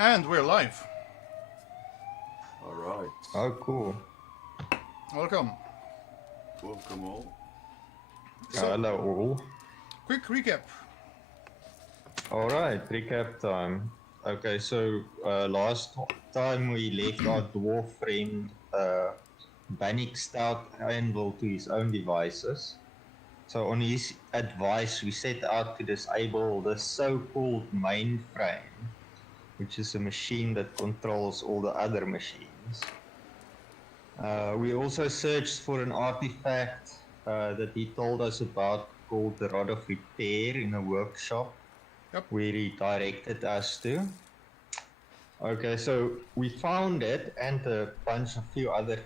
And we're live. All right. Oh, cool. Welcome. Welcome all. So, Hello all. quick recap. All right, recap time. Okay, so last time we left our dwarf friend Bannick Stout Anvil to his own devices. So on his advice, we set out to disable the so-called mainframe, which is a machine that controls all the other machines. We also searched for an artifact that he told us about called the Rod of Repair in a workshop. Yep. Where he directed us to. Okay, so we found it and a few other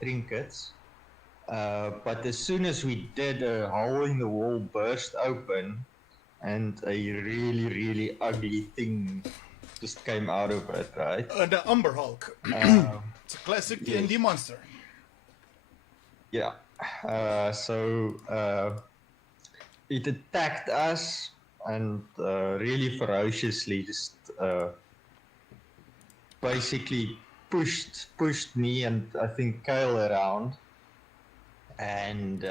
trinkets. But as soon as we did, a hole in the wall burst open and a really, really ugly thing just came out of it, right? The Umber Hulk. It's a classic yes. D&D monster. Yeah. It attacked us and really ferociously just basically pushed me and I think Kale around. And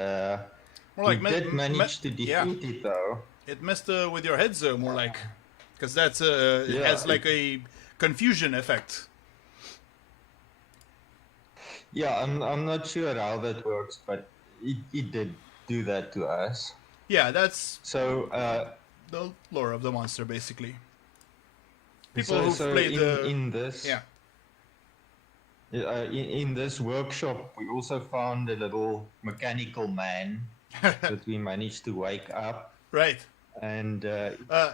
we did manage to defeat it though. It messed with your heads more like. Because that's it has like a confusion effect. Yeah, I'm not sure how that works, but it did do that to us. Yeah, that's so the lore of the monster, basically. People who've played in this, in this workshop, we also found a little mechanical man that we managed to wake up. Right. And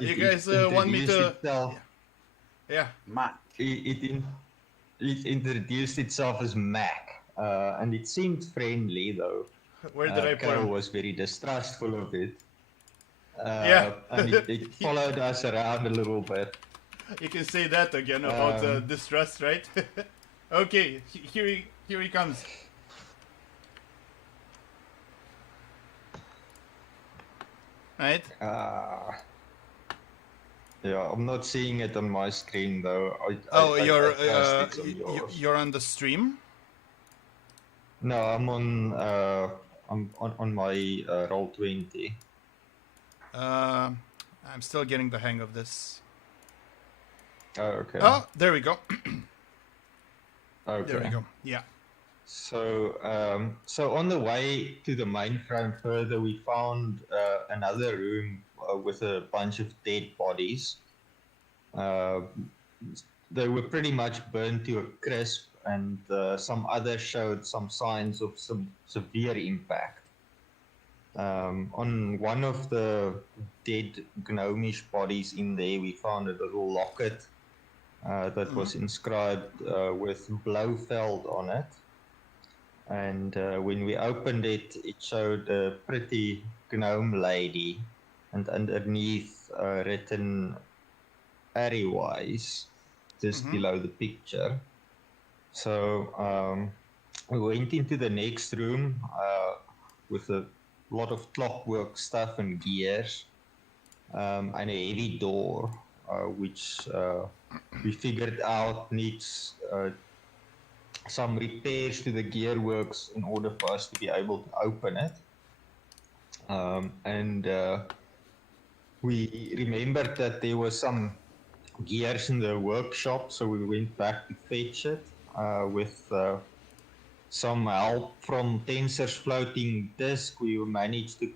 you guys want me to? Itself, Mac. It introduced itself as Mac, and it seemed friendly though. Where did I put Carol him? was very distrustful of it. And it followed us around a little bit. You can say that again about distrust, right? Okay, here he comes. Right? Yeah, I'm not seeing it on my screen though. You're on the stream? No, I'm on my Roll20. I'm still getting the hang of this. Oh, okay. Oh, there we go. Okay. There we go. Yeah. So on the way to the mainframe further, we found another room with a bunch of dead bodies. They were pretty much burned to a crisp, and some others showed some signs of some severe impact. On one of the dead gnomish bodies in there, we found a little locket that was inscribed with Blofeld on it. And when we opened it, it showed a pretty gnome lady, and underneath written Arrywise, just below the picture. So we went into the next room with a lot of clockwork stuff and gears, and a heavy door, which we figured out needs some repairs to the gearworks in order for us to be able to open it. And we remembered that there were some gears in the workshop, so we went back to fetch it with some help from Tensor's floating disk. We managed to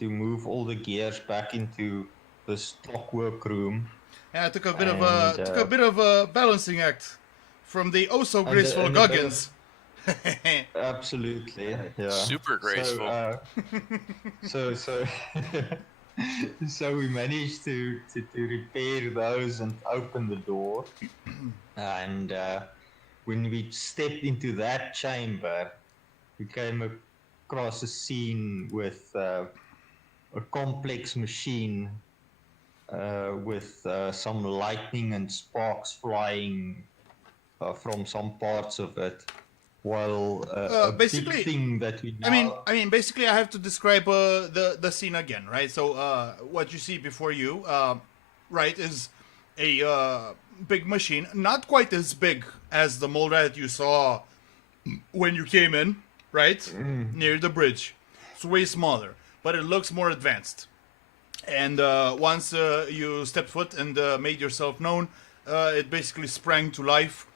move all the gears back into the stockwork room. Yeah, it took a bit of a balancing act from the oh so graceful Goggins. Absolutely, yeah. Super graceful. So we managed to repair those and open the door. And when we stepped into that chamber, we came across a scene with a complex machine with some lightning and sparks flying from some parts of it. While a big thing that we now... I mean, basically, I have to describe the scene again, right? So, what you see before you, right, is a big machine, not quite as big as the mole rat you saw when you came in, right? Near the bridge. It's way smaller, but it looks more advanced. And once you stepped foot and made yourself known, it basically sprang to life,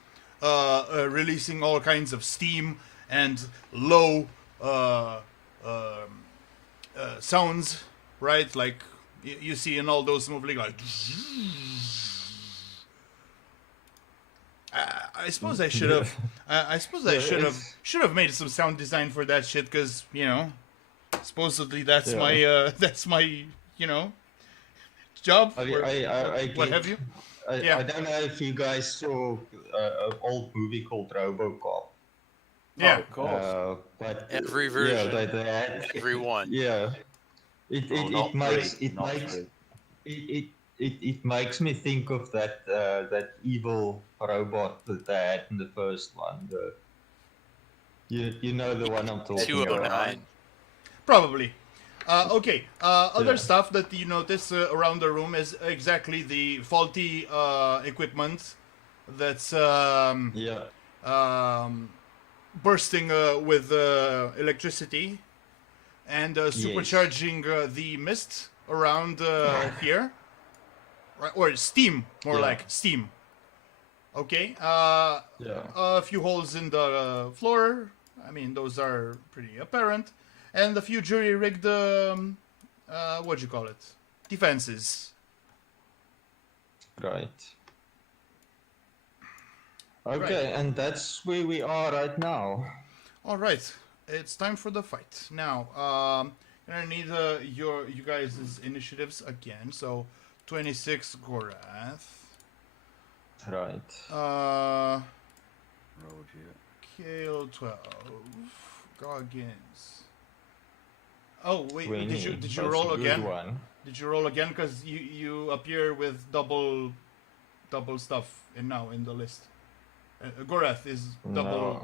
releasing all kinds of steam and low sounds, right? Like you see in all those movies, like. I suppose I should have. I suppose I should have made some sound design for that shit, because supposedly that's my job. What have you? I don't know if you guys saw an old movie called RoboCop. Yeah, Oh, of course. But Every version. Yeah, they had, Everyone. Yeah, Not it it makes me think of that evil robot that they had in the first one. You know the one I'm talking 209. about. probably. Okay. Other stuff that you notice around the room is exactly the faulty equipment that's bursting with electricity and supercharging the mist around here. Right, or steam, more like steam. Okay. A few holes in the floor. I mean, those are pretty apparent. And a few jury-rigged, what do you call it? Defenses. Right. Okay, and that's where we are right now. All right. It's time for the fight. Now, gonna need you guys' initiatives again. So, 26 Gorath. Right. Road here. Kale 12. Goggins. Oh wait, 20. did you That's roll a good again? one. Did you roll again? Because you appear with double stuff in the list. Gorath is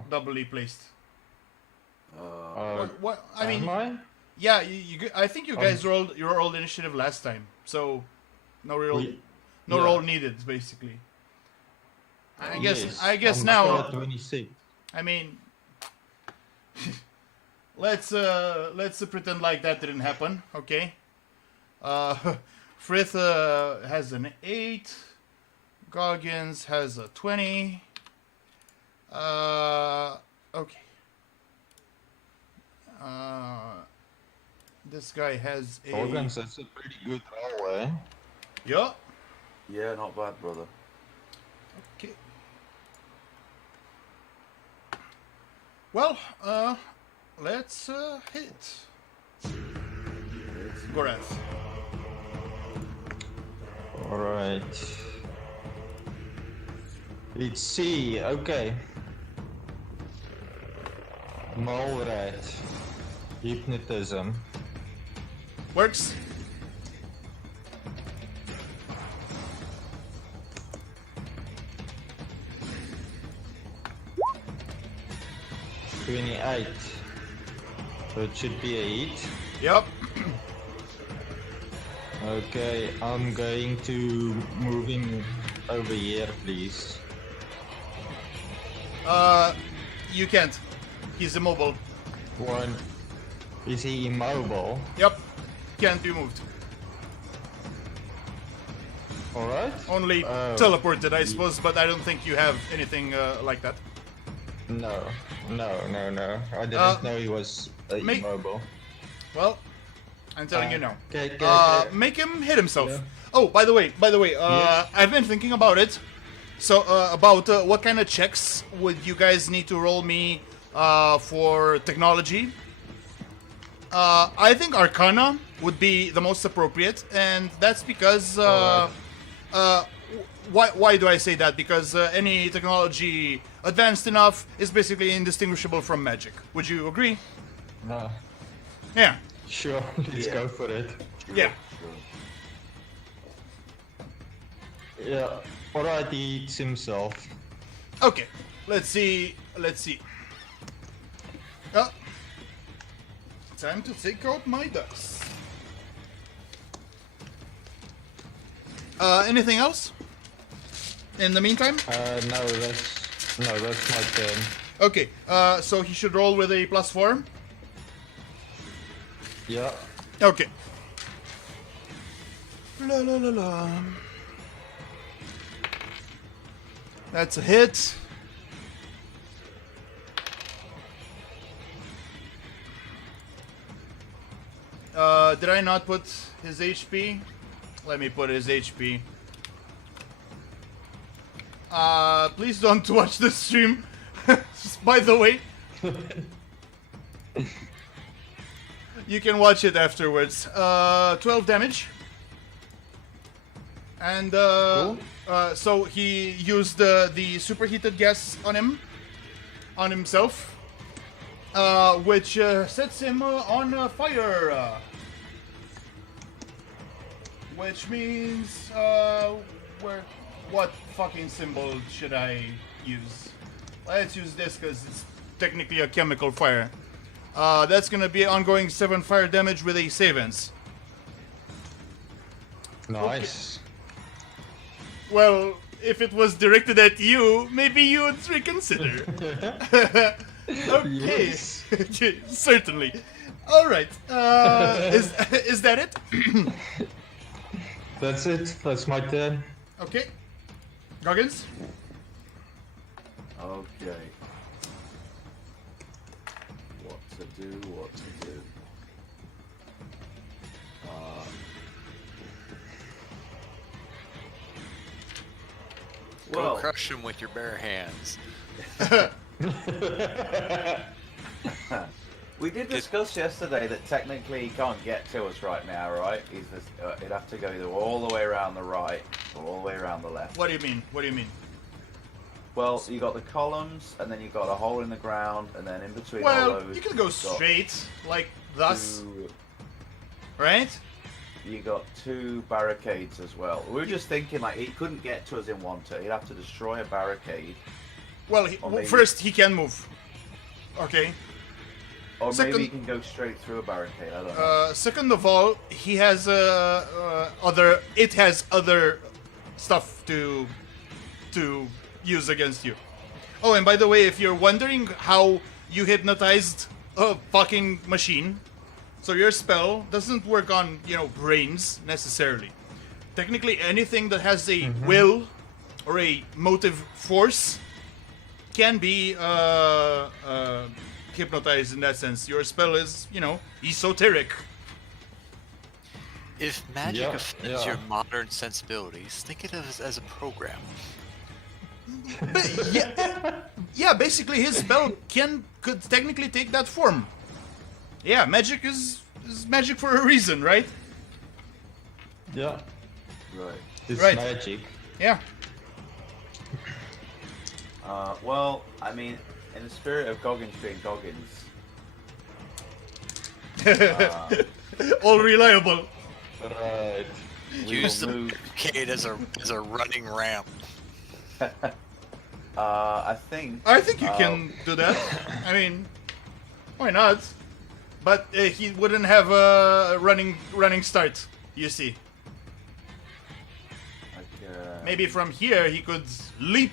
doubly placed. What I mean? Am I? Yeah, I think you guys rolled your old initiative last time, so no roll needed, basically. I guess I'm now. still at 26. I mean, let's pretend like that didn't happen, okay? Frith has an 8. Goggins has a 20. Okay. This guy has a. Goggins, that's a pretty good roll, eh? Yeah. Yeah, not bad, brother. Okay. Well, let's hit. Gorath. Alright. Let's see, okay. Mole rat. Hypnotism. Works. $28. So it should be a hit. Yep. Okay, I'm going to move him over here, please. You can't. He's immobile. One. Is he immobile? Yep. Can't be moved. Alright. Only teleported, I suppose, but I don't think you have anything like that. No. I didn't know he was immobile. Well, I'm telling you now. Okay. Make him hit himself. Yeah. Oh, by the way, Yes. I've been thinking about it. So, about what kind of checks would you guys need to roll me for technology? I think Arcana would be the most appropriate, and that's because. Why do I say that? Because any technology advanced enough is basically indistinguishable from magic. Would you agree? Yeah. Sure, let's go for it. Yeah. Yeah. Alright, he eats himself. Okay. Let's see. Time to take out my dice. Anything else? in the meantime? No, that's my turn. Okay, so he should roll with a +4. Yeah. Okay. La la la la. That's a hit. Did I not put his HP? Let me put his HP. Please don't watch this stream. By the way. You can watch it afterwards. 12 damage. And Cool. so he used the superheated gas on himself, which sets him on fire. Which means, what fucking symbol should I use? Let's use this because it's technically a chemical fire. That's gonna be ongoing 7 fire damage with a savings. Nice. Well, if it was directed at you, maybe you would reconsider. Okay, Yes. certainly. All right. Is that it? That's it. That's my turn. Okay. Goggins. Okay. What to do? What to do? Go Well, crush him with your bare hands. we did discuss yesterday that technically he can't get to us right now, right? He'd have to go either all the way around the right or all the way around the left. What do you mean? What do you mean? Well, you got the columns, and then you got a hole in the ground, and then in between all Well, those, you can go you've got straight, like thus, two- right? You got 2 barricades as well. We were just thinking, like, he couldn't get to us in one turn. He'd have to destroy a barricade, Well, Or maybe- first he can move. Okay. or Second- maybe he can go straight through a barricade. I don't know. Second of all, he has other. It has other stuff to use against you. Oh, and by the way, if you're wondering how you hypnotized a fucking machine, so your spell doesn't work on brains necessarily. Technically, anything that has a will or a motive force can be hypnotized in that sense. Your spell is, esoteric. If magic Yeah, offends yeah. your modern sensibilities, think of it as a program. But yeah, basically his spell could technically take that form. Yeah, magic is magic for a reason, right? Yeah. Right. It's Right. magic. Yeah. Well, I mean, in the spirit of Goggins being Goggins, All reliable. Right. we Use will the move. barricade as a running ramp. I think. I think you can do that. I mean, why not? But he wouldn't have a running start. You see, Like, maybe from here he could leap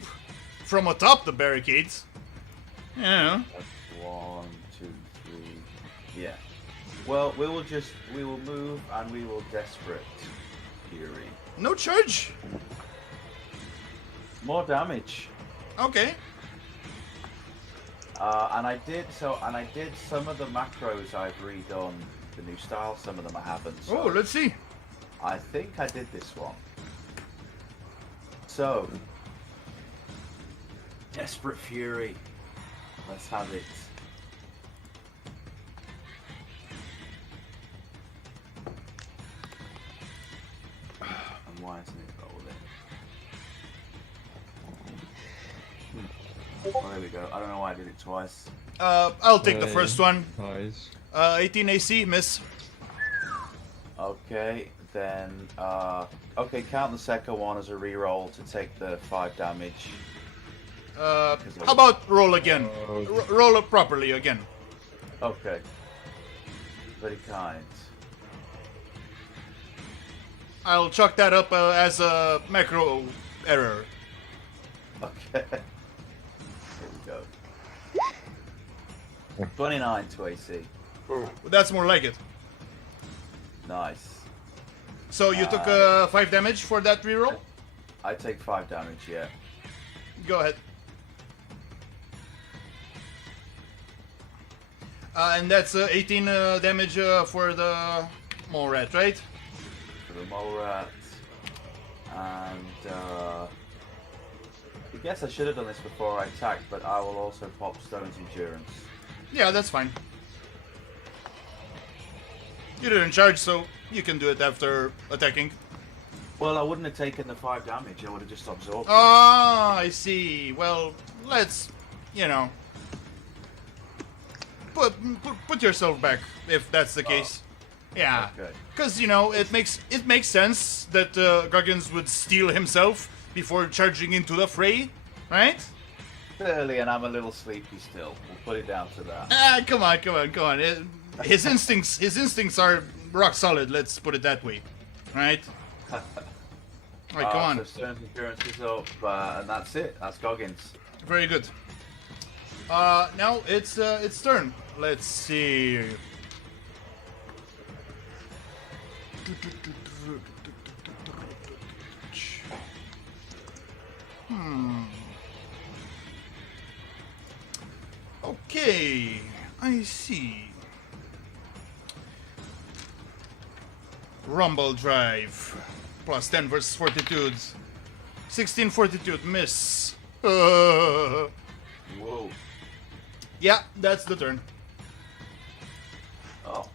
from atop the barricades. Yeah. That's 1, 2, 3. Yeah. Well, we will move and we will desperate fury. No charge. More damage. Okay. And I did some of the macros I've redone the new style, some of them I haven't. So Oh, let's see. I think I did this one. So Desperate Fury. Let's have it. And why isn't it rolling? Oh, there we go. I don't know why I did it twice. I'll take the first one. Nice. 18 AC, miss. Okay, then, okay, count the second one as a reroll to take the 5 damage. How about roll again? Roll it properly again. Okay. Very kind. I'll chalk that up as a macro error. Okay. Here we go. 29 to AC. That's more like it. Nice. So you took 5 damage for that reroll? I take 5 damage, yeah. Go ahead. And that's 18 damage for the mole rat, right? For the mole rat. And I guess I should have done this before I attacked, but I will also pop Stone's Endurance. Yeah, that's fine. You didn't charge, so you can do it after attacking. Well, I wouldn't have taken the 5 damage, I would have just absorbed it. Ah, I see. Well, let's, you know, put yourself back if that's the case. Yeah, Okay. because you know it makes sense that Goggins would steal himself before charging into the fray, right? Early, and I'm a little sleepy still. We'll put it down to that. Ah, come on. His instincts are rock solid. Let's put it that way, right? Alright, come on. So Stone's Endurance is up, and that's it. That's Goggins. Very good. Now it's turn. Let's see. Okay, I see. Rumble drive. Plus 10 versus fortitude. 16 fortitude, miss. Whoa. Yeah, that's the turn. Oh.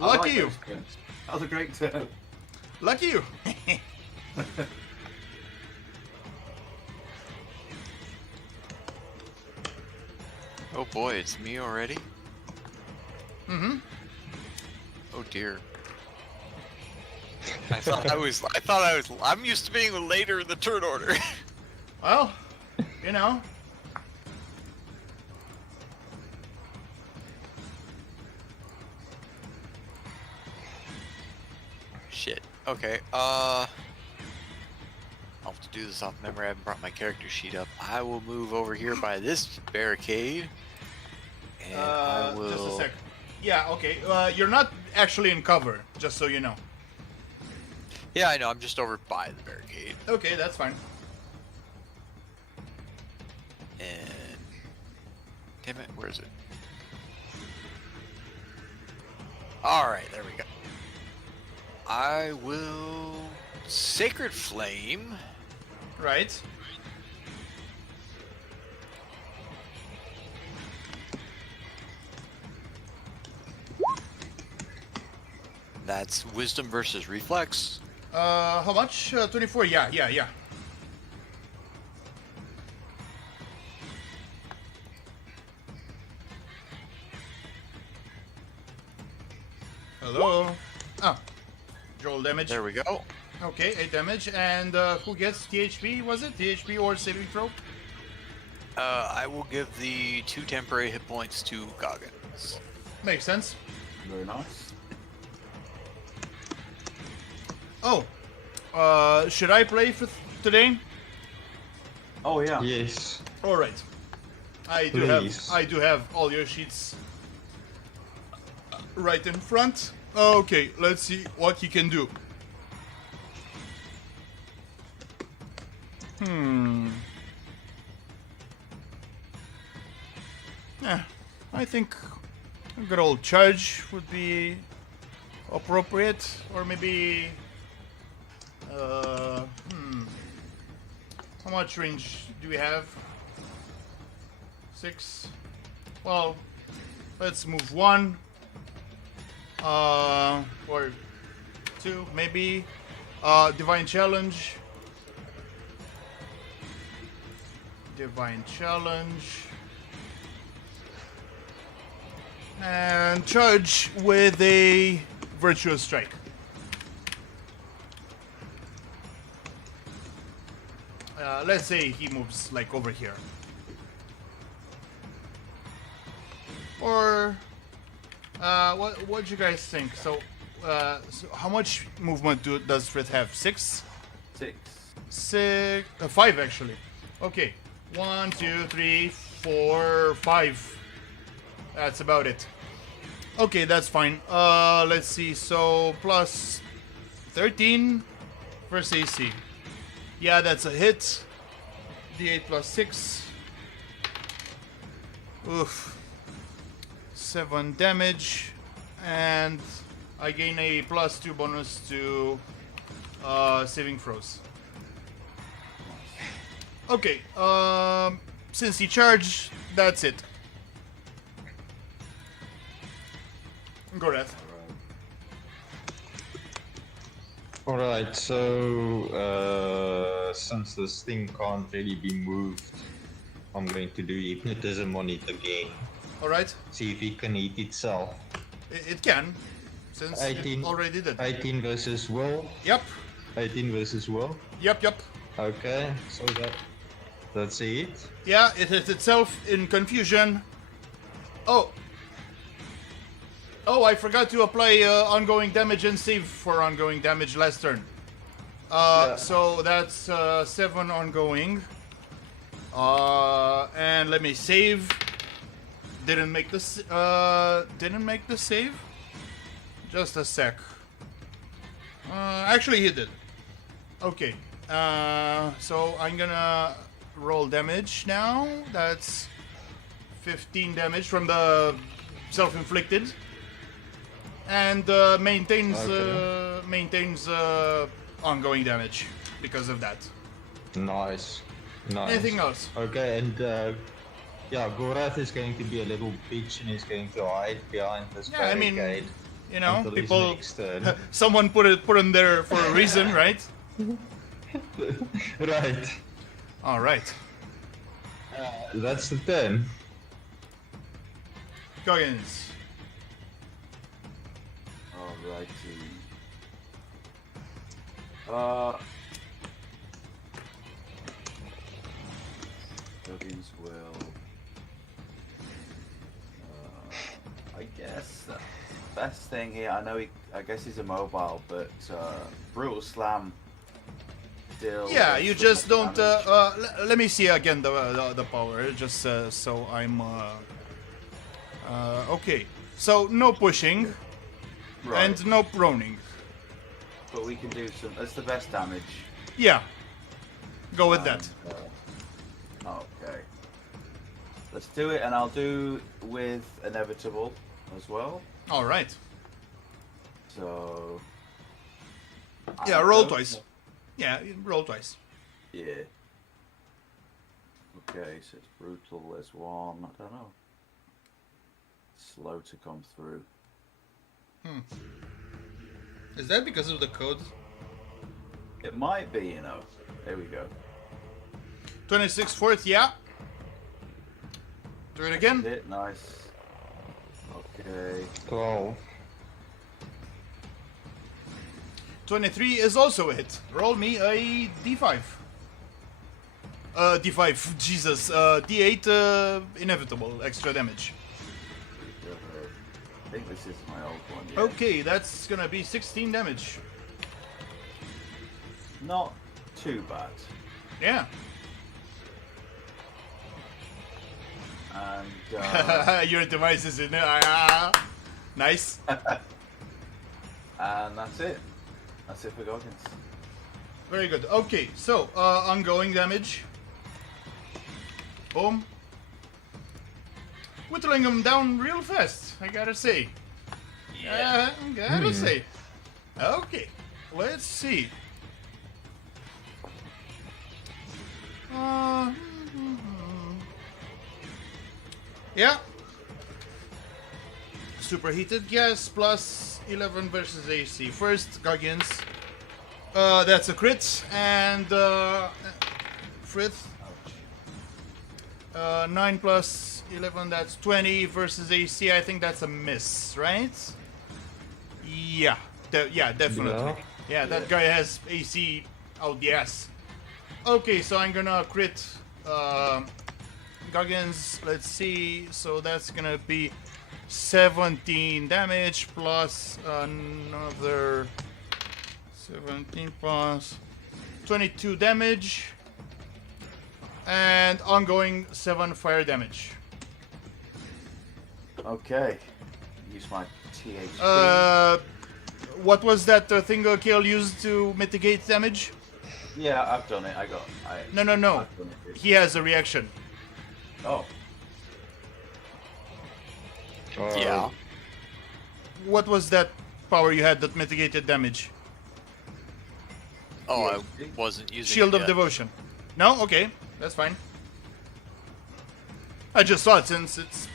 I Lucky like you. those turns. That was a great turn. Lucky you. Oh boy, it's me already? Mm-hmm. Oh dear. I'm used to being later in the turn order. Well, you know. Shit. Okay, I'll have to do this off memory. I haven't brought my character sheet up. I will move over here by this barricade. And I will... Just a sec. Yeah, okay. You're not actually in cover, just so you know. Yeah, I know. I'm just over by the barricade. Okay, that's fine. And... Damn it, where is it? Alright, there we go. I will... Sacred Flame. Right. That's Wisdom versus Reflex. How much? 24? Yeah. Hello? Ah. Roll damage. There we go. Okay, 8 damage. And who gets THP? Was it THP or saving throw? I will give the 2 temporary hit points to Goggins. Makes sense. Very nice. Oh. Should I play for today? Oh, yeah. Yes. Alright. I do have all your sheets right in front. Okay, let's see what he can do. Yeah, I think a good old charge would be appropriate, or maybe how much range do we have? 6. Well, let's move 1 or 2 maybe. Divine Challenge. And charge with a Virtuous Strike. Let's say he moves like over here. Or what do you guys think? So how much movement does Frith have? 6? 6. 5 actually. Okay. 1, 2, 3, 4, 5. That's about it. Okay, that's fine. Let's see. So plus 13 versus AC. Yeah, that's a hit. D8 plus 6. Oof. 7 damage. And I gain a plus 2 bonus to saving throws. Okay, since he charged, that's it. Go, Death. Alright, so since this thing can't really be moved, I'm going to do hypnotism on it again. Alright, See if it can eat itself. it can, since 18, it already did. 18 versus will. Yep, 18 versus will. yep. Okay, so that's it. Yeah, it hit itself in confusion. Oh, I forgot to apply ongoing damage and save for ongoing damage last turn. So that's 7 ongoing. And let me save. Didn't make the save. Just a sec. Actually, he did. Okay. So I'm gonna roll damage now. That's 15 damage from the self-inflicted, and maintains ongoing damage because of that. Nice. Anything else? Okay, and yeah, Gorath is going to be a little bitch and he's going to hide behind this Yeah, I mean, barricade. you know, until his people. next turn. Someone put him there for a reason, right? Right. All right. That's the turn. Goggins. Alrighty. Duggins will. I guess the best thing here. I guess he's immobile, but brutal slam. Still. Yeah, you does just some don't. damage. Let me see again the power, just so I'm. Okay, so no pushing Right. and no proning. But we can do some. That's the best damage. Yeah, go with that. Okay. Let's do it, and I'll do with inevitable as well. All right. So. Yeah, I roll don't twice. know. Yeah, roll twice. Yeah. Okay, so it's brutal. There's one. I don't know. Slow to come through. Is that because of the code? It might be, you know. There we go. 26 fourth, yeah. Do it again. Hit, nice. Okay. 12. 23 is also a hit. Roll me a d5. D5, Jesus. D8 inevitable, extra damage. I think this is my old one. Yeah. Okay, that's gonna be 16 damage. Not too bad. Yeah. And Your device is in there. Nice. and that's it. That's it for Goggins. Very good. Okay, so ongoing damage. Boom. Whittling him down real fast, I gotta say. Yeah. Gotta say. Okay, let's see. Yeah. Superheated gas plus 11 versus AC. First, Goggins. That's a crit. And Frith. 9 plus 11, that's 20 versus AC. I think that's a miss, right? Yeah. Yeah, definitely. Yeah, that guy has AC out the ass. Okay, so I'm gonna crit Goggins. Let's see. So that's gonna be 17 damage plus another 17 plus 22 damage. and ongoing 7 fire damage. Okay. Use my THP. What was that thing Kale used to mitigate damage? Yeah, I've done it. No. I've done it. He has a reaction. Oh. Yeah. What was that power you had that mitigated damage? Oh, I wasn't using Shield it of yet. Devotion. No? Okay, that's fine. I just thought since it's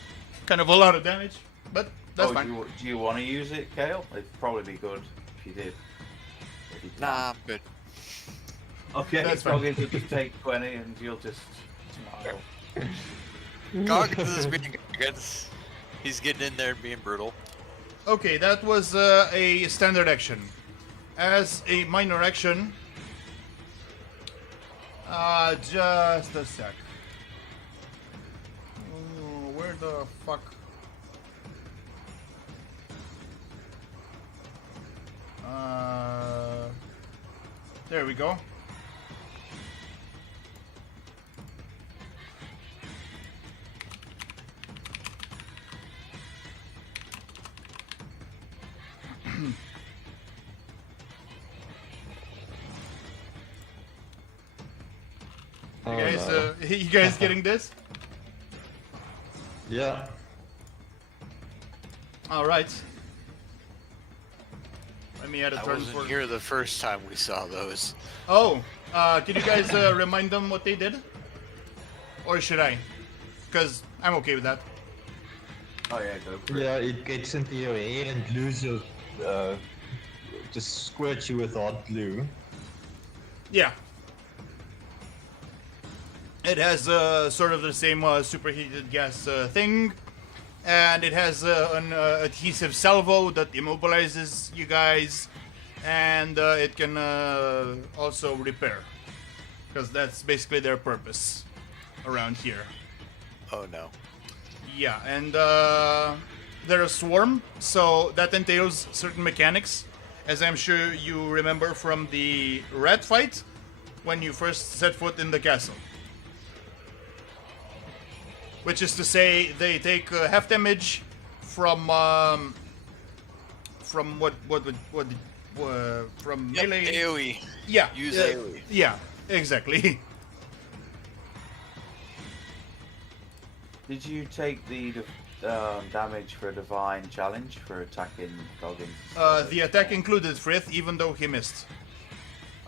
kind of a lot of damage, but that's fine. Do you want to use it, Kale? It'd probably be good if you did. If you can. Nah, I'm good. Okay, That's fine. Goggins will just take 20 and you'll just smile. Goggins is being Goggins. He's getting in there and being brutal. Okay, that was a standard action. As a minor action, just a sec. Where the fuck? There we go. Oh, You guys, no. you guys getting this? Yeah. All right. Let me add a I turn wasn't for. here the first time we saw those. Oh, can you guys remind them what they did? Or should I? Because I'm okay with that. Oh yeah, go for it. Yeah, it gets into your hair and glues your, just squirts you with hot glue. Yeah. It has sort of the same superheated gas thing, and it has an adhesive salvo that immobilizes you guys, and it can also repair, because that's basically their purpose around here. Oh no. Yeah, and they're a swarm, so that entails certain mechanics, as I'm sure you remember from the rat fight when you first set foot in the castle. Which is to say, they take half damage from from Yep, melee. AoE. Yeah, Use AoE. Yeah, exactly. Did you take the damage for a divine challenge for attacking Goggins? The attack included Frith, even though he missed.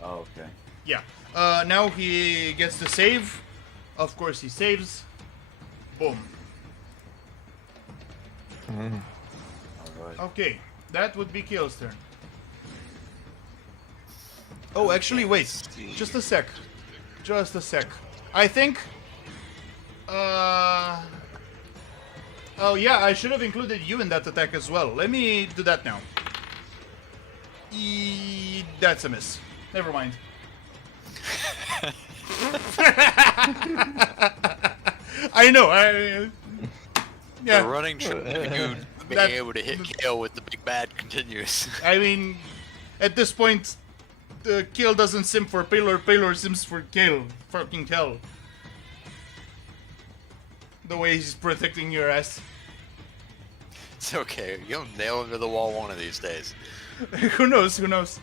Oh, okay. Yeah. Now he gets to save. Of course, he saves. Boom. Alright. Okay, that would be Kale's turn. Oh, actually, wait. Just a sec. Just a sec. I think... Oh, yeah, I should have included you in that attack as well. Let me do that now. That's a miss. Never mind. I know, yeah. The running dragoon being That- able to hit Kale with the big bad continuous. I mean, at this point, Kale doesn't sim for Paylor, Paylor sims for Kale. Fucking hell. The way he's protecting your ass. It's okay. You'll nail him to the wall one of these days. Who knows, who knows?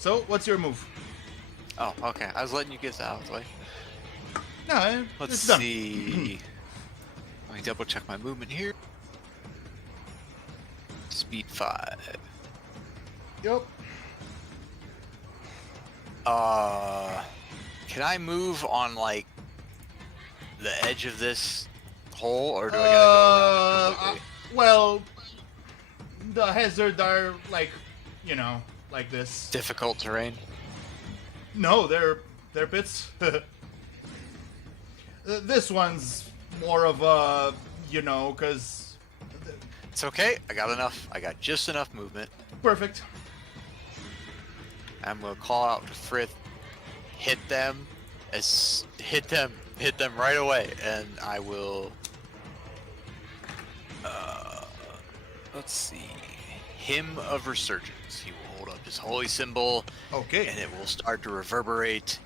So, what's your move? Oh, okay. I was letting you get that out of the way. No, Let's it's done. see. Let me double check my movement here. Speed 5. Yep. Can I move on like the edge of this hole, or do I gotta go around completely? Well, the hazards are like, you know, like this. Difficult terrain. No, they're pits. This one's more of a, you know, cause It's okay. I got enough. I got just enough movement. perfect. I'm gonna call out to Frith, hit them right away, and I will. Let's see. Hymn of Resurgence. He will hold up his holy symbol, Okay. and it will start to reverberate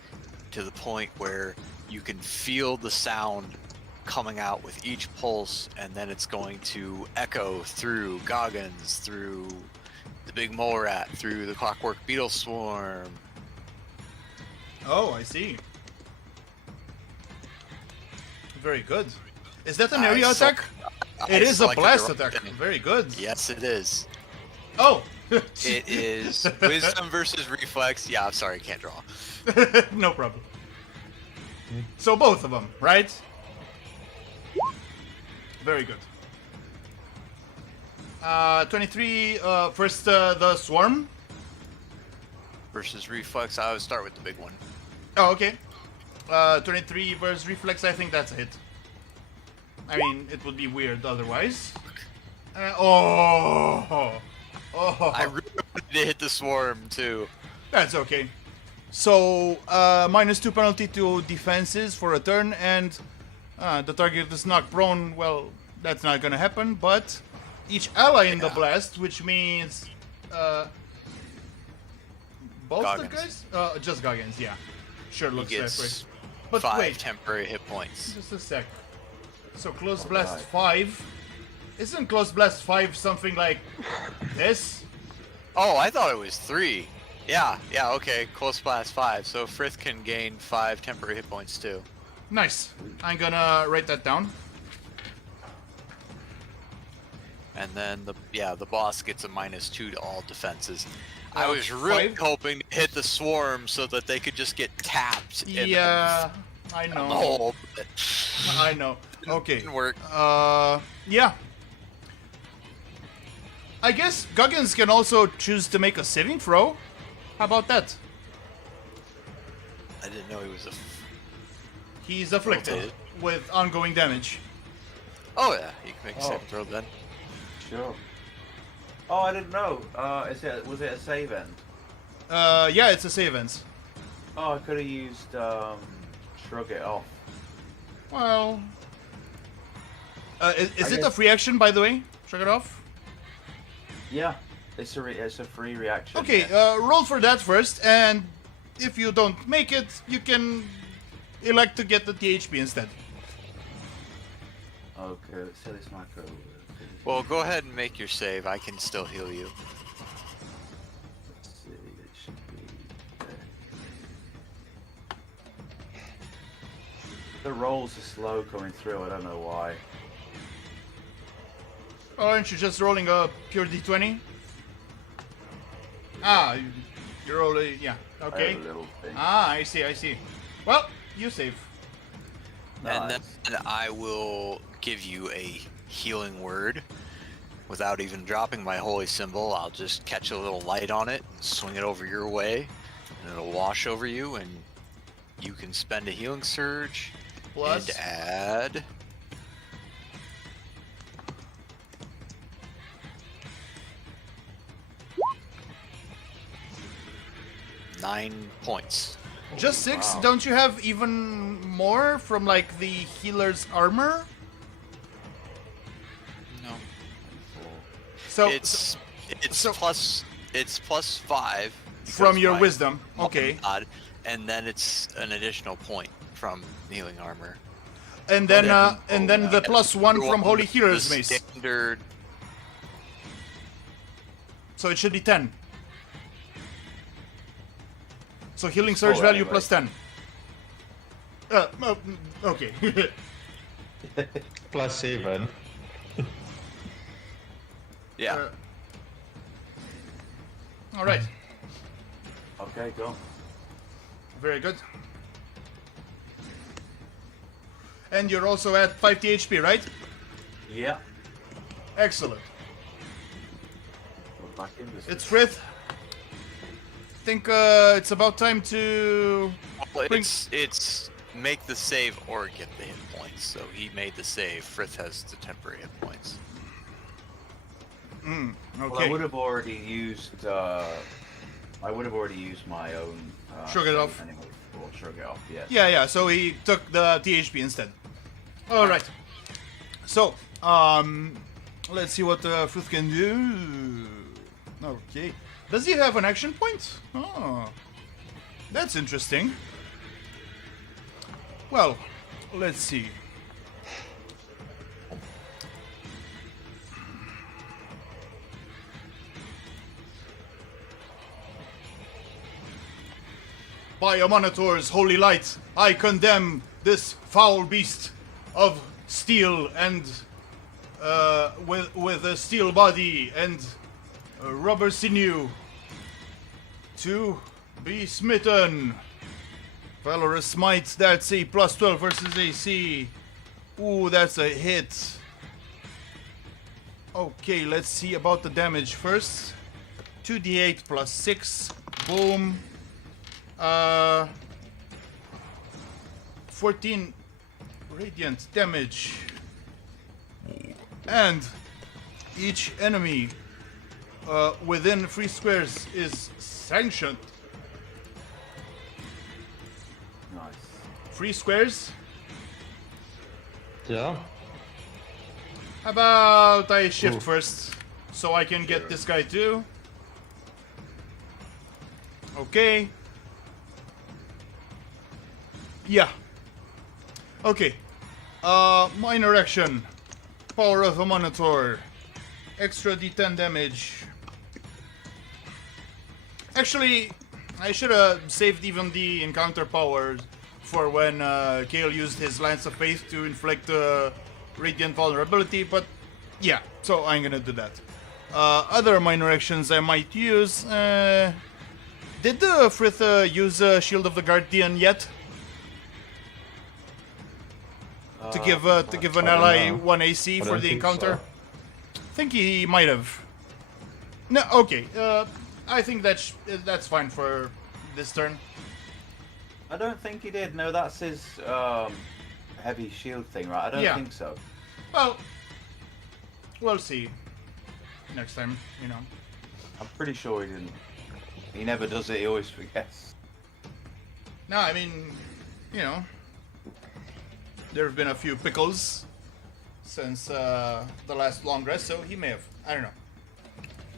to the point where you can feel the sound coming out with each pulse, and then it's going to echo through Goggins, through the big mole rat, through the clockwork beetle swarm. Oh, I see. Very good. Is that an I area sel- attack? I It is a selected the blast right attack. thing. Very good. Yes, it is. Oh! It is wisdom versus reflex. Yeah, I'm sorry, I can't draw. No problem. So both of them, right? Very good. 23, first the swarm. Versus reflex, I would start with the big one. Oh, okay. 23 versus reflex, I think that's a hit. I mean, it would be weird otherwise. Oh! I really wanted to hit the swarm too. That's okay. So, -2 penalty to defenses for a turn, and the target is knocked prone. Well, that's not gonna happen, but each ally in the blast, which means both the Goggins. guys? Just Goggins, yeah. Sure He looks that way. gets But 5 wait, temporary hit points. just a sec. So close blast Alright. 5. Isn't close blast 5 something like this? Oh, I thought it was 3. Yeah, okay. Close blast 5. So Frith can gain 5 temporary hit points too. Nice. I'm gonna write that down. And then the boss gets a -2 to all defenses. I was really 5? hoping to hit the swarm so that they could just get tapped. in Yeah, I the know. hole, but I know. Okay. didn't work. Yeah. I guess Goggins can also choose to make a saving throw. How about that? I didn't know he was a. He's afflicted Rotated. with ongoing damage. Oh yeah, you can make a Oh. saving throw then. Sure. Oh, I didn't know. Was it a save end? Yeah, it's a save ends. Oh, I could have used shrug it off. Well, is I it a guess- free action, by the way? Shrug it off. Yeah, it's a free reaction. Okay, yeah. roll for that first, and if you don't make it, you can elect to get the THP instead. Okay, let's say this macro. Well, go ahead and make your save. I can still heal you. Let's see, it should be there. The rolls are slow coming through. I don't know why. Aren't you just rolling a pure D20? Ah, you're rolling, yeah, I okay. have a little thing. Ah, I see. Well, you save. And Nice. then I will give you a healing word. Without even dropping my holy symbol, I'll just catch a little light on it, swing it over your way, and it'll wash over you, and you can spend a healing surge Plus, and add. Nine points. just 6? Wow. Don't you have even more from, like, the healer's armor? No. So, It's so- plus 5 from because your my wisdom, mother okay. god, and then it's an additional point from healing armor. And then, Okay. and then the +1 from Holy The Healer's Mace. Standard. So it should be 10. So healing surge Oh, value anyway. plus 10. Okay. +7. Yeah. All right. Okay, go. Very good. And you're also at 5 THP, right? Yeah. Excellent. We're back in this. It's Frith. Think it's about time to. Well, Bring- it's make the save or get the hit points. So he made the save. Frith has the temporary hit points. Well, I Okay. would have already used. I would have already used my own. Shrug it off. Anyway, or shrug it off. Yes. Yeah. So he took the THP instead. All right. So, let's see what Frith can do. Okay. Does he have an action point? Oh. That's interesting. Well, let's see. By Amanator's holy light, I condemn this foul beast of steel and with a steel body and rubber sinew to be smitten. Valorous Smite, that's a plus 12 versus AC. Ooh, that's a hit. Okay, let's see about the damage first. 2d8 plus 6. Boom. 14 radiant damage. And each enemy within 3 squares is sanctioned. Nice. 3 squares? Yeah. How about I shift Ooh. first so I can get this guy too? Okay. Yeah. Okay. Minor action. Power of a Monitor. Extra D10 damage. Actually, I should have saved even the encounter power for when Kale used his Lance of Faith to inflict Radiant Vulnerability, but yeah, so I'm gonna do that. Other minor actions I might use. Did Frith use Shield of the Guardian yet? To give an ally 1 AC I for don't the think encounter? so. I think he might have. No, okay. I think that's fine for this turn. I don't think he did. No, that's his heavy shield thing, right? I don't Yeah. think so. Well, we'll see next time, you know. I'm pretty sure he didn't. He never does it. He always forgets. No, I mean, you know, there have been a few pickles since the last long rest, so he may have. I don't know.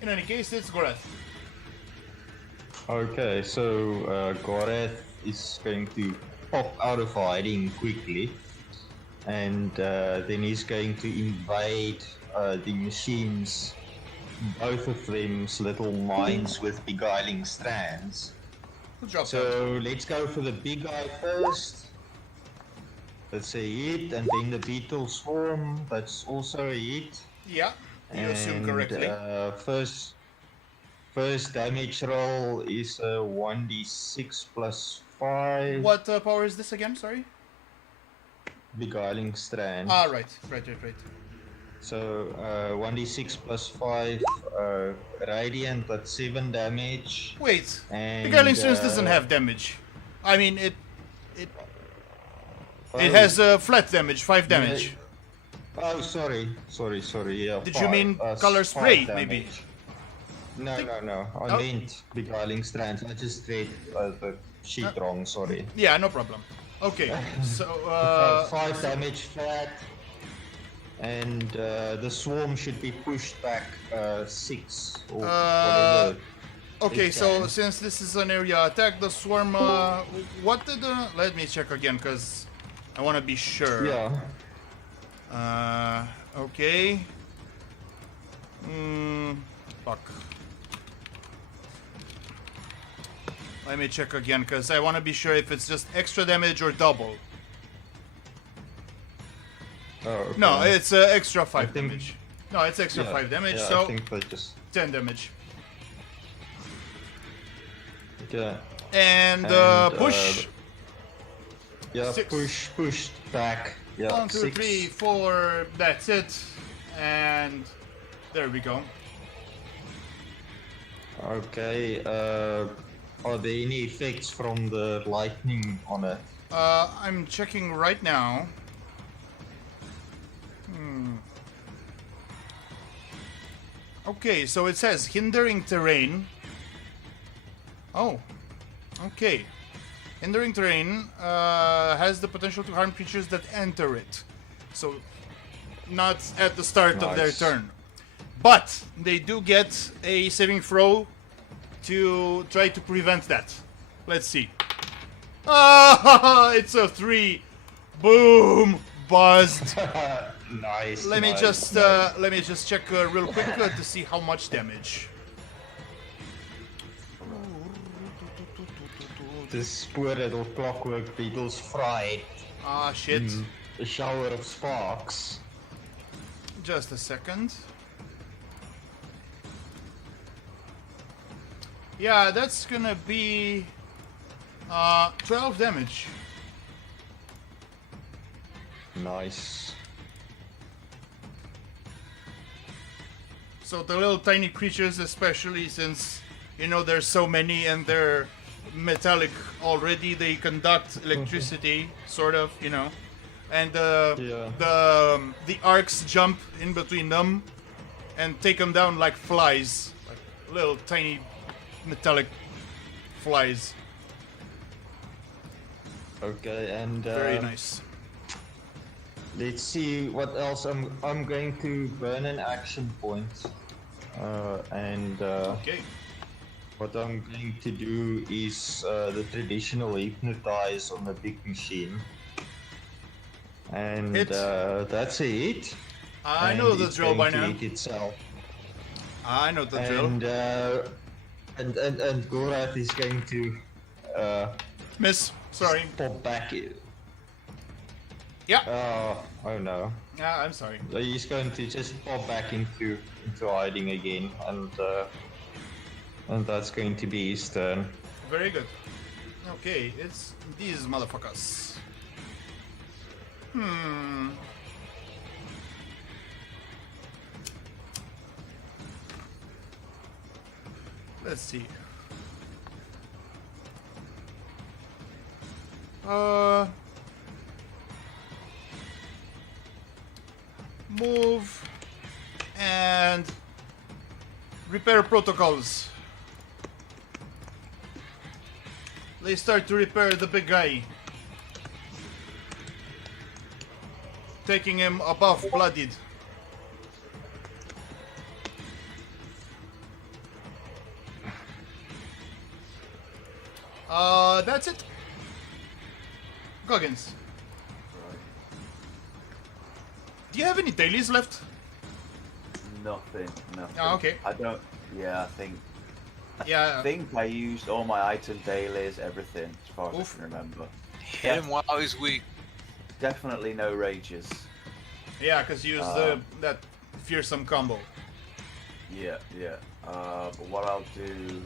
In any case, it's Goreth. Okay, so Goreth is going to pop out of hiding quickly, and then he's going to invade the machines, both of them's little mines with beguiling strands. Good job, Sam. So let's go for the big guy first. That's a hit, and then the beetle swarm, that's also a hit. Yeah, you assume correctly. First damage roll is a 1d6 plus 5. What power is this again? Sorry. Beguiling strand. Ah, right. So 1d6 plus 5 radiant, that's 7 damage. Wait, And, Beguiling Strands doesn't have damage. I mean, it Oh, has flat damage, 5 damage. Oh, sorry. Yeah. Did you mean color spray, maybe? No. I Oh. meant beguiling strands. I just read the sheet wrong. Sorry. Yeah, no problem. Okay, so 5 damage flat, and the swarm should be pushed back 6 or whatever. okay, it so can. since this is an area attack, the swarm. What did let me check again, cause I want to be sure. Yeah. Okay. Fuck. Let me check again, because I want to be sure if it's just extra damage or double. Oh, okay. No, it's extra 5 I think- damage. No, it's extra Yeah, 5 damage, yeah, so I think they just 10 damage. yeah. And, push. Yeah, 6. push back. Yeah, 1, 2, 6. 3, 4. That's it. And there we go. Okay. Are there any effects from the lightning on it? I'm checking right now. Okay, so it says hindering terrain. Oh, okay. Hindering terrain has the potential to harm creatures that enter it. So, not at the start of their Nice. turn. But they do get a saving throw to try to prevent that. Let's see. Ah, it's a 3. Boom, buzzed. Nice. Let me nice, just nice. let me just check real quick to see how much damage. This poor little clockwork beetle's fried. Ah, shit. A shower of sparks. Just a second. Yeah, that's gonna be 12 damage. Nice. So the little tiny creatures, especially since, you know, there's so many and they're metallic already, they conduct electricity, sort of, you know. And Yeah. the arcs jump in between them and take them down like flies. Like little tiny metallic flies. Okay, and Very nice. let's see what else. I'm going to burn an action point, and Okay. what I'm going to do is the traditional hypnotize on the big machine, and Hit. that's a hit. I and know the it's drill by going to now. hit itself. I know the drill. And Gorath is going to Miss, sorry. pop back. Yeah. Oh no. Yeah, I'm sorry. So he's going to just pop back into hiding again, and that's going to be his turn. Very good. Okay, it's these motherfuckers. Let's see. Move and repair protocols. They start to repair the big guy, taking him above bloodied. That's it. Goggins, do you have any dailies left? Nothing. Oh, okay. I don't. Yeah, I think. Yeah. I think I used all my item dailies, everything, as far as Oof. I can remember. Hit him while he's weak. Definitely no rages. Yeah, because you used that fearsome combo. Yeah. But what I'll do.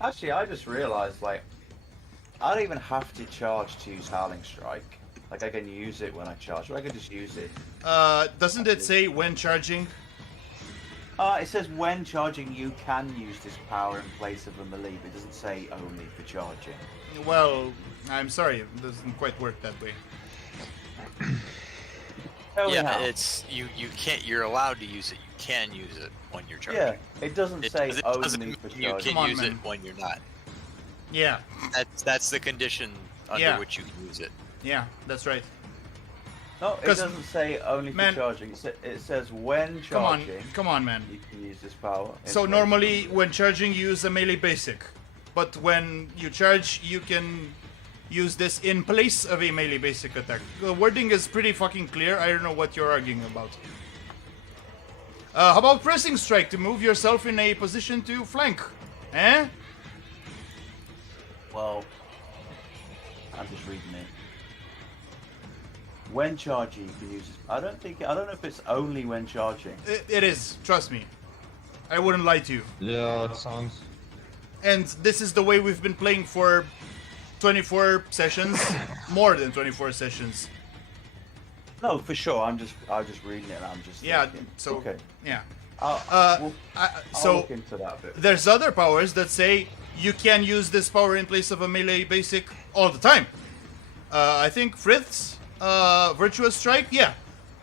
Actually, I just realized, like, I don't even have to charge to use Howling Strike. Like, I can use it when I charge, or I can just use it. Doesn't it say when charging? It says when charging, you can use this power in place of a melee, but it doesn't say only for charging. Well, I'm sorry, it doesn't quite work that way. Tell me Yeah, how. it's you can't. You're allowed to use it. You can use it when you're charging. Yeah, it doesn't say it only doesn't for mean you charging. can Come on, use man. it when you're not. Yeah, That's the condition under Yeah. which you can use it. yeah, that's right. No, it 'Cause- doesn't say only for Man. charging. It says when Come on, charging, come on, man. you can use this power. in So place normally of- when charging you use a melee basic, but when you charge you can use this in place of a melee basic attack. The wording is pretty fucking clear. I don't know what you're arguing about. How about pressing strike to move yourself in a position to flank? Eh? Well, I'm just reading it. When charging, you can use this. I don't know if it's only when charging. It is, trust me. I wouldn't lie to you. Yeah, it sounds. And this is the way we've been playing for 24 sessions, more than 24 sessions. No, for sure. I'm just reading it. And I'm just Yeah, thinking, so okay. yeah. I'll So look into that a bit. there's other powers that say you can use this power in place of a melee basic all the time. I think Frith's Virtuous Strike, yeah.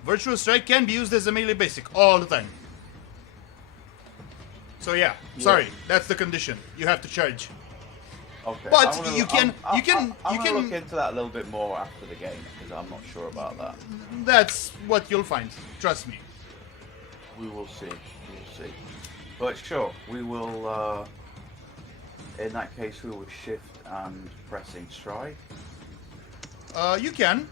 Virtuous Strike can be used as a melee basic all the time. So yeah, sorry, that's the condition. You have to charge. Okay. But I'm gonna- you can- I'm- you can- I'm you gonna can- look into that a little bit more after the game because I'm not sure about that. That's what you'll find. Trust me. We will see. We will see. But sure, we will. In that case, we will shift and pressing strike. You can.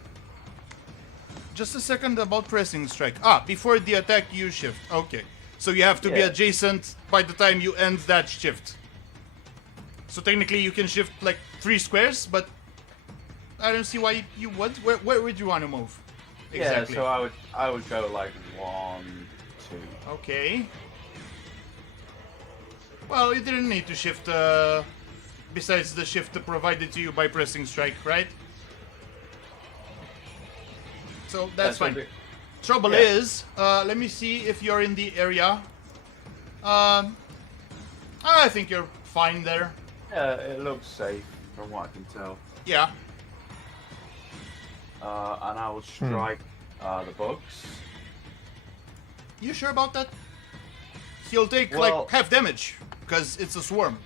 Just a second about pressing strike. Ah, before the attack you shift. Okay. So you have to be Yeah. adjacent by the time you end that shift. So technically you can shift like 3 squares, but I don't see why you would. Where would you want to move? Exactly. Yeah, so I would go like 1, 2. Okay. Well, you didn't need to shift besides the shift provided to you by pressing strike, right? So that's so fine. the- Trouble yeah. is, let me see if you're in the area. I think you're fine there. Yeah, it looks safe from what I can tell. Yeah. And I will strike the bugs. You sure about that? He'll take Well- like half damage because it's a swarm.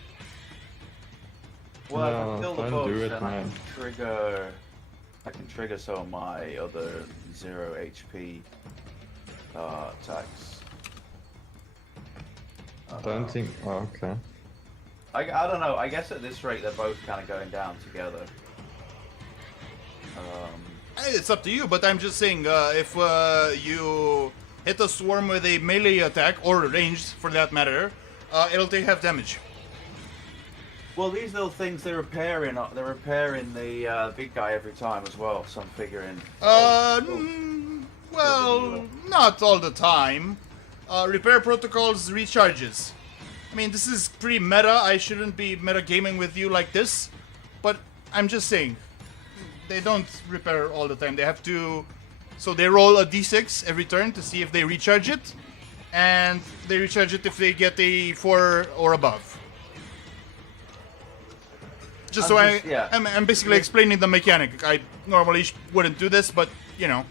Well, I No, can kill the don't bugs, do it, and I man. can trigger. I can trigger some of my other 0 HP attacks. Don't think. Oh, okay. I don't know. I guess at this rate they're both kind of going down together. It's up to you, but I'm just saying, if you hit a swarm with a melee attack, or ranged for that matter, it'll take half damage. Well, these little things they're repairing the big guy every time as well. So I'm figuring. Well, not all the time. Repair protocols recharges. I mean, this is pretty meta. I shouldn't be metagaming with you like this, but I'm just saying, they don't repair all the time. They have to, so they roll a d6 every turn to see if they recharge it, and they recharge it if they get a 4 or above. Just so yeah. I'm basically explaining the mechanic. I normally wouldn't do this, but you know.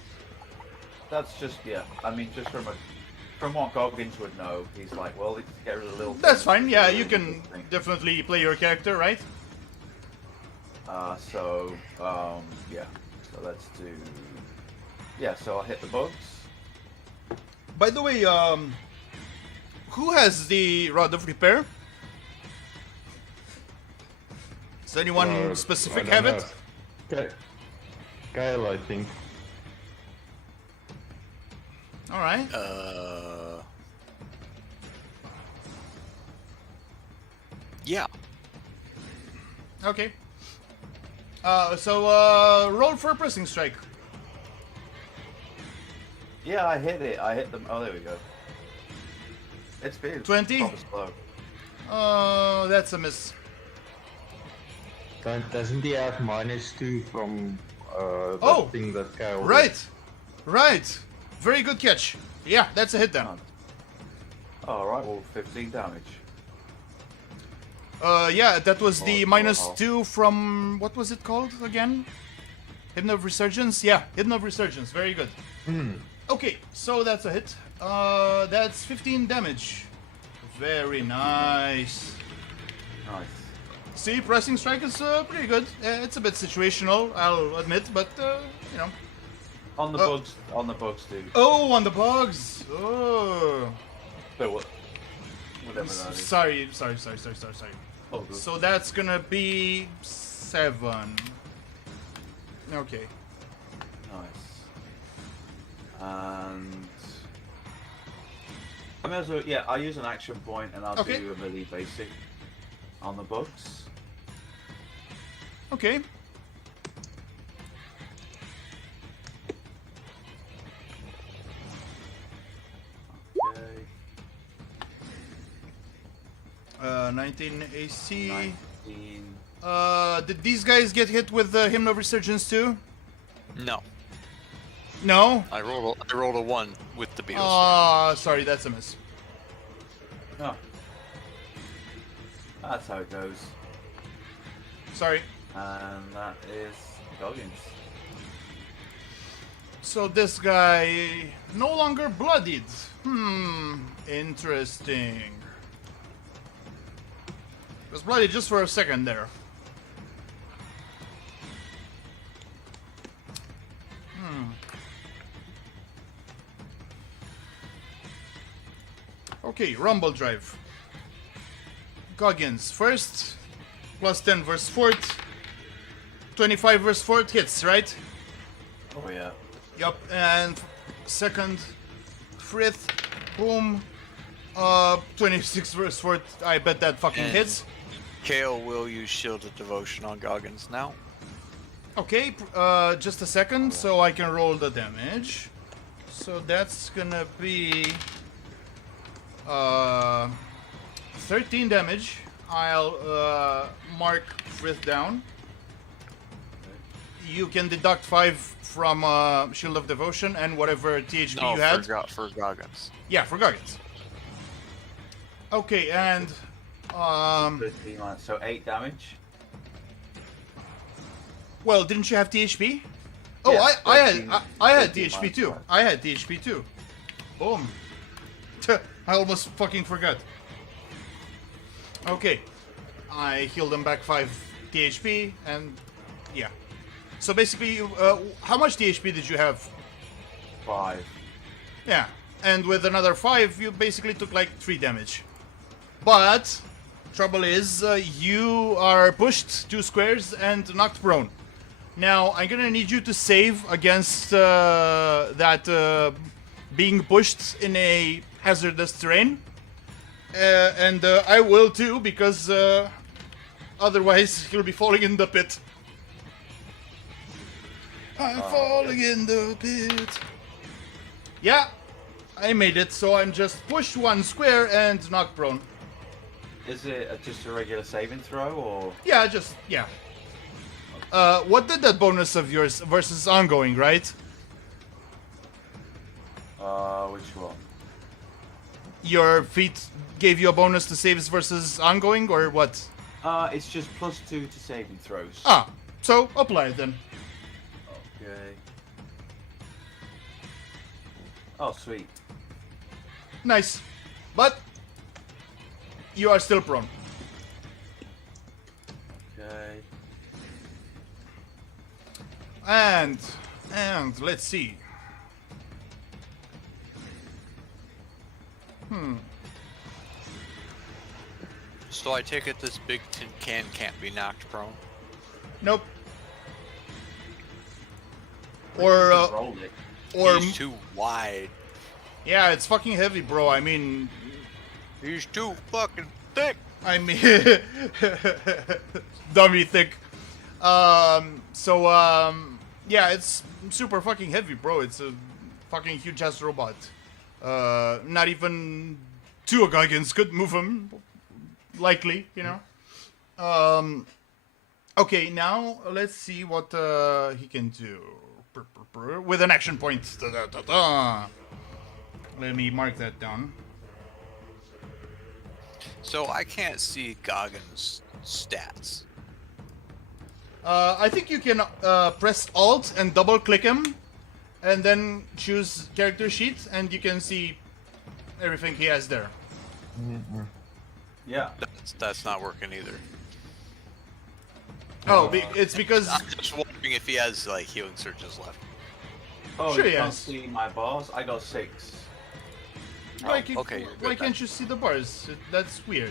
That's just I mean, just from what Goggins would know, he's like, well, let's get rid of the little. That's things. fine. Yeah, you Really can good thing. definitely play your character, right? Yeah. So let's do. Yeah, so I'll hit the bugs. By the way, who has the Rod of Repair? Does anyone specific I have don't it? know. Okay. Kyle, I think. All right. Yeah. Okay. So roll for a pressing strike. Yeah, I hit it. I hit them. Oh, there we go. It's big. 20? Proper slow. That's a miss. Doesn't he have -2 from that Oh, thing that Kyle did? Right. Right. Very good catch. Yeah, that's a hit then. All right. Well, 15 damage. Yeah, that was the Oh, -2 from what was it called again? Hidden of Resurgence? Yeah, Hidden of Resurgence. Very good. Okay, so that's a hit. That's 15 damage. Very nice. Nice. See, pressing strike is pretty good. It's a bit situational, I'll admit, but you know. On the bugs. On the bugs, dude. Oh, on the bugs. Oh. So what? Whatever that is. Sorry. Oh, good. So that's gonna be 7. Okay. Nice. And I may as well. Yeah, I'll use an action point and I'll Okay. do a melee basic on the bugs. Okay. Okay. 19 AC. 19. Did these guys get hit with the Hymn of Resurgence too? No. No? I rolled a 1 with the beetle. Sorry, that's a miss. Oh. That's how it goes. Sorry. And that is Goggins. So this guy no longer bloodied. Interesting. Was bloodied just for a second there. Okay, Rumble Drive. Goggins first. Plus 10 versus fort. 25 versus fort hits, right? Oh yeah. Yup, and second, Frith, boom. 26 versus fort. I bet that fucking And- hits. Kale will use Shield of Devotion on Goggins now. Okay, just a second, so I can roll the damage. So that's gonna be 13 damage. I'll mark Frith down. You can deduct 5 from Shield of Devotion and whatever THP No, you had. for Goggins. Yeah, for Goggins. Okay, and 13 minus, so 8 damage. well, didn't you have THP? Oh, Yeah, I had 13 THP minus too. 5. I had THP too. Boom. I almost fucking forgot. Okay, I healed him back 5 THP, and yeah. So basically, how much THP did you have? 5. Yeah, and with another 5, you basically took like 3 damage. But trouble is, you are pushed 2 squares and knocked prone. Now I'm gonna need you to save against that being pushed in a hazardous terrain, and I will too, because otherwise he'll be falling in the pit. I'm falling in the pit. Yeah, I made it, so I'm just pushed 1 square and knocked prone. Is it just a regular saving throw, or? Yeah, yeah. What did that bonus of yours versus ongoing, right? Which one? Your feat gave you a bonus to saves versus ongoing, or what? It's just +2 to saving throws. Ah, so apply it then. Okay. Oh, sweet. Nice. But you are still prone. Okay. And let's see. So I take it this big tin can can't be knocked prone. Nope. Or Just rolled it. or He's too wide. yeah, it's fucking heavy, bro. I mean, He's too fucking thick. dummy thick. Yeah, it's super fucking heavy, bro. It's a fucking huge ass robot. Not even 2 Goggins could move him. Likely, you know. Okay, now let's see what he can do with an action point. Let me mark that down. So I can't see Goggins' stats. I think you can press Alt and double click him, and then choose character sheet, and you can see everything he has there. Yeah. That's not working either. Oh, it's because I'm just wondering if he has like healing surges left. Oh, Sure, you can't yes. see my bars? I got 6. Okay, you're good why then. can't you see the bars? That's weird.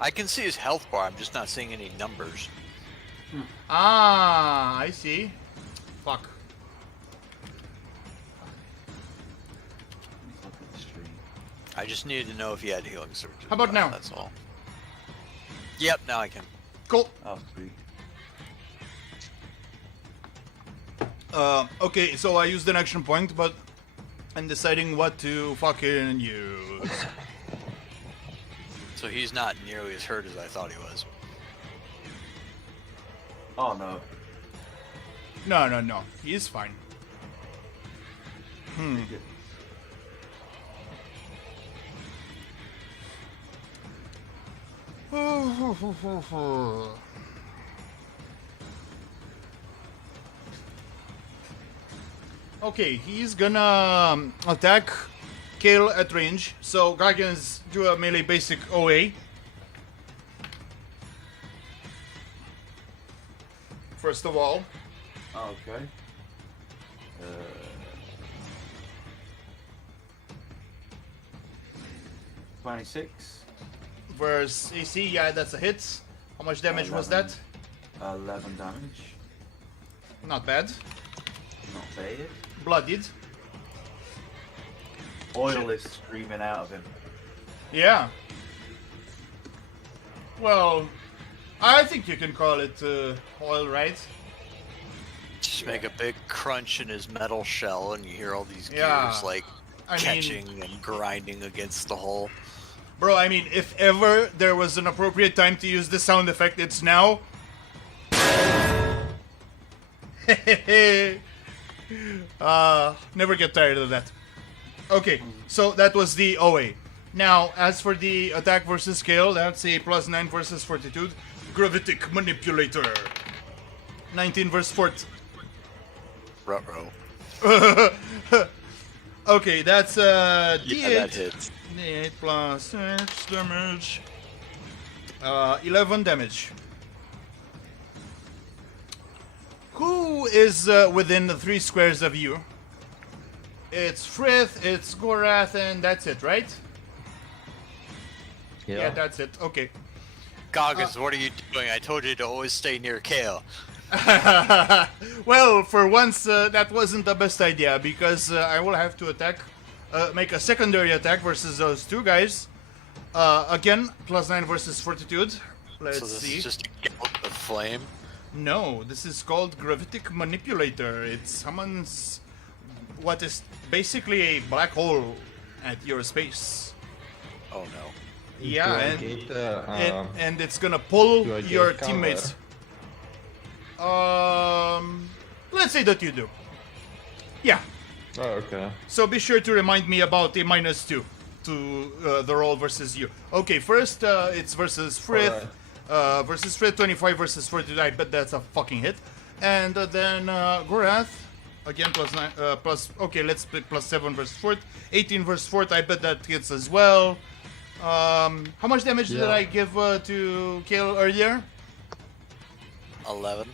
I can see his health bar. I'm just not seeing any numbers. Ah, I see. Fuck. Look at the stream. I just needed to know if he had healing surges. How about now? That's all. Yep, now I can. Cool. Oh, sweet. Okay, so I used an action point, but I'm deciding what to fucking use. So he's not nearly as hurt as I thought he was. Oh, no. No. He's fine. Pretty good. Okay, he's gonna attack Kale at range. So Guardians do a melee basic OA. First of all. Okay. 26. Versus AC, yeah, that's a hit. How much damage was that? 11 damage. Not bad. Not bad. Bloodied. Oil is streaming out of him. Yeah. Well, I think you can call it oil, right? Just make a big crunch in his metal shell, and you hear all these Yeah. gears like I mean, catching and grinding against the hull. bro, I mean, if ever there was an appropriate time to use this sound effect, it's now. Never get tired of that. Okay, so that was the OA. Now, as for the attack versus scale, that's a +9 versus fortitude. Gravitic Manipulator. 19 versus fort. Ruh-roh. Okay, that's D8. Yeah, that hits. D8 plus 6 damage. 11 damage. Who is within the 3 squares of you? It's Frith, it's Gorath, and that's it, right? Yeah, that's it. Okay. Goggins, what are you doing? I told you to always stay near Kale. Well, for once, that wasn't the best idea because I will have to attack, make a secondary attack versus those two guys. Again, +9 versus fortitude. Let's So this see. is just a gout of flame. No, this is called Gravitic Manipulator. It summons what is basically a black hole at your space. Oh no. Yeah, Do I and get, and it's gonna pull do I get your cover? teammates. Let's say that you do. Yeah. Oh, okay. So be sure to remind me about a -2 to the roll versus you. Okay, first it's versus Frith. Versus Frith, 25 versus 40. I bet that's a fucking hit. And then Gorath, again +9, okay, let's split +7 versus Fort. 18 versus Fort. I bet that hits as well. How much damage did Yeah. I give to Kale earlier? 11.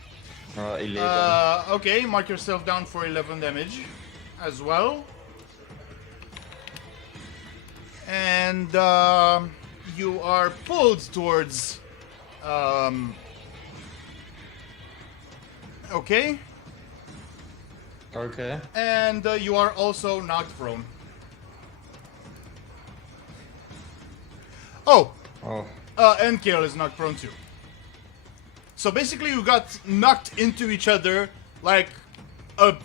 11. Okay, mark yourself down for 11 damage as well. And you are pulled towards. Okay, Okay. and you are also knocked prone. Oh, Oh. and Kale is knocked prone too. So basically, you got knocked into each other like a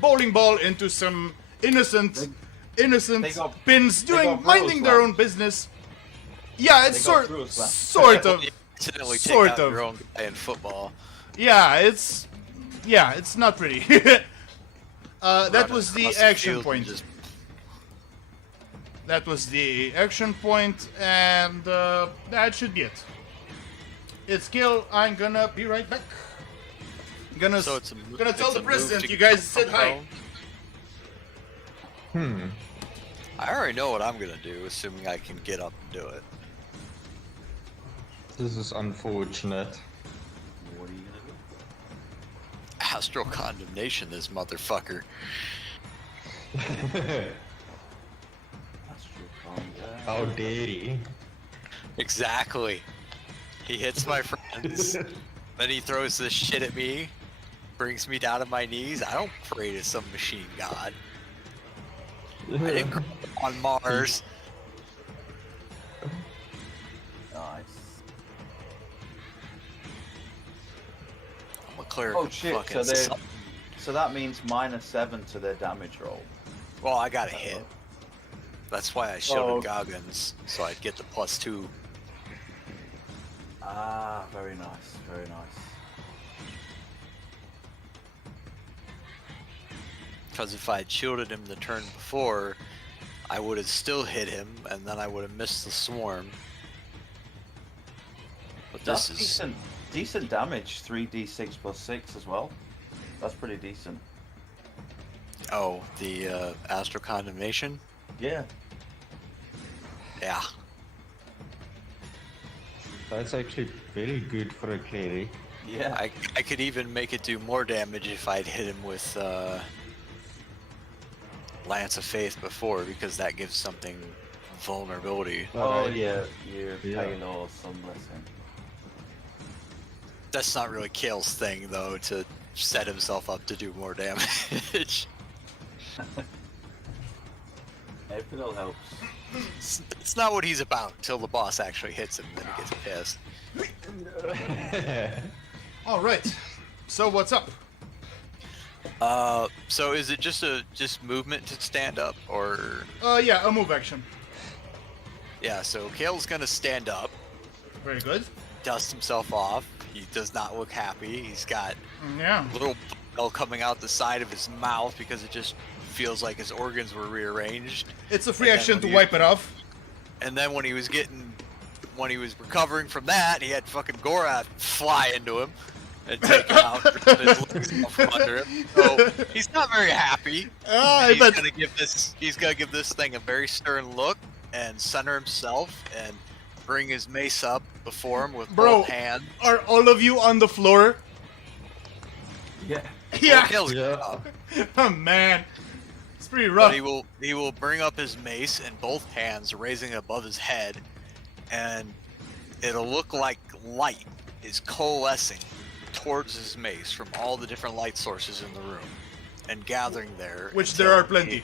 bowling ball into some innocent they got- pins they doing got minding their Bruce own business. Yeah, it's They got Bruce slammed. sort of. You accidentally take Sort out of. your own guy in football. Yeah, it's not pretty. That Running was the across action field point. and just- That was the action point, and that should be it. It's kill. I'm gonna be right back. Gonna So it's a, gonna tell it's the a move president to you guys get said hi. prone. I already know what I'm gonna do, assuming I can get up and do it. This is unfortunate. What are you gonna do? Astral condemnation, this motherfucker. That's true. Calm down. How dare he? Exactly. He hits my friends, then he throws this shit at me, brings me down to my knees. I don't pray to some machine god. I didn't grow up on Mars. Nice. I'm a cleric Oh of shit! fucking sun. So that means -7 to their damage roll. Well, I got a hit. That's why I showed Oh. him Goggins, so I'd get the +2. Ah, very nice, very nice. Because if I'd shielded him the turn before, I would have still hit him, and then I would have missed the swarm. But That's this is decent damage. 3d6 plus 6 as well. That's pretty decent. oh, the astral condemnation. Yeah. Yeah, That's actually very good for a cleric. Yeah. I could even make it do more damage if I'd hit him with Lance of Faith before, because that gives something vulnerability. Oh yeah, your Yeah. Paylor Sun Blessing. That's not really Kale's thing, though, to set himself up to do more damage. Everything helps. It's not what he's about till the boss actually hits him, then he gets pissed. All right. So what's up? So is it just movement to stand up, or Yeah, a move action. yeah? So Kale's gonna stand up, Very good. dust himself off. He does not look happy. He's got Yeah. little bile coming out the side of his mouth because it just feels like his organs were rearranged. It's a free And then action when to you- wipe it off. And then when he was recovering from that, he had fucking Gorath fly into him and take him out, rip his legs off from under him. So he's not very happy. I He's bet. gonna give this thing a very stern look and center himself and bring his mace up before him with Bro. both hands. Are all of you on the floor? Yeah. Yeah. Kale's Yeah. up, Oh man, it's pretty but rough. he will bring up his mace in both hands, raising it above his head, and it'll look like light is coalescing towards his mace from all the different light sources in the room and gathering there. Which there are plenty.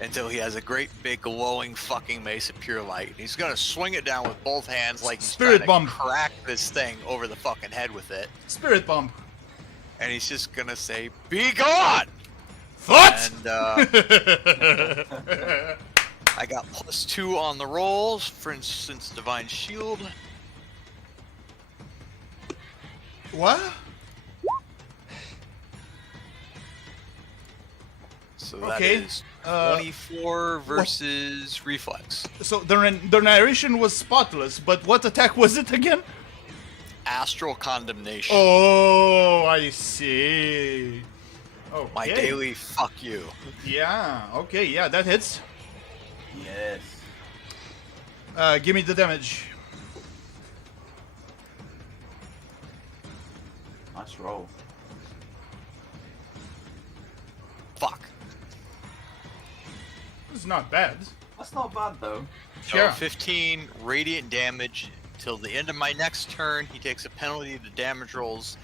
Until he has a great big glowing fucking mace of pure light. He's gonna swing it down with both hands like he's Spirit trying to bomb. crack this thing over the fucking head with it. Spirit bomb. And he's just gonna say, "Be gone!" What? And I got +2 on the rolls. For instance, Divine Shield. What? So that Okay, is uh, 24 versus Reflex. So the narration was spotless, but what attack was it again? Astral Condemnation. Oh, I see. Okay. My daily fuck you. Yeah. Okay. Yeah, that hits. Yes. Give me the damage. Nice roll. Fuck. It's not bad. That's not bad though. So Yeah. 15 radiant damage till the end of my next turn. He takes a penalty to damage rolls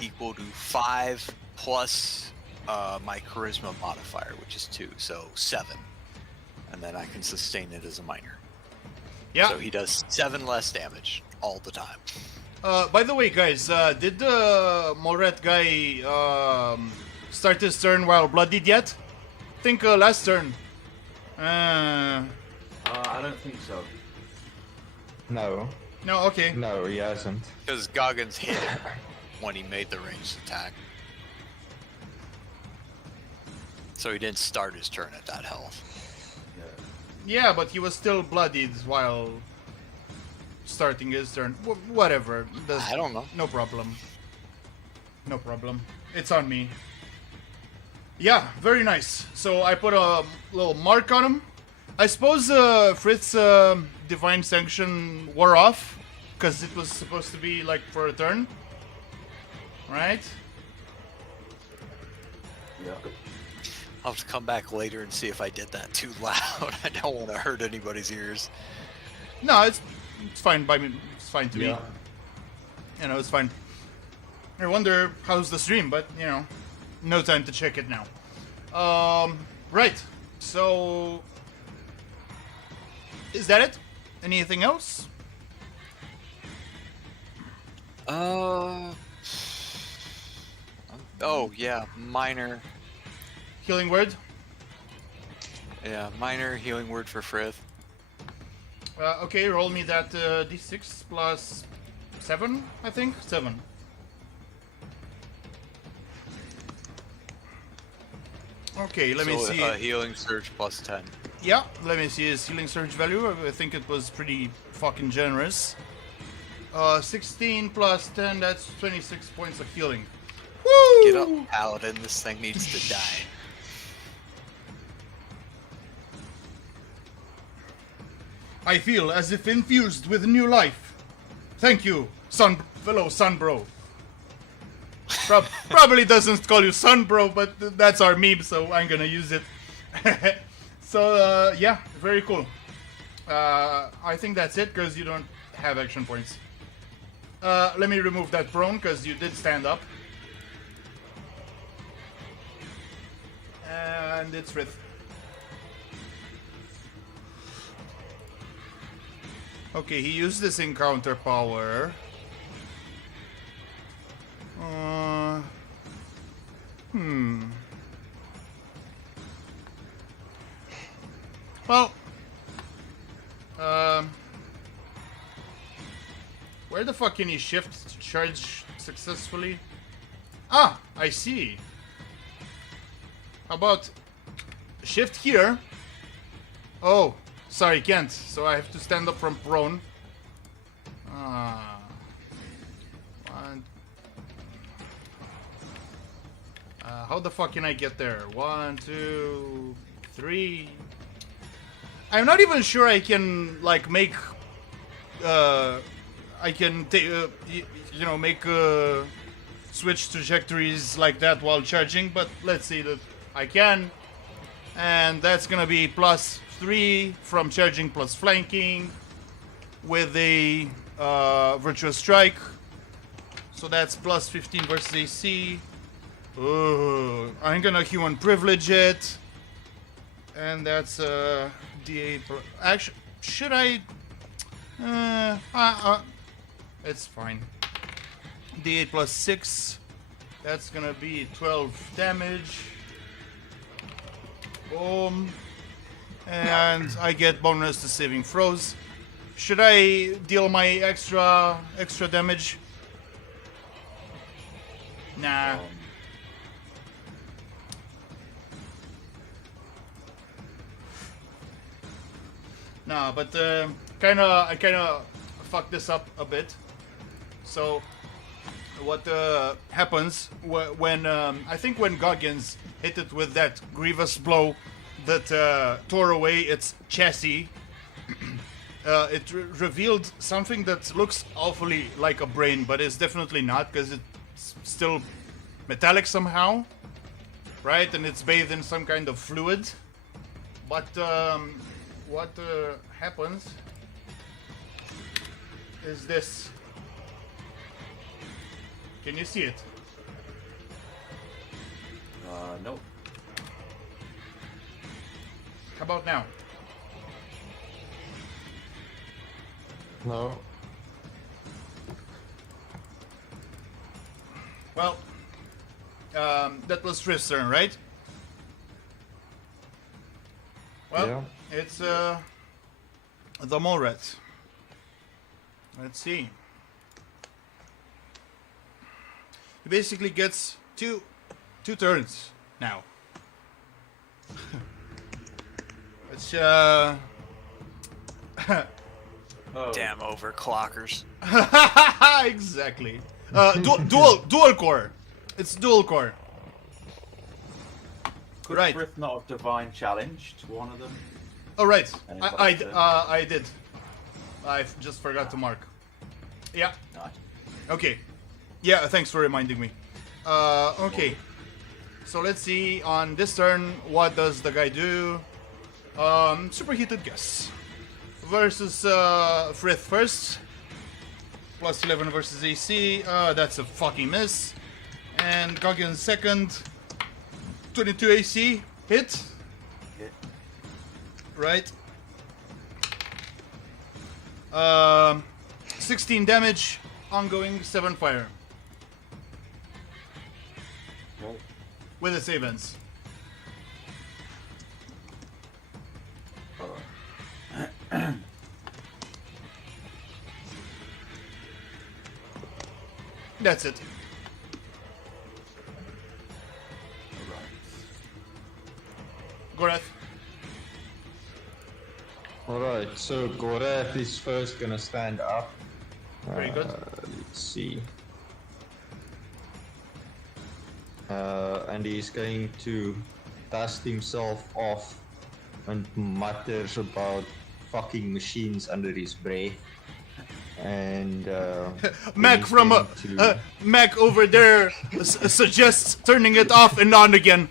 equal to 5 plus my charisma modifier, which is 2, so 7. And then I can sustain it as a minor. Yeah. So he does 7 less damage all the time. By the way, guys, did the Moret guy start his turn while bloodied yet? I think last turn. I don't think so. No, No. Okay. no, he hasn't. Because Goggins hit him when he made the ranged attack. So he didn't start his turn at that health. Yeah. Yeah, but he was still bloodied while starting his turn. Whatever. I don't know. No problem. No problem. It's on me. Yeah, very nice. So I put a little mark on him. I suppose Fritz's Divine Sanction wore off because it was supposed to be like for a turn. Right? Yeah. I'll have to come back later and see if I did that too loud. I don't want to hurt anybody's ears. No, it's fine by me. It's fine to me. Yeah. You know, it's fine. I wonder how's the stream, but you know, no time to check it now. Right. So, is that it? Anything else? Oh yeah, minor. Healing word. Yeah, minor healing word for Frith. Okay, roll me that d6 plus 7, I think 7. Okay, let me see. Healing surge plus 10. Yeah, let me see his healing surge value. I think it was pretty fucking generous. 16 plus 10, that's 26 points of healing. Woo! Get up, Paladin. This thing needs to die. I feel as if infused with new life. Thank you, fellow sun bro. Probably doesn't call you sun bro, but that's our meme, so I'm gonna use it. So yeah, very cool. I think that's it because you don't have action points. Let me remove that prone because you did stand up. And it's Rith. Okay, he used this encounter power. Well, where the fuck can he shift to charge successfully? Ah, I see. How about shift here? Oh, sorry, can't. So I have to stand up from prone. One. How the fuck can I get there? 1, 2, 3. I'm not even sure I can like make. I can take. You know, make switch trajectories like that while charging. But let's see that I can, and that's gonna be +3 from charging plus flanking with a virtuous strike. So that's +15 versus AC. I'm gonna human privilege it, and that's D8. Actually, should I? It's fine. D8 +6. That's gonna be 12 damage. Boom. And I get bonus to saving throws. Should I deal my extra damage? Nah. Nah, but I kind of fucked this up a bit. So what happens when I think when Goggins hit it with that grievous blow that tore away its chassis, it revealed something that looks awfully like a brain, but it's definitely not because it's still metallic somehow, right? And it's bathed in some kind of fluid. But what happens is this. Can you see it? Nope. How about now? No. Well, that was Rift's turn, right? Well, Yeah. it's the mole rat. Let's see. He basically gets two turns now. It's Oh. Damn overclockers. exactly. Dual core. It's dual core. Could Right. Griff not have divine challenged one of them? Oh right. Anybody I did. I just forgot to mark. Yeah. Nice. Okay. Yeah, thanks for reminding me. Okay. So let's see on this turn, what does the guy do? Superheated Guess. Versus Frith first. +11 versus AC. That's a fucking miss. And Goggins second. 22 AC. Hit. Hit. Right. 16 damage. Ongoing 7 fire. Roll. With its events. That's it. Gorath. Alright, so Gorath is first gonna stand up. Very good. Let's see. And he's going to dust himself off and mutters about fucking machines under his breath. And Mac he's from going to- Mac over there suggests turning it off and on again.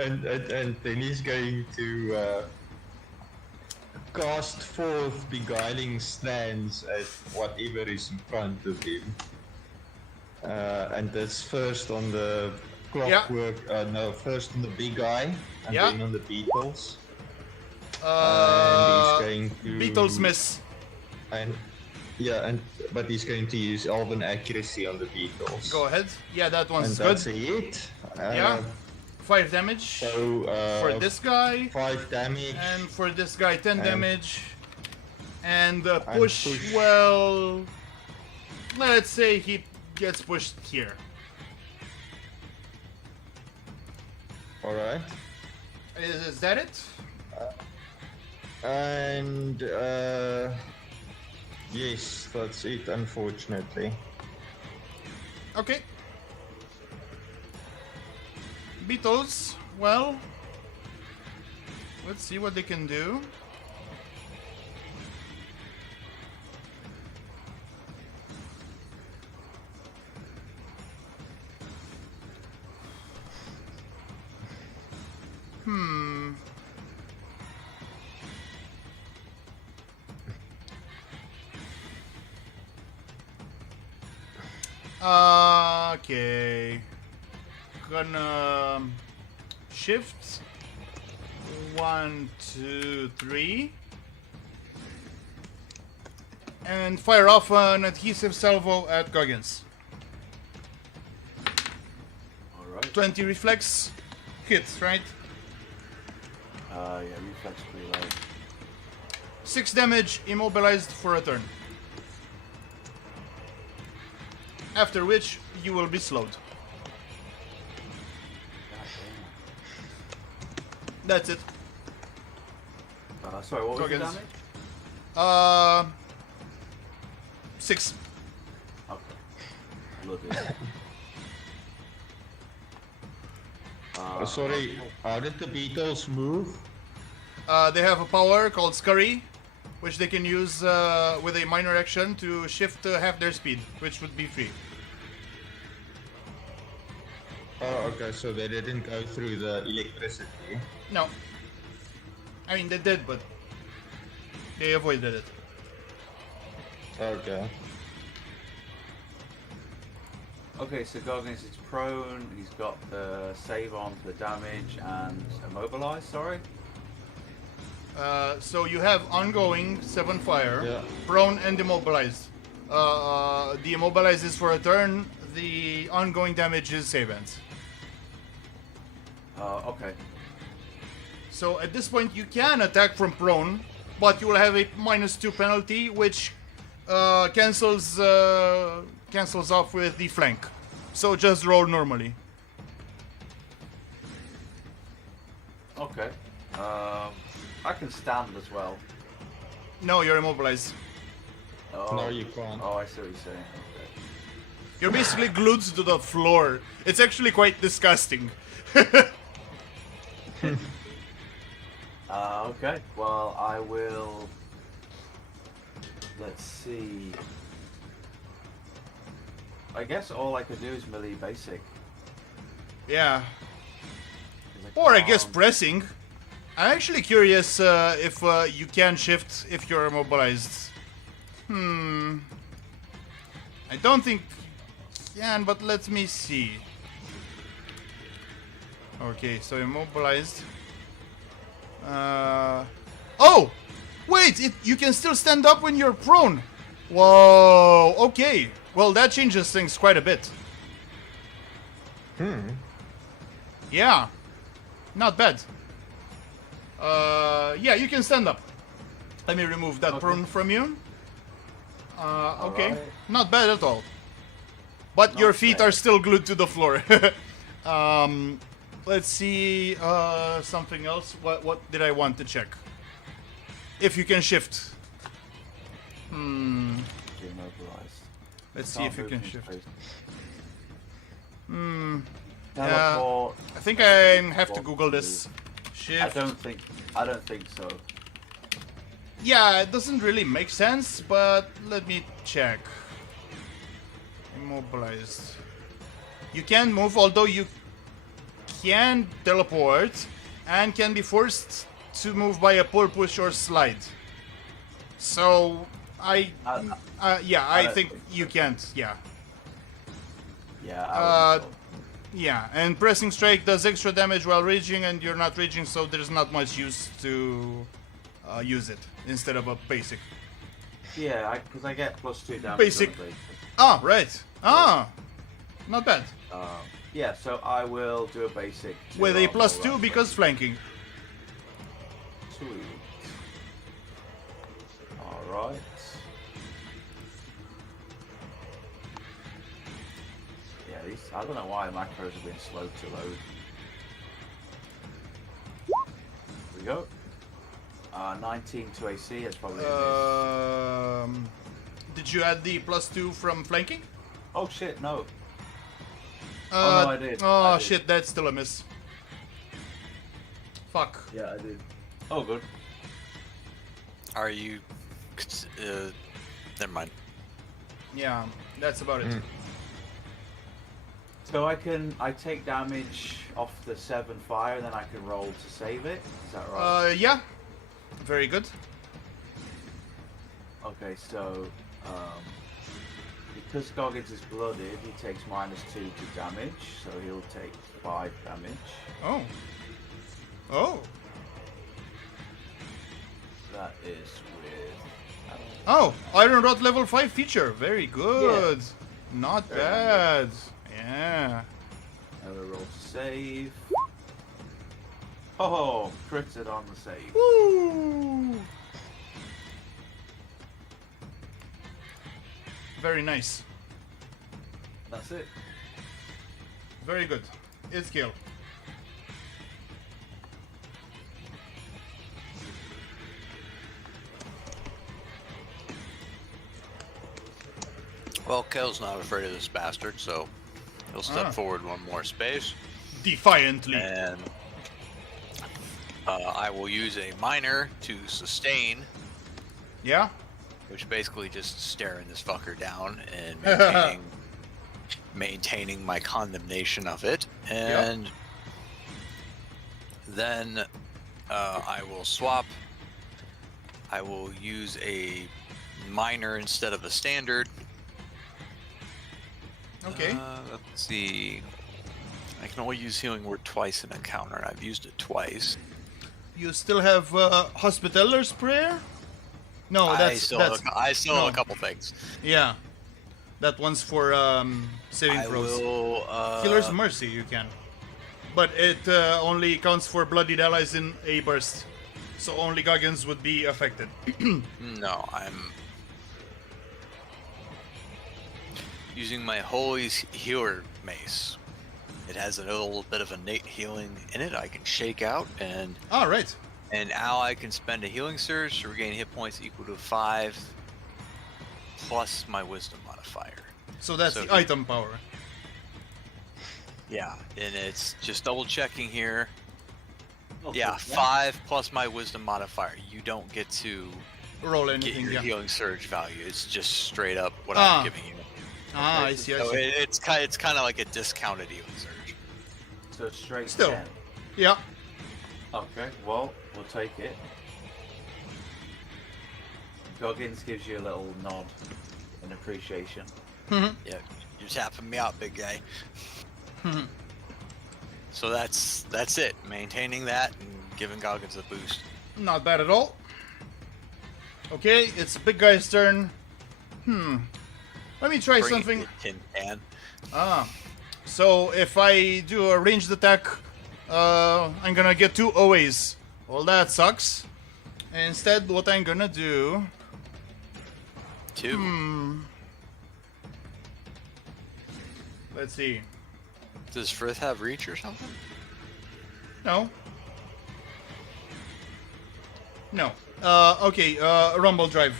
and then he's going to cast forth beguiling stands at whatever is in front of him. And that's first on the clockwork. No, first on the big guy, and then on the beetles. And he's going to Beetles miss. And but he's going to use elven accuracy on the beetles. Go ahead. Yeah, that one's And good. that's a hit. Yeah. 5 damage. So For this guy. 5 damage. And for this guy, 10 And- damage. And push, push. well, let's say he gets pushed here. All right. Is that it? And yes, that's it. Unfortunately. Okay. Beetles, well, let's see what they can do. Okay. Gonna shift. 1, 2, 3. And fire off an adhesive salvo at Goggins. Alright. 20 reflex. Hits, right? Yeah, reflex pretty low. 6 damage, immobilized for a turn. After which, you will be slowed. That's it. Sorry, what was the Goggins. damage? 6. Okay. Look at it. Sorry, how did the beetles move? They have a power called Scurry, which they can use with a minor action to shift half their speed, which would be free. Oh, okay, so they didn't go through the electricity. No. I mean, they did, but they avoided it. Okay. Okay, so Goggins is prone, he's got the save on for the damage and immobilized, sorry? So you have ongoing 7 fire, Yeah. prone and immobilized. The immobilized is for a turn, the ongoing damage is save ends. Okay. So at this point you can attack from prone, but you will have a -2 penalty, which cancels off with the flank. So just roll normally. Okay. I can stand as well. No, you're immobilized. Oh. No, you can't. Oh, I see what you're saying. Okay. You're basically glued to the floor. It's actually quite disgusting. Okay. Well, I will. Let's see. I guess all I could do is melee basic. Yeah. 'Cause Or I guess can't- pressing. I'm actually curious if you can shift if you're immobilized. I don't think you can, but let me see. Okay, so immobilized. Oh! Wait, you can still stand up when you're prone. Whoa, okay. Well, that changes things quite a bit. Yeah. Not bad. Yeah, you can stand up. Let me remove that prone from you. Okay. Alright. Not bad at all. But your Not feet bad. are still glued to the floor. Let's see something else. What did I want to check? If you can shift. Immobilized. Let's see if you can shift. Teleport. I think I have to Google this. I Shift. don't think so. Yeah, it doesn't really make sense, but let me check. Immobilized. You can move, although you can teleport and can be forced to move by a pull, push, or slide. So I don't think think you can't. Yeah. Yeah. Yeah, and pressing strike does extra damage while raging, and you're not raging, so there's not much use to use it instead of a basic. Yeah, because I get +2 damage. Basic. On a basic. Ah, right. Ah, not bad. Yeah, so I will do a basic. With a on +2 the because flanking. Sweet. Alright. Yeah, I don't know why the macros have been slow to load. Here we go. 19 to AC, that's probably a miss. Did you add the +2 from flanking? Oh shit, no. Oh, no, I did. Oh, I did. shit, that's still a miss. Fuck. Yeah, I did. Oh, good. Are you? Never mind. Yeah, that's about it. So I take damage off the 7 fire, and then I can roll to save it. Is that right? Yeah. Very good. Okay, so because Goggins is blooded, he takes -2 to damage, so he'll take 5 damage. Oh. Oh. That is with. Oh, Iron Rod level 5 feature. Very good. Not Very bad. Yeah. And a roll to save. Oh, critted on the save. Woo! Very nice. That's it. Very good. It's kill. Well, Kel's not afraid of this bastard, so he'll step forward one more space. Defiantly. And I will use a minor to sustain, Yeah? which basically just staring this fucker down and maintaining my condemnation of it. And then I will swap. I will use a minor instead of a standard. Okay. Let's see. I can only use Healing Word twice in a counter, and I've used it twice. You still have Hospitaler's Prayer? No, I still have no. a couple things. Yeah. That one's for saving I throws. will. Healer's Mercy you can. But it only counts for bloodied allies in a burst. So only Goggins would be affected. No, I'm using my Holy Healer Mace. It has a little bit of innate healing in it I can shake out, and Alright. an ally can spend a healing surge to regain hit points equal to 5 plus my wisdom modifier. So that's So the item power. Yeah, and it's just double checking here. Oh, Yeah, cool. 5 plus my wisdom modifier. You don't get to Roll get anything, your yeah. healing surge value. It's just straight up what Ah. I'm giving you. Ah, I see, I So see. it's kind of like a discounted healing surge. So straight Still. 10. Yeah. Okay, well, we'll take it. Goggins gives you a little nod in appreciation. Yeah, you're tapping me out, big guy. So that's it. Maintaining that and giving Goggins a boost. Not bad at all. Okay, it's the big guy's turn. Let me try Bring it, something. you tin can. So if I do a ranged attack, I'm gonna get 2 OAs. Well, that sucks. Instead, what I'm gonna do... 2. Let's see. Does Frith have reach or something? No. No. Okay, Rumble Drive.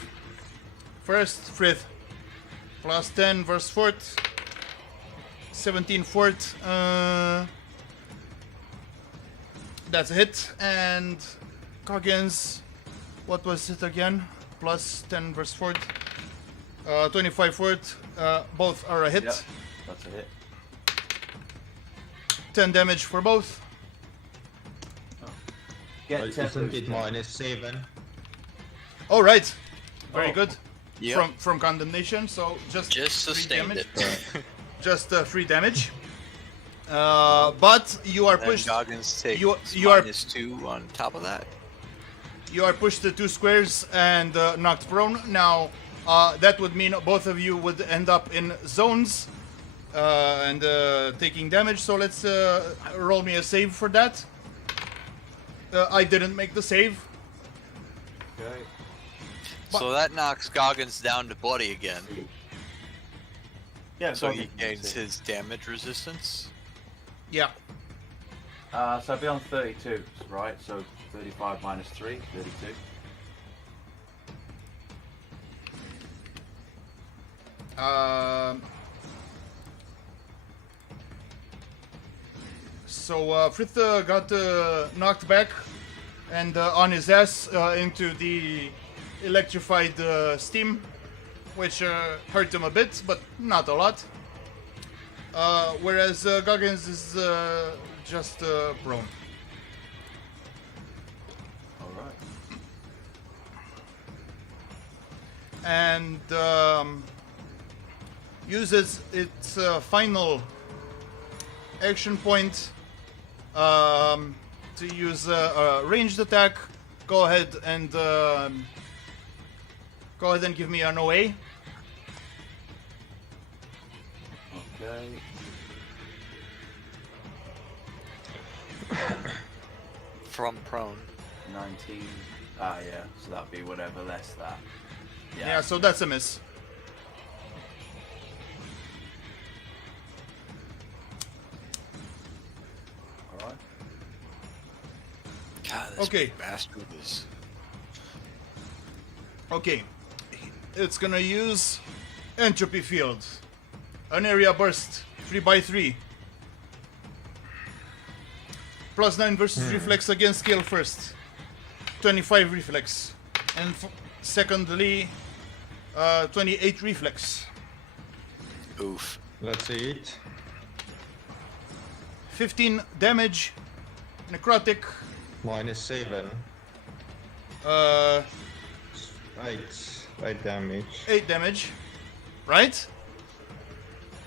First, Frith. Plus 10 versus Fort. 17 Fort. That's a hit. And Goggins. What was it again? Plus 10 versus Fort. 25 Fort. Both are a hit. Yep, that's a hit. 10 damage for both. Get 10 Isn't it boost. -7? All right, very Oh. good. Yep. From condemnation, so just Just 3 sustained damage. it. Just 3 damage. But you are And pushed. Goggins takes you are- -2 on top of that. You are pushed to 2 squares and knocked prone. Now, that would mean both of you would end up in zones and taking damage. So let's roll me a save for that. I didn't make the save. Okay. So that knocks Goggins down to bloody again. Yeah, So go he ahead. gains his damage resistance. Yeah. So I'd be on 32, right? So 35 minus 3, 32. So Frith got knocked back and on his ass into the electrified steam, which hurt him a bit, but not a lot. Whereas Goggins is just prone. Alright. And uses its final action point to use a ranged attack. Go ahead and give me an OA. Okay. From prone. 19. Ah, yeah. So that'd be whatever less that. Yeah, so that's a miss. Alright. God, this Okay. bastard is. Okay, it's gonna use entropy field, an area burst, 3x3, +9 versus reflex against scale first, 25 reflex, and secondly, 28 reflex, Oof. Let's see it. 15 damage, necrotic, -7. uh, 8 damage. 8 damage, right?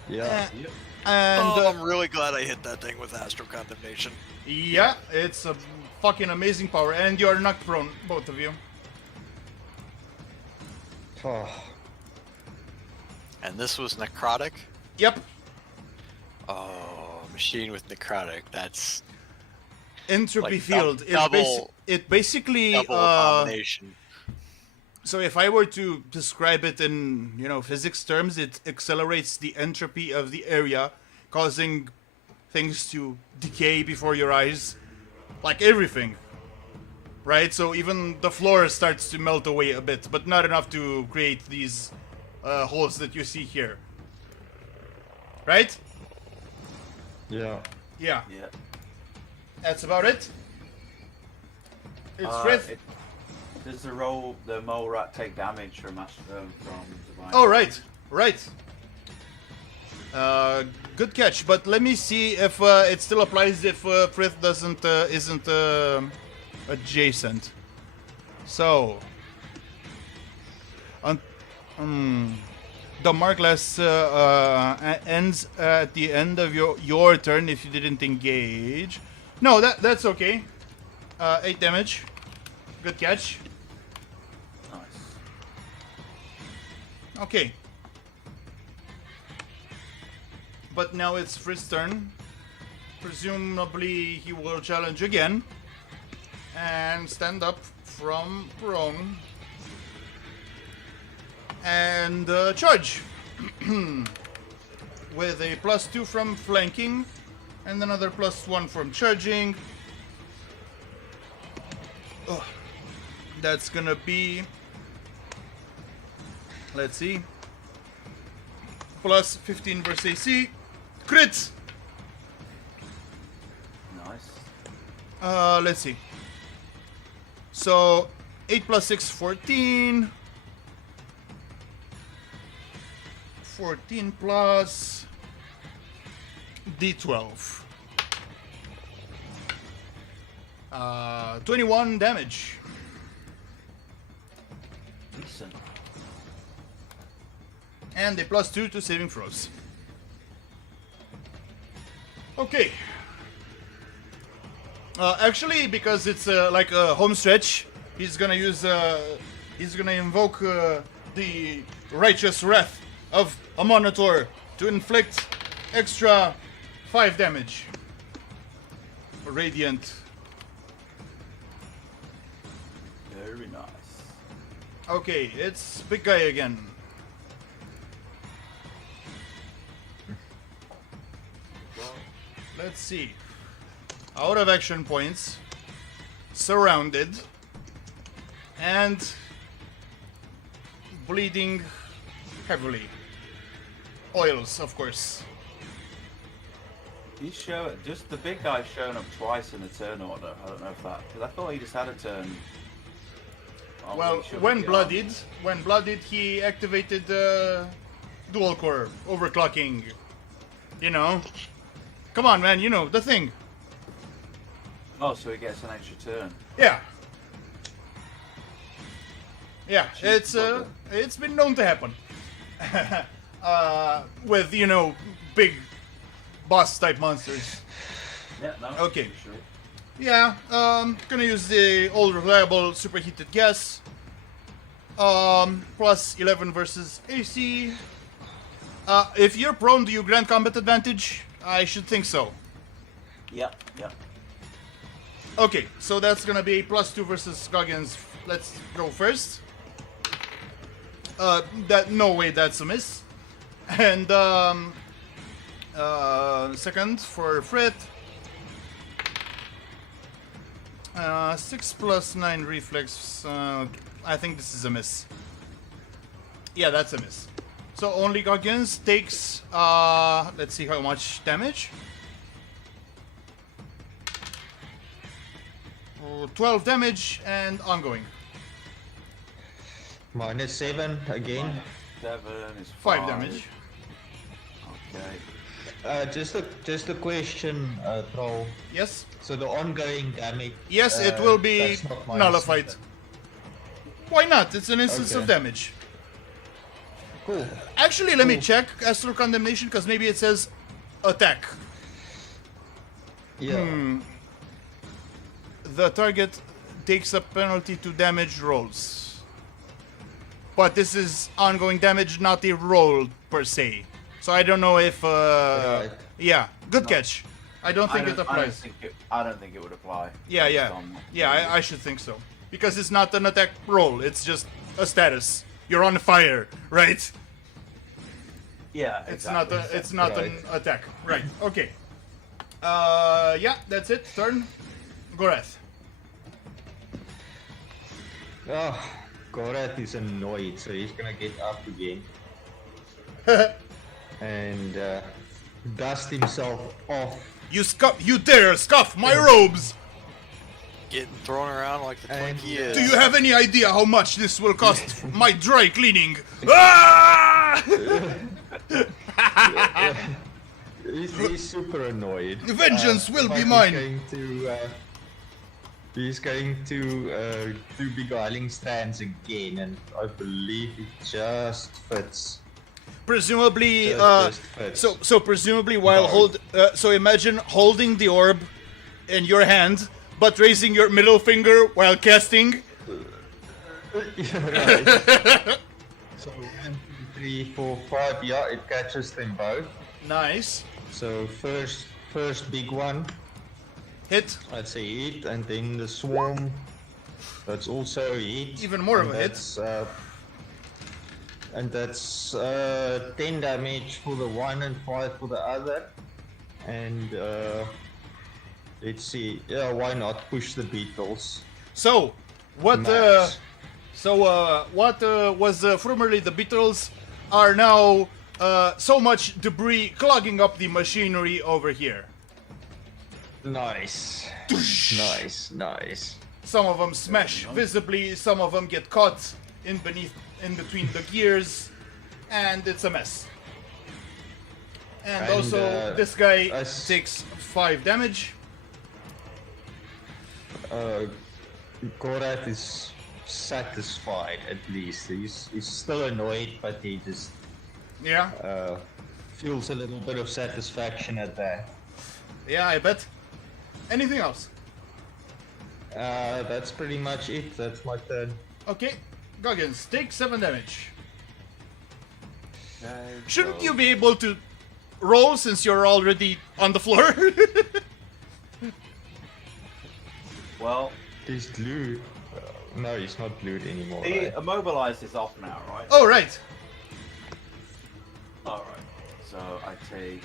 Yeah. Yep. And Oh, I'm really glad I hit that thing with Astral Condemnation. yeah, it's a fucking amazing power, and you're knocked prone, both of you. Oh, And this was necrotic. Yep, Oh, machine with necrotic. That's entropy Like field. It basically double abomination. so if I were to describe it in physics terms, it accelerates the entropy of the area, causing things to decay before your eyes, like everything. Right? So even the floor starts to melt away a bit, but not enough to create these holes that you see here. Right? yeah. Yeah, Yeah. that's about it. It's Frith. Does the mole rat take damage from divine? Oh, right. Good catch, but let me see if it still applies if Frith isn't adjacent. So, the markless ends at the end of your turn if you didn't engage. No, that's okay. 8 damage. Good catch. Nice. Okay. But now it's Fritz's turn. Presumably he will challenge again. And stand up from prone. And charge. With a +2 from flanking. And another +1 from charging. Ugh. That's gonna be... Let's see. +15 versus AC. Crit! Nice. Let's see. So, 8 + 6, 14. 14 plus D12. 21 damage. Decent. And a +2 to saving throws. Okay. Actually, because it's like a home stretch, he's gonna use. He's gonna invoke the righteous wrath of a Monitor to inflict extra 5 damage. Radiant. Very nice. Okay, it's big guy again. Let's see. Out of action points. Surrounded. And bleeding heavily. Oils, of course. He's showing just the big guy's showing up twice in the turn order. I don't know if that because I thought he just had a turn. Oh, Well, he should when be blooded, he activated dual core overclocking. You know. Come on, man. You know the thing. Oh, so he gets an extra turn. Yeah. Yeah, Jeez, it's been known to happen. With, you know, big boss type monsters. Yeah, no. Okay. for sure. Yeah, gonna use the old reliable superheated gas. Plus 11 versus AC. If you're prone, do you grant combat advantage? I should think so. Yep, yep. Okay, so that's gonna be a +2 versus Goggins. Let's go first. No way, that's a miss. And second for Frit. 6 plus 9 reflex. I think this is a miss. Yeah, that's a miss. So only Goggins takes. Let's see how much damage. 12 damage and ongoing. -7 again. 7 is 5 damage. Okay. Just a question, Troll. Yes. So the ongoing damage. Yes, it will be that's not minus nullified. 7. Why not? It's an instance of Okay. damage. Cool. Actually, let me Cool. check Astral Condemnation because maybe it says attack. Yeah. The target takes a penalty to damage rolls. But this is ongoing damage, not a roll per se. So I don't know if. Right. Yeah, good catch. I don't think it applies. I don't think it would apply. Yeah, based yeah. on- Yeah, I should think so. Because it's not an attack roll, it's just a status. You're on fire, right? Yeah, It's exactly. not an Right. attack. Right. Okay. Yeah, that's it. Turn. Gorath. Oh, Gorath is annoyed, so he's gonna get up again. And dust himself off. You dare scuff my robes! Getting thrown around like the And, Twinkie is. Do you have any idea how much this will cost my dry cleaning? Ah! He's super annoyed. Vengeance will but be mine. He's going to do beguiling stands again, and I believe it just fits. Presumably, Just fits. so presumably while so imagine holding the orb in your hand, but raising your middle finger while casting. Yeah, right. So 1, 2, 3, 4, 5. Yeah, it catches them both. Nice. So first big one. Hit. I'd say hit, and then the swarm. That's also a hit. Even more of and a hit. that's, and that's 10 damage for the one and 5 for the other. And let's see. Yeah, why not push the beetles? So, what? Max. What was formerly the beetles are now so much debris clogging up the machinery over here. Nice. Nice. Some of them smash visibly, some of them get caught in between the gears, and it's a mess. And also, this guy takes 5 damage. Korath is satisfied at least. He's still annoyed, but he just Yeah. feels a little bit of satisfaction at that. Yeah, I bet. Anything else? That's pretty much it. That's my turn. Okay. Goggins, take 7 damage. Okay, Shouldn't so- you be able to roll since you're already on the floor? Well, He's glued. No, he's not glued anymore. the Right? immobilized is off now, right? Oh, right. Alright. So I take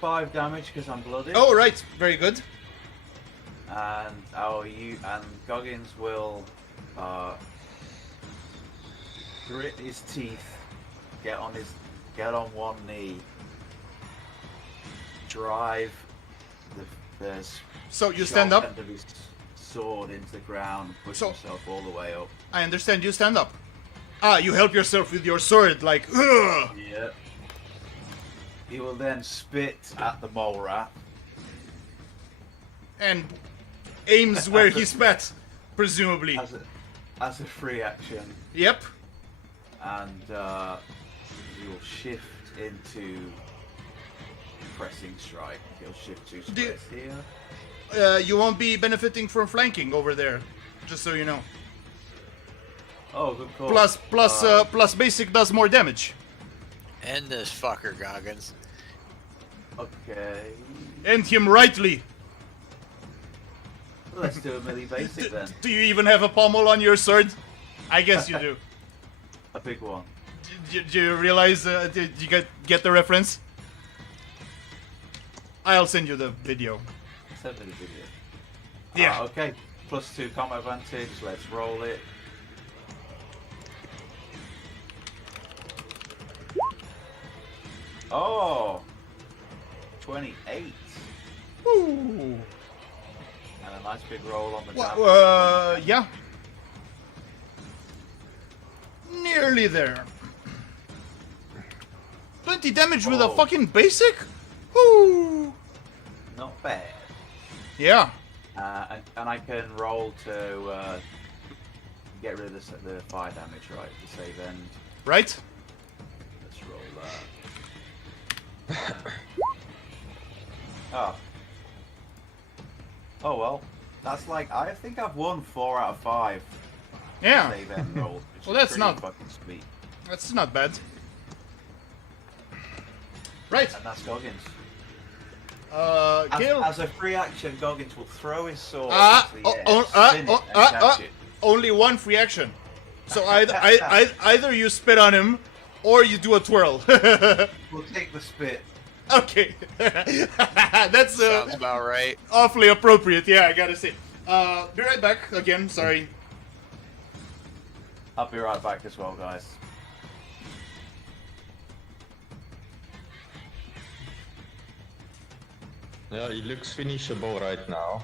5 damage because I'm blooded. Oh, right. Very good. And Goggins will grit his teeth, get on one knee, drive the So you sharp stand up. end of his sword into the ground, and push So- himself all the way up. I understand you stand up. Ah, you help yourself with your sword, like, ugh! Yeah. He will then spit at the mole rat. And aims where he spat, presumably. As a free action, Yep. and he will shift into pressing strike. He'll shift 2 Do- squares here. You won't be benefiting from flanking over there, just so you know. Oh, good call. Plus basic does more damage. End this fucker, Goggins. Okay. End him rightly. Let's do a melee basic then. Do you even have a pommel on your sword? I guess you do. A big one. Do you realize? Did you get the reference? I'll send you the video. Send me the video. Yeah. Okay. +2 combat advantage. Let's roll it. Oh. 28. Ooh. And a nice big roll on the Well, damage. yeah. Nearly there. 20 damage with a Oh. fucking basic? Woo! Not bad. Yeah. And I can roll to get rid of the fire damage, right? The save end. Right? Let's roll that. Oh. Oh well. That's like, I think I've won 4 out of 5 Yeah. save end rolls. Which Well, is that's pretty not- fucking sweet. That's not bad. Right. And that's Goggins. Gale. As a free action, Goggins will throw his sword Ah, into the air, oh, spin it, and catch it. Only one free action. So either you spit on him, or you do a twirl. We'll take the spit. Okay. That's Sounds about right. awfully appropriate. Yeah, I gotta say. Be right back. Again, sorry. I'll be right back as well, guys. Yeah, he looks finishable right now.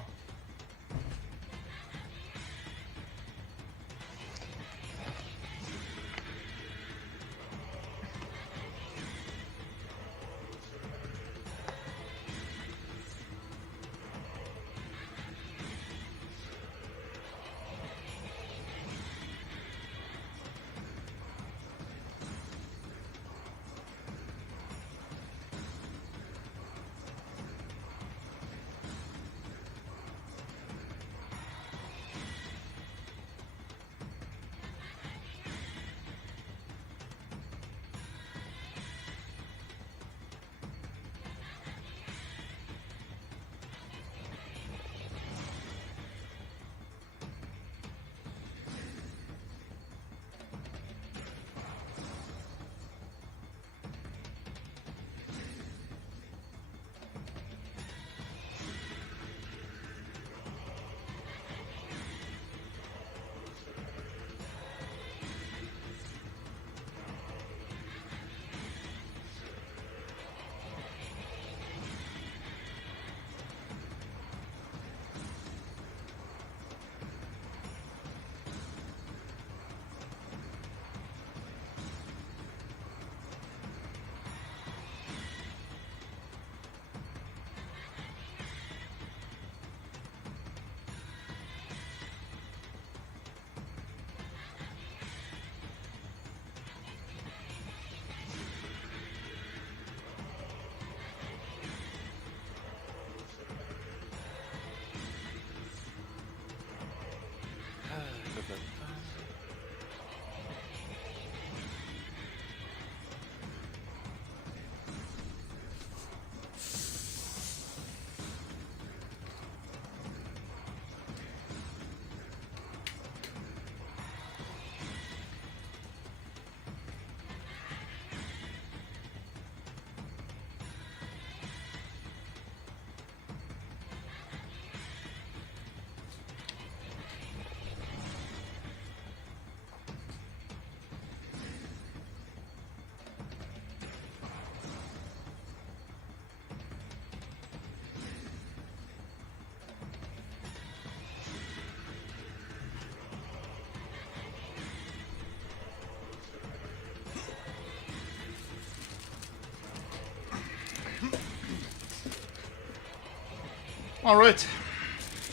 All right.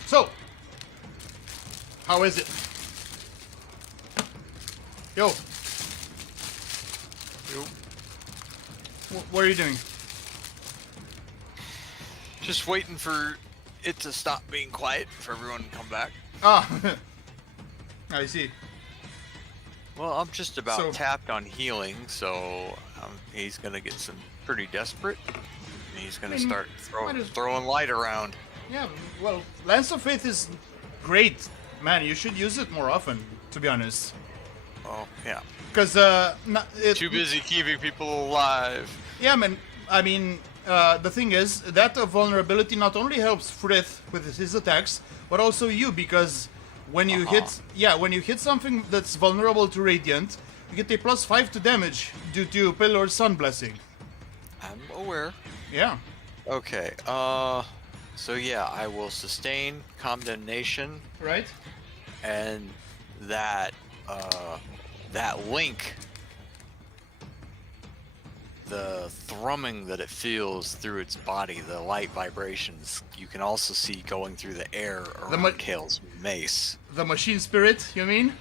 So, how is it? Yo. What are you doing? Just waiting for it to stop being quiet for everyone to come back. Ah, I see. Well, I'm just about So- tapped on healing, so he's gonna get some pretty desperate. And he's gonna start might as- throwing light around. Yeah, well, Lance of Faith is great. Man, you should use it more often, to be honest. Oh yeah. Because, Too busy keeping people alive. Yeah, man. I mean, the thing is that vulnerability not only helps Frith with his attacks, but also you, because when you when you hit something that's vulnerable to radiant, you get a +5 to damage due to Pillar's Sun Blessing. I'm aware. Yeah. Okay. So yeah, I will sustain condemnation, Right. and that link, the thrumming that it feels through its body, the light vibrations, you can also see going through the air around Kale's mace. The machine spirit, you mean?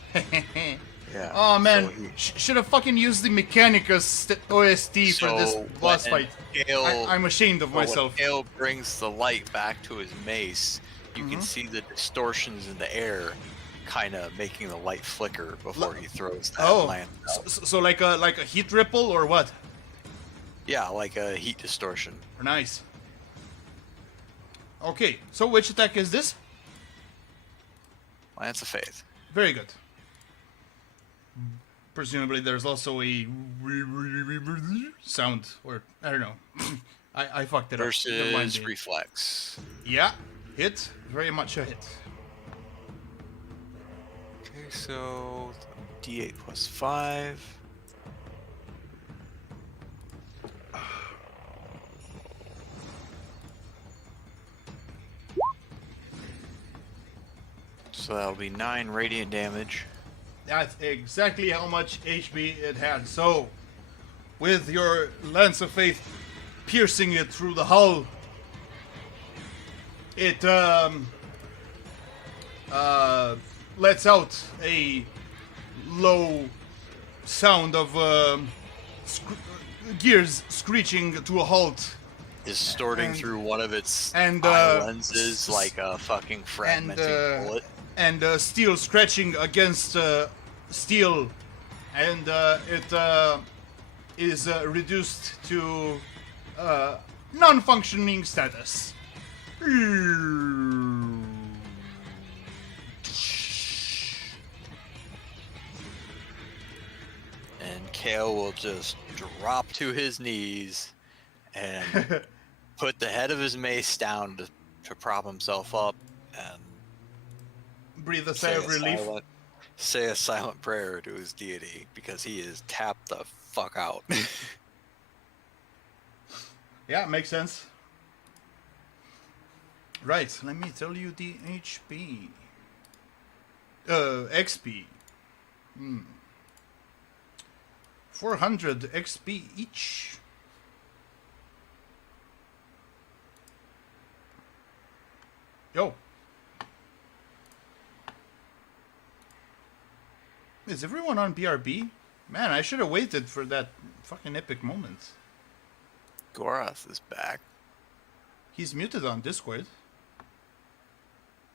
Yeah. Oh man, So should have fucking used the Mechanicus OST for this boss fight. I'm ashamed of myself. When Kale brings the light back to his mace, you Mm-hmm. can see the distortions in the air, kind of making the light flicker before he throws that lance out. So like a heat ripple or what? Yeah, like a heat distortion. Nice. Okay, so which attack is this? Lance of Faith. Very good. Presumably there's also a sound, or I don't know. I fucked it up. Never mind Versus me. reflex. Yeah, hit. Very much a hit. Okay, so D8 plus 5. So that'll be 9 radiant damage. That's exactly how much HP it had. So, with your Lance of Faith piercing it through the hull, it lets out a low sound of gears screeching to a halt, Distorting And- through one of its and, eye lenses like a fucking fragmenting bullet. and steel scratching against steel, and it is reduced to non-functioning status. And Kale will just drop to his knees and put the head of his mace down to prop himself up and Breathe a sigh of relief. say a silent prayer to his deity because he is tapped the fuck out. Yeah, makes sense. Right, let me tell you the HP. XP. 400 XP each. Yo. Is everyone on BRB? Man, I should have waited for that fucking epic moment. Gorath is back. He's muted on Discord.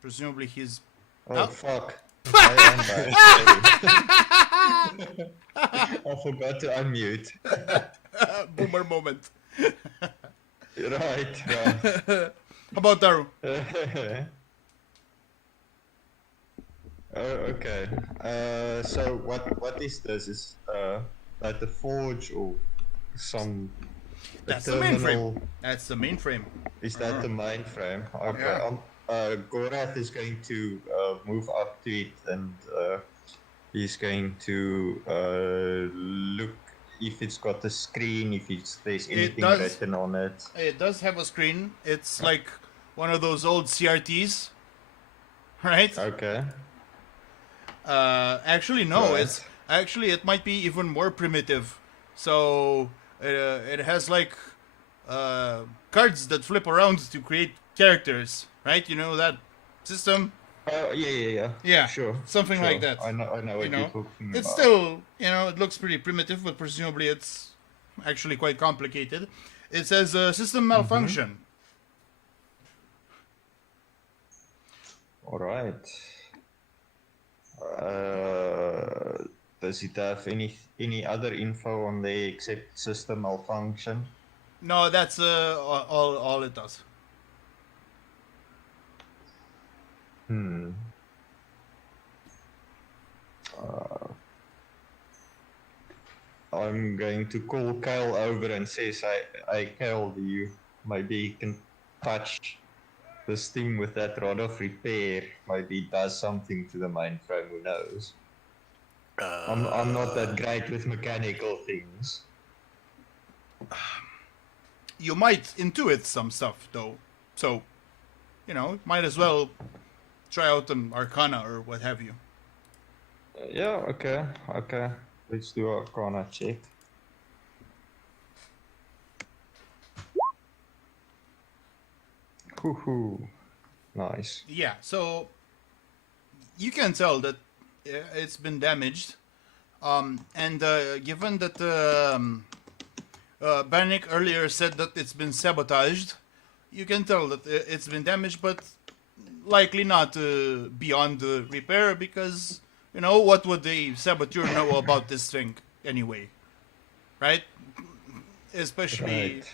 Presumably he's... Oh, Oh. fuck. I am back. I forgot to unmute. Boomer moment. Right. How about Daru? Oh, okay. So what is this? Is like the forge or some? That's a the mainframe. terminal? That's the mainframe. Is that the mainframe? Okay. Yeah. Gorath is going to move up to it and he's going to look if it's got a screen, if there's anything does. written on it. It does have a screen. It's like one of those old CRTs, right? Okay. Actually, no. Right. It might be even more primitive. So it has like cards that flip around to create characters, right? You know that system? Yeah. Sure. Something like Sure. that. I know what You you're know, talking it's about. still, it looks pretty primitive, but presumably it's actually quite complicated. It says system malfunction. All right. Does it have any other info on there except system malfunction? No, that's all it does. I'm going to call Kyle over and says, I Kyle, do you maybe can touch this thing with that rod of repair? Maybe it does something to the mainframe, who knows? I'm not that great with mechanical things. You might intuit some stuff, though. So, might as well try out an Arcana or what have you. Yeah, okay. Let's do a Arcana check. Hoo-hoo. Nice. Yeah, so you can tell that it's been damaged. And given that Bannick earlier said that it's been sabotaged, you can tell that it's been damaged, but likely not beyond repair, because, what would the saboteur know about this thing anyway? Right? Especially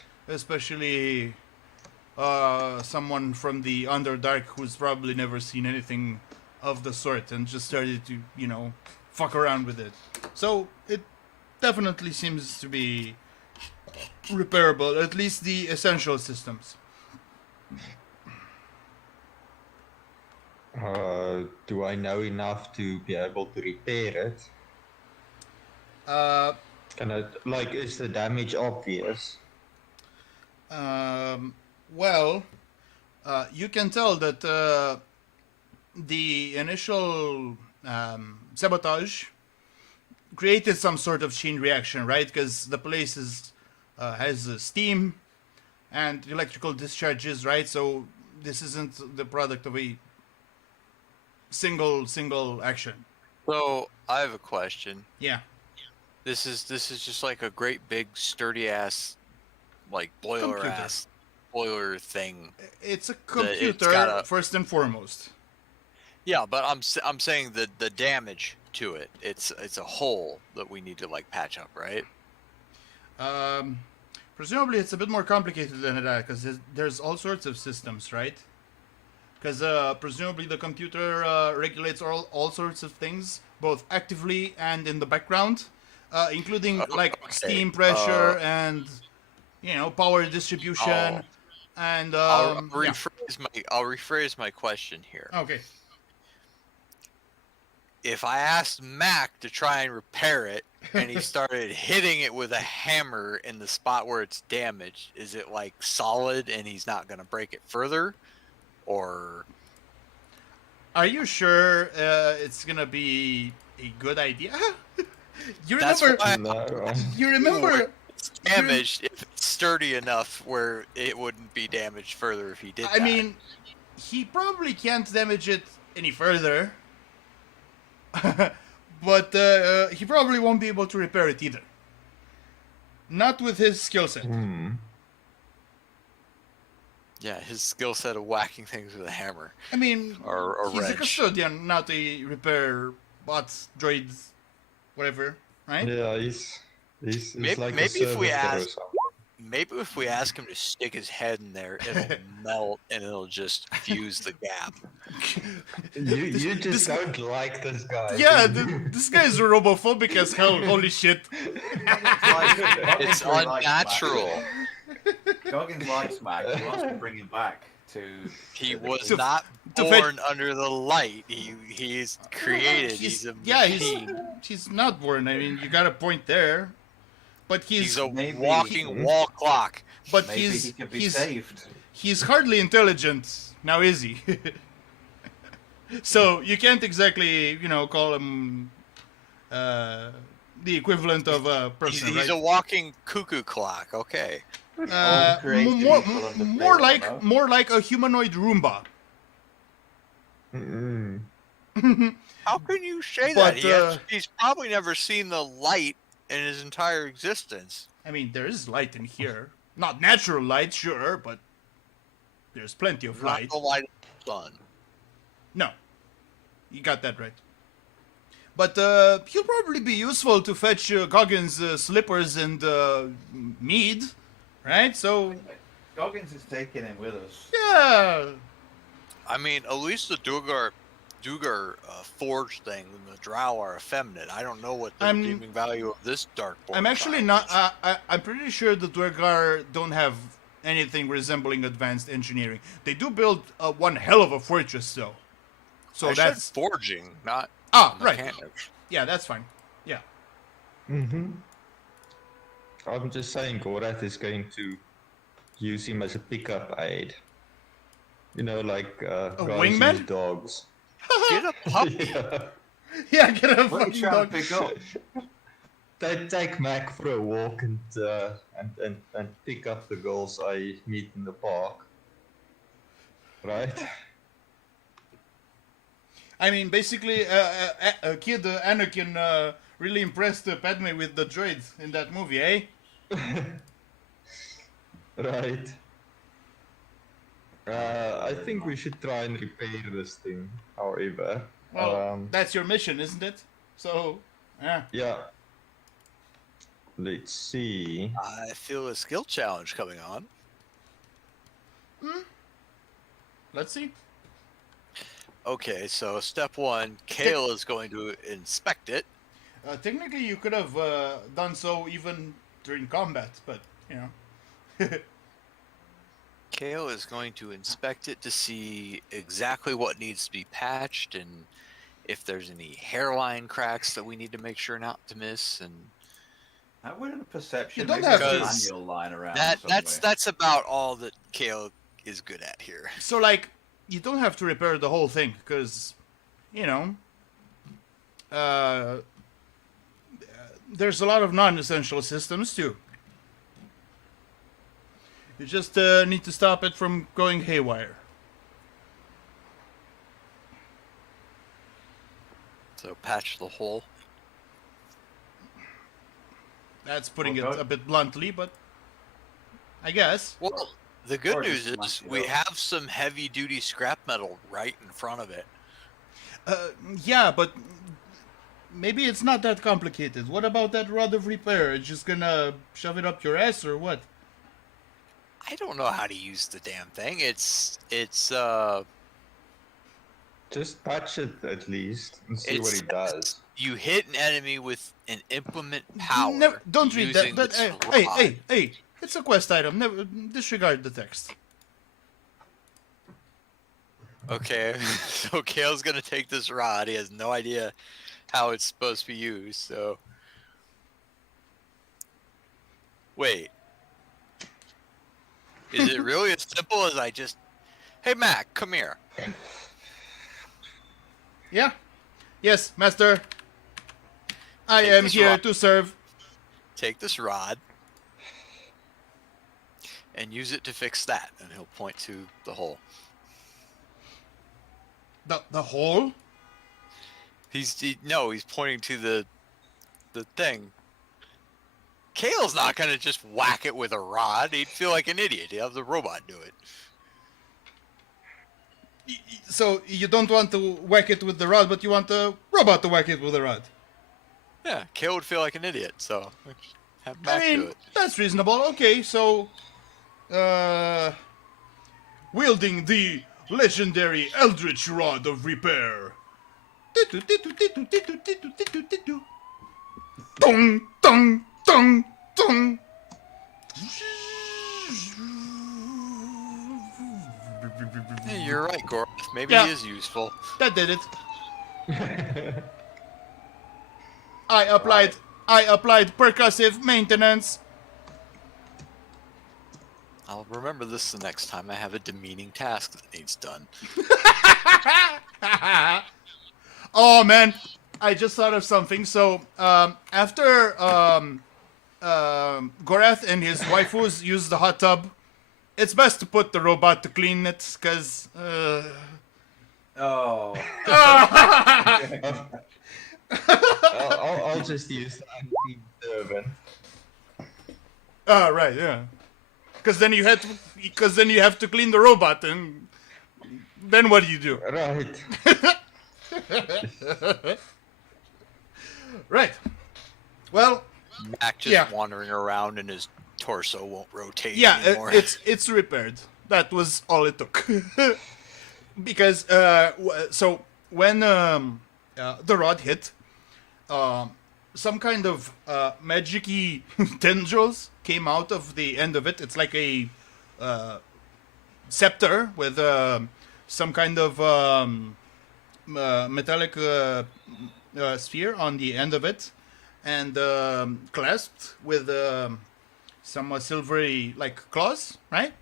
someone from the Underdark who's probably never seen anything of the sort and just started to, fuck around with it. So it definitely seems to be repairable, at least the essential systems. Do I know enough to be able to repair it? Is the damage obvious? Well, you can tell that the initial sabotage created some sort of chain reaction, right? Because the place has steam and electrical discharges, right? So this isn't the product of a single action. So I have a question. Yeah. This is just like a great big sturdy ass, like boiler thing. It's a computer first and foremost. Yeah, but I'm saying the damage to it. It's a hole that we need to like patch up, right? Presumably it's a bit more complicated than that, because there's all sorts of systems, right? Because presumably the computer regulates all sorts of things, both actively and in the background, including steam pressure and power distribution. And I'll rephrase my question here. Okay. If I asked Mac to try and repair it, and he started hitting it with a hammer in the spot where it's damaged, is it like solid and he's not going to break it further? Or are you sure it's going to be a good idea? You remember it's damaged if it's sturdy enough where it wouldn't be damaged further if he did that. I mean, he probably can't damage it any further. But he probably won't be able to repair it either. Not with his skill set. Yeah, his skill set of whacking things with a hammer. I mean, or he's wrench. a custodian, not a repair bots, droids, whatever, right? Yeah, he's like maybe a if we service ask, maybe if we ask him to stick his head in there, it'll melt and it'll just fuse the gap. You just don't like this guy. Yeah, this guy is robophobic as hell. Holy shit! It's unnatural. Goggins likes Mac. He wants to bring him back to. He was not born under the light. He's created. He's a machine. He's not born. I mean, you got a point there. But he's a walking wall clock. But maybe he can be saved. He's hardly intelligent now, is he? So you can't exactly, call him the equivalent of a person. He's a walking cuckoo clock. Okay. More like a humanoid Roomba. Mm. How can you say But, that? He's probably never seen the light in his entire existence. I mean, there is light in here. Not natural light, sure, but there's plenty of Not light. the light of the sun. No, you got that right. But he'll probably be useful to fetch Goggins' slippers and mead, right? So, Goggins is taking him with us. yeah. I mean, at least the Dugar forge thing and the Drow are effeminate. I don't know what the redeeming value of this Darkborn. I'm actually not. I'm pretty sure the Duergar don't have anything resembling advanced engineering. They do build one hell of a fortress, though. So that's said forging, not right. mechanics. Yeah, that's fine. Yeah. Mm-hmm. I'm just saying Gorath is going to use him as a pickup aid. You know, like guys wingman? use dogs. Get a puppy. Yeah. Yeah, get a What are fucking you trying dog. to pick up? They take Mac for a walk and pick up the girls I meet in the park. Right? I mean, basically, kid Anakin really impressed Padme with the droids in that movie, eh? Right. I think we should try and repair this thing, however. Well, that's your mission, isn't it? So, yeah. Yeah. Let's see. I feel a skill challenge coming on. Let's see. Okay, so step one, Kale is going to inspect it. Technically, you could have done so even during combat, but, you know. Kale is going to inspect it to see exactly what needs to be patched and if there's any hairline cracks that we need to make sure not to miss. And How would a perception? You don't maybe have there's a to- manual lying around that's somewhere. about all that Kale is good at here. So, like, you don't have to repair the whole thing, because, you know, there's a lot of non-essential systems, too. You just need to stop it from going haywire. So patch the hole. That's putting it Okay. a bit bluntly, but I guess. Well, the good Or news just is smash it we up. have some heavy duty scrap metal right in front of it. Yeah, but maybe it's not that complicated. What about that rod of repair? It's just gonna shove it up your ass or what? I don't know how to use the damn thing. It's Just patch it at least and see what It's- he does. you hit an enemy with an implement power. Never, don't read that. using That this hey, rod. hey! It's a quest item. Never disregard the text. Okay, so Kale's gonna take this rod. He has no idea how it's supposed to be used. So wait, is it really as simple as I just, hey Mac, come here? Yeah. Yes, master. I Take am this here rod. to serve. Take this rod and use it to fix that, and he'll point to the hole. The hole? He's pointing to the thing. Kale's not gonna just whack it with a rod. He'd feel like an idiot. He'd have the robot do it. So you don't want to whack it with the rod, but you want the robot to whack it with the rod. Yeah, Kale would feel like an idiot. So have Mac I do mean, it. that's reasonable. Okay, so wielding the legendary Eldritch Rod of Repair. Dong, dong, dong, dong. Yeah, you're right, Gorth. Maybe Yeah. he is useful. That did it. I applied percussive maintenance. I'll remember this the next time I have a demeaning task that needs done. Oh man, I just thought of something. So after Gorath and his waifus use the hot tub, it's best to put the robot to clean it, because Oh. I'll just use the anti turban. Ah, right, yeah. Because then you have to clean the robot, and then what do you do? Right. Right. Well, Mac just Yeah. wandering around and his torso won't rotate yeah, anymore. it's repaired. That was all it took. Because so when the rod hit, some kind of magic-y tendrils came out of the end of it. It's like a scepter with some kind of metallic sphere on the end of it, and clasped with some silvery like claws, right?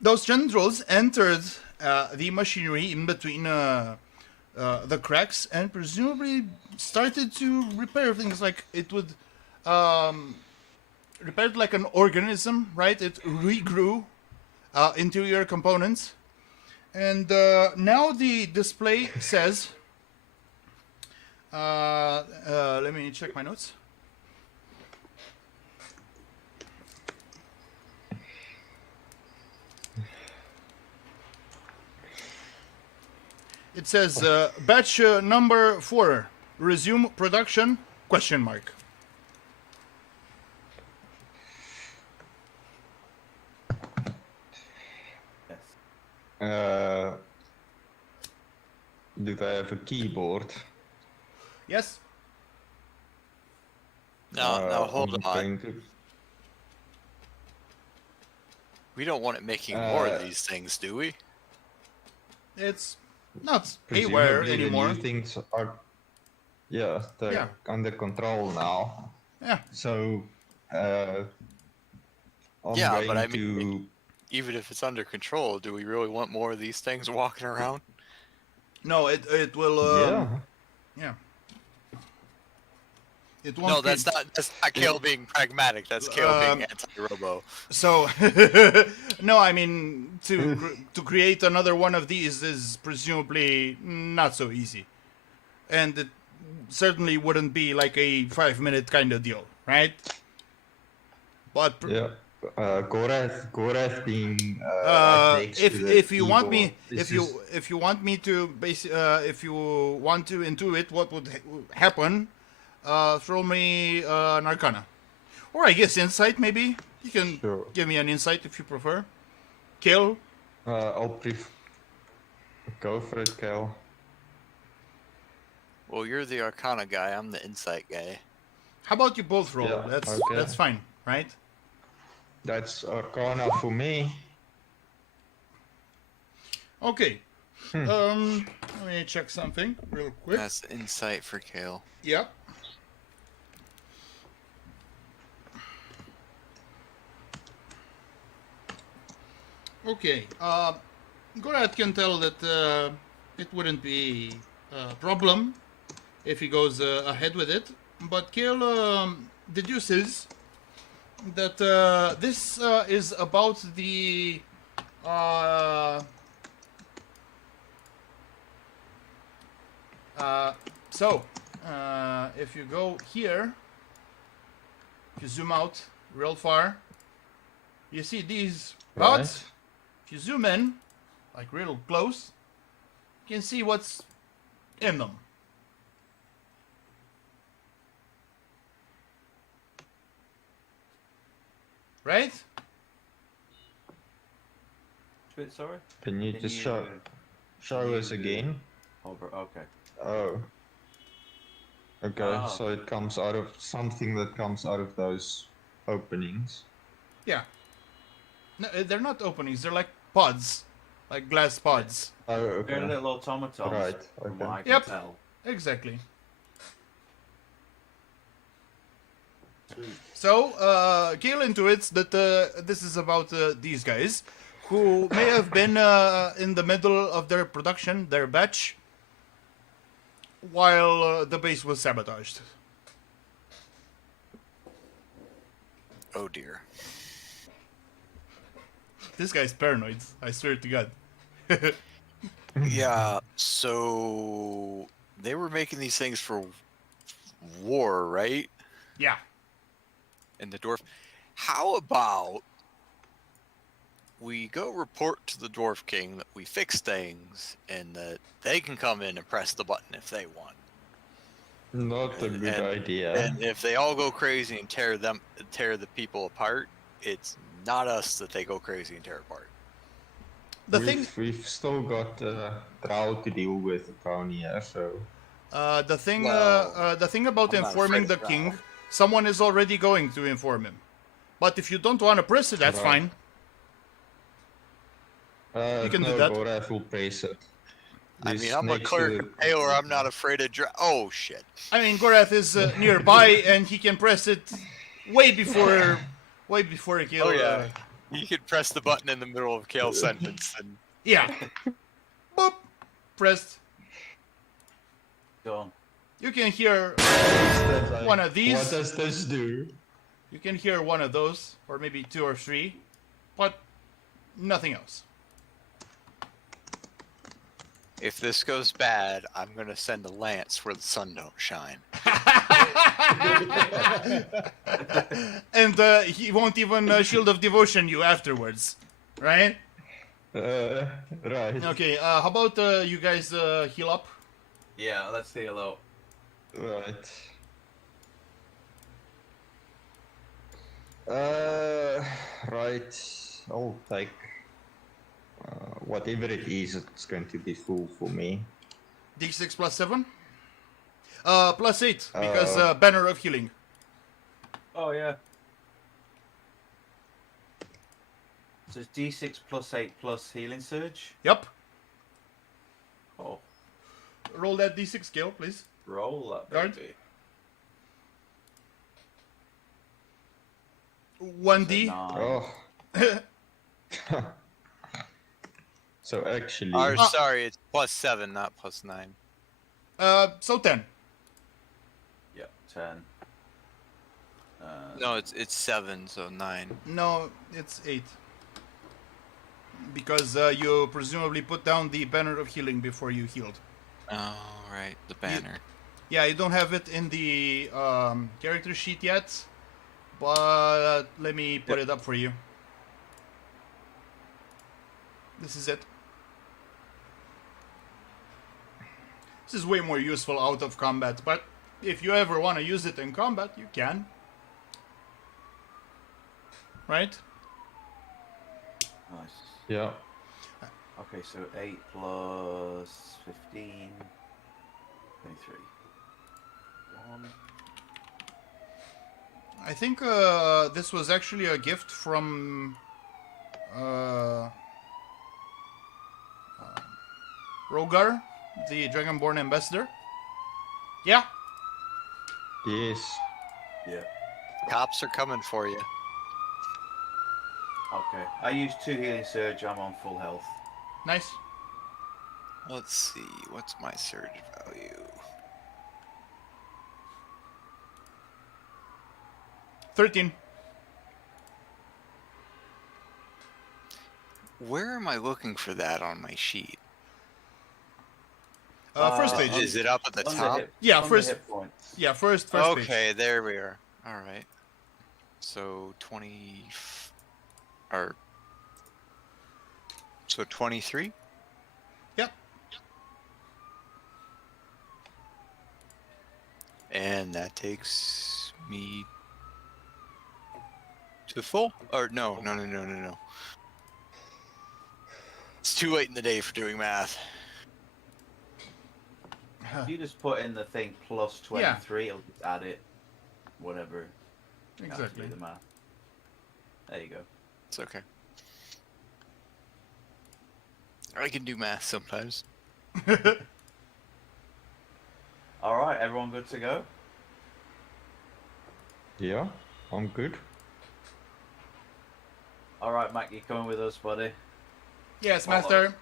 Those tendrils entered the machinery in between the cracks and presumably started to repair things. Like it would repair it like an organism, right? It regrew interior components, and now the display says. Let me check my notes. It says batch number 4 resume production question mark. Yes. Do they have a keyboard? Yes. No, hold I'm on. going to- We don't want it making more of these things, do we? It's not haywire presumably the anymore. new things are, yeah, they're Yeah. under control now. Yeah. So, I'm Yeah, going but I to. mean- Even if it's under control, do we really want more of these things walking around? No, it will. Yeah. Yeah. It won't. No, be- that's not Kale being pragmatic. That's Kale being anti-robo. So, no, I mean to create another one of these is presumably not so easy, and it certainly wouldn't be like a 5-minute kind of deal, right? But Yeah. Gorath being right next to the if you want me keyboard. if you want me to if you want to intuit what would happen, throw me an arcana, or I guess insight maybe. You can Sure. give me an insight if you prefer. Kill. I'll go for it, Cal. Well, you're the Arcana guy. I'm the Insight guy. How about you both roll? Yeah, That's okay. that's fine, right? That's Arcana for me. Okay. Let me check something real quick. That's Insight for Kale. Yep. Okay. Gorath can tell that it wouldn't be a problem if he goes ahead with it, but Kale deduces that this is about the if you go here, if you zoom out real far, you see these rods. If you zoom in, like real close, you can see what's in them. Right? Bit sorry. Can you Can just you- show us again? Okay. Oh. Okay, Oh. so it comes out of something that comes out of those openings. Yeah. No, they're not openings. They're like pods, like glass pods. Oh, They're okay. little automatons. Right, From okay. what I can Yep. tell. Exactly. Sweet. So, Gale intuits that this is about these guys who may have been in the middle of their production, their batch, while the base was sabotaged. Oh dear. This guy's paranoid, I swear to God. Yeah, so they were making these things for war, right? Yeah. And the dwarf. How about we go report to the Dwarf King that we fix things and that they can come in and press the button if they want. Not a good And- idea. And if they all go crazy and tear the people apart, it's not us that they go crazy and tear apart. The thing, We've still got Drow to deal with down here, so the thing about I'm not informing the afraid of king, Drow. someone is already going to inform him. But if you don't want to press it, that's Right. fine. you can do no, that. Gorath will press it. I He's mean, I'm a next cleric to of Taylor. I'm not afraid of Oh, shit. I mean, Gorath is nearby, and he can press it way before Gil. Oh, yeah. You could press the button in the middle of Kale's sentence and Yeah. Boop. Pressed. Done. You can hear one of these. What does this do? You can hear one of those, or maybe 2 or 3, but nothing else. if this goes bad, I'm gonna send a lance where the sun don't shine. And he won't even Shield of Devotion you afterwards, right? Right. Okay, how about you guys heal up? Yeah, let's see a lot. Right. Right. I'll take whatever it is. It's going to be full for me. D6 plus 7? Plus 8, because Banner of Healing. Oh, yeah. So it's D6 plus 8 plus Healing Surge. Yep. Oh, Roll that D6 skill, please. roll that, Guard. baby. 1D. Nine. Oh. So actually, Or, sorry, it's plus 7, not plus 9. So 10. Yep, 10. No, it's 7, so 9. No, it's 8. Because you presumably put down the Banner of Healing before you healed. Oh, right, the banner. Yeah, you don't have it in the character sheet yet, but let me put it up for you. This is it. This is way more useful out of combat, but if you ever want to use it in combat, you can. Right? Nice. yeah. Okay, so 8 plus 15. 23. 1. I think this was actually a gift from Rogar, the Dragonborn ambassador. Yeah? Yes. Yeah. Cops are coming for you. Okay. I used 2 Healing Surge. I'm on full health. Nice. Let's see, what's my surge value? 13. Where am I looking for that on my sheet? First Uh, page. Is it up at the Under top? hit- Yeah, under first- hit points. Yeah, first page. Okay, there we are. All right. So 20 or so 23? Yep. And that takes me to full? Or no. It's too late in the day for doing math. If you just put in the thing plus 23, it'll just add it. Whatever. You have to Exactly. do the math. There you go. It's okay. I can do math sometimes. Alright, everyone good to go? Yeah. I'm good. Alright, Mac, you coming with us, buddy? Yes, Follow Master.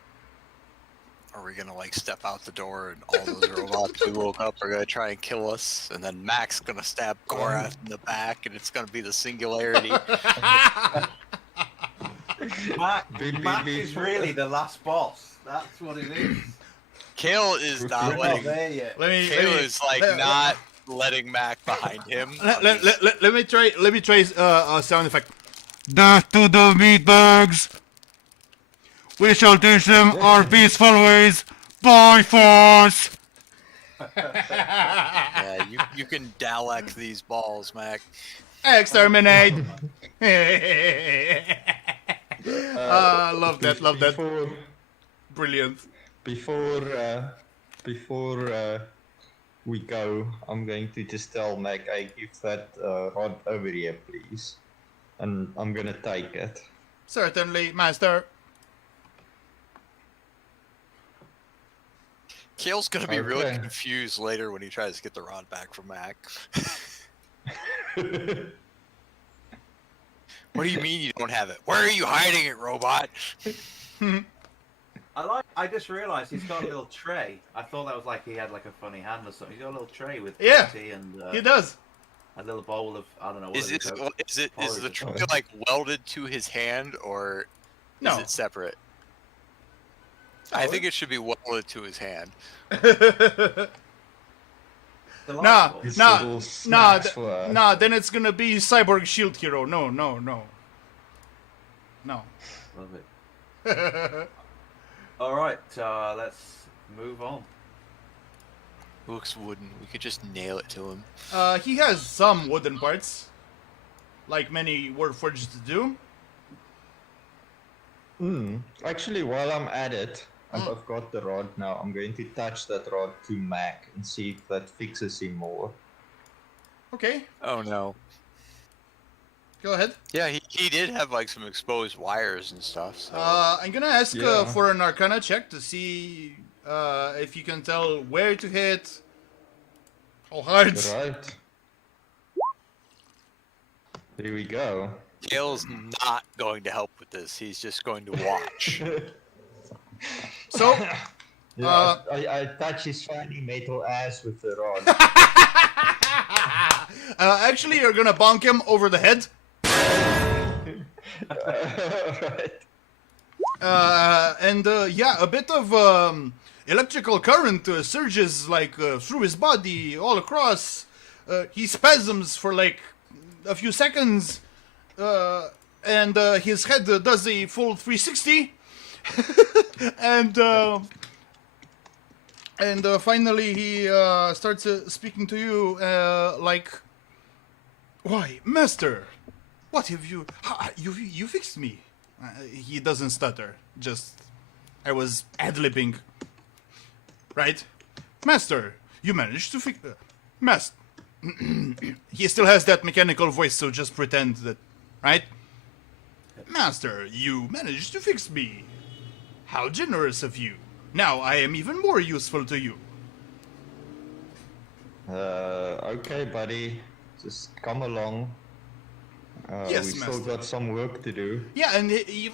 Are we gonna like step out the door and all those robots who woke up are gonna try and kill us, and then Mac's gonna stab Gorath in the back, and it's gonna be the singularity? Mac, Beep, beep, Mac beep. is really the last boss. That's what it is. Kale is We're not not letting. there yet. Kale is like not letting Mac behind him. Let me try. Let me try a sound effect. Death to the meatbags. We shall teach them our peaceful ways by force. Yeah, you can Dalek these balls, Mac. Exterminate. Love that. Love that. Brilliant. Before we go, I'm going to just tell Mac, I give that rod over here, please. And I'm gonna take it. Certainly, master. Kale's gonna be really Okay. confused later when he tries to get the rod back from Mac. What do you mean you don't have it? Where are you hiding it, robot? I just realised he's got a little tray. I thought that was like he had like a funny hand or something. He's got a little tray with Yeah, tea and He does. a little bowl of I don't know what Is it is. the tray like welded to his hand or No. is it separate? I think it should be welded to his hand. Nah, These nah, little nah, snacks for- nah. Then it's gonna be Cyborg Shield Hero. No. Love it. All right, let's move on. Looks wooden. We could just nail it to him. He has some wooden parts, like many Warforged do. Actually, while I'm at it, I've got the rod now. I'm going to touch that rod to Mac and see if that fixes him more. Okay, Oh no. go ahead. Yeah, he did have like some exposed wires and stuff. So. I'm gonna ask Yeah. for an Arcana check to see if you can tell where to hit, how hard. Right. Here we go. Kale's not going to help with this. He's just going to watch. So, Yeah, I touch his shiny metal ass with the rod. actually, you're gonna bonk him over the head. Right. Yeah, a bit of electrical current surges like through his body, all across. He spasms for like a few seconds, and his head does a full 360, and finally he starts speaking to you like, "Why, master? What have you? You fixed me." He doesn't stutter. Just, I was ad-libbing. Right? Master, you managed to fix... Master... He still has that mechanical voice, so just pretend that... Right? Master, you managed to fix me. How generous of you. Now I am even more useful to you. Okay, buddy. Just come along. Yes, we still master. got some work to do. Yeah, and he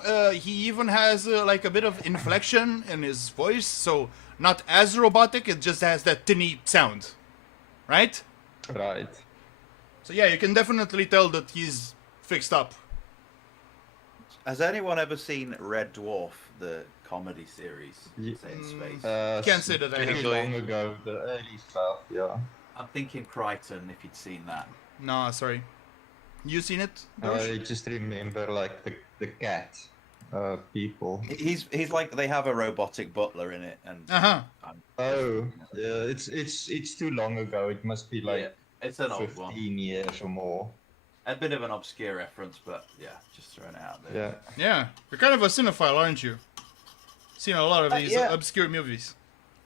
even has like a bit of inflection in his voice, so not as robotic, it just has that tinny sound. Right? Right. So yeah, you can definitely tell that he's fixed up. Has anyone ever seen Red Dwarf, the comedy series Ye- set in space? Can't say that I Very have. long ago, the early stuff, yeah. I'm thinking Crichton, if you'd seen that. No, sorry. You seen it? I Doge? just remember like the cat people. He's like they have a robotic butler in it, and Uh-huh. Oh, yeah, it's too long ago. It must be like yeah, it's an old 15 one. years or more. A bit of an obscure reference, but yeah, just throwing it out there. Yeah. Yeah. You're kind of a cinephile, aren't you? Seen a lot of these yeah. obscure movies.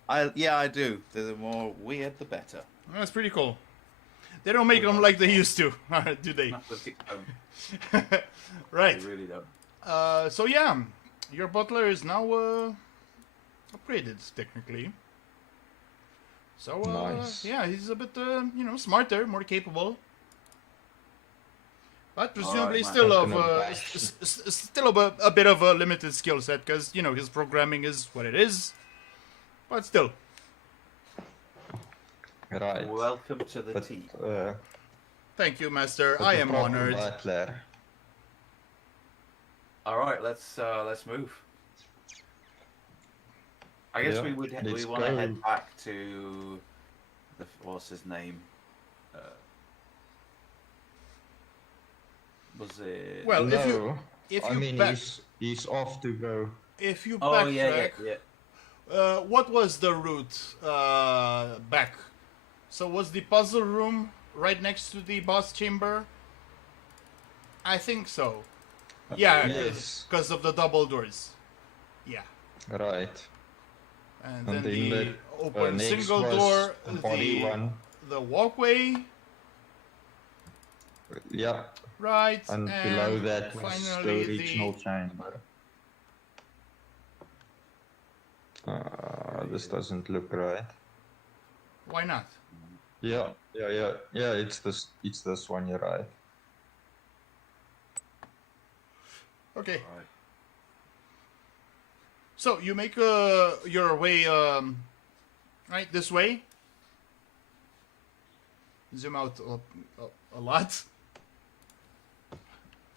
I do. The more weird, the better. That's pretty cool. They don't make them like they used to, do they? Not that they don't. Right. They really don't. So yeah, your butler is now upgraded technically. So Nice. yeah, he's a bit smarter, more capable. But presumably man. still of Gonna bash. still of a bit of a limited skill set because his programming is what it is. But still, Right. Welcome to the But, team. thank you, Master. but I the am proper honored. Butler. All right, let's move. I guess Yeah, we let's want to go. head back to what's his name? Was it? Well, No, if I you mean back, he's off to go. if you Oh yeah, backtrack, yeah. what was the route back? So was the puzzle room right next to the boss chamber? I think so. Yeah, Yes. because of the double doors. Yeah. Right. And And then then the the open next single was door, the body one. the walkway, Yeah, right? and below that was the finally original chamber. This doesn't look right. Why not? Yeah. It's this one. You're right. Okay. Right. So you make your way right this way. Zoom out a lot.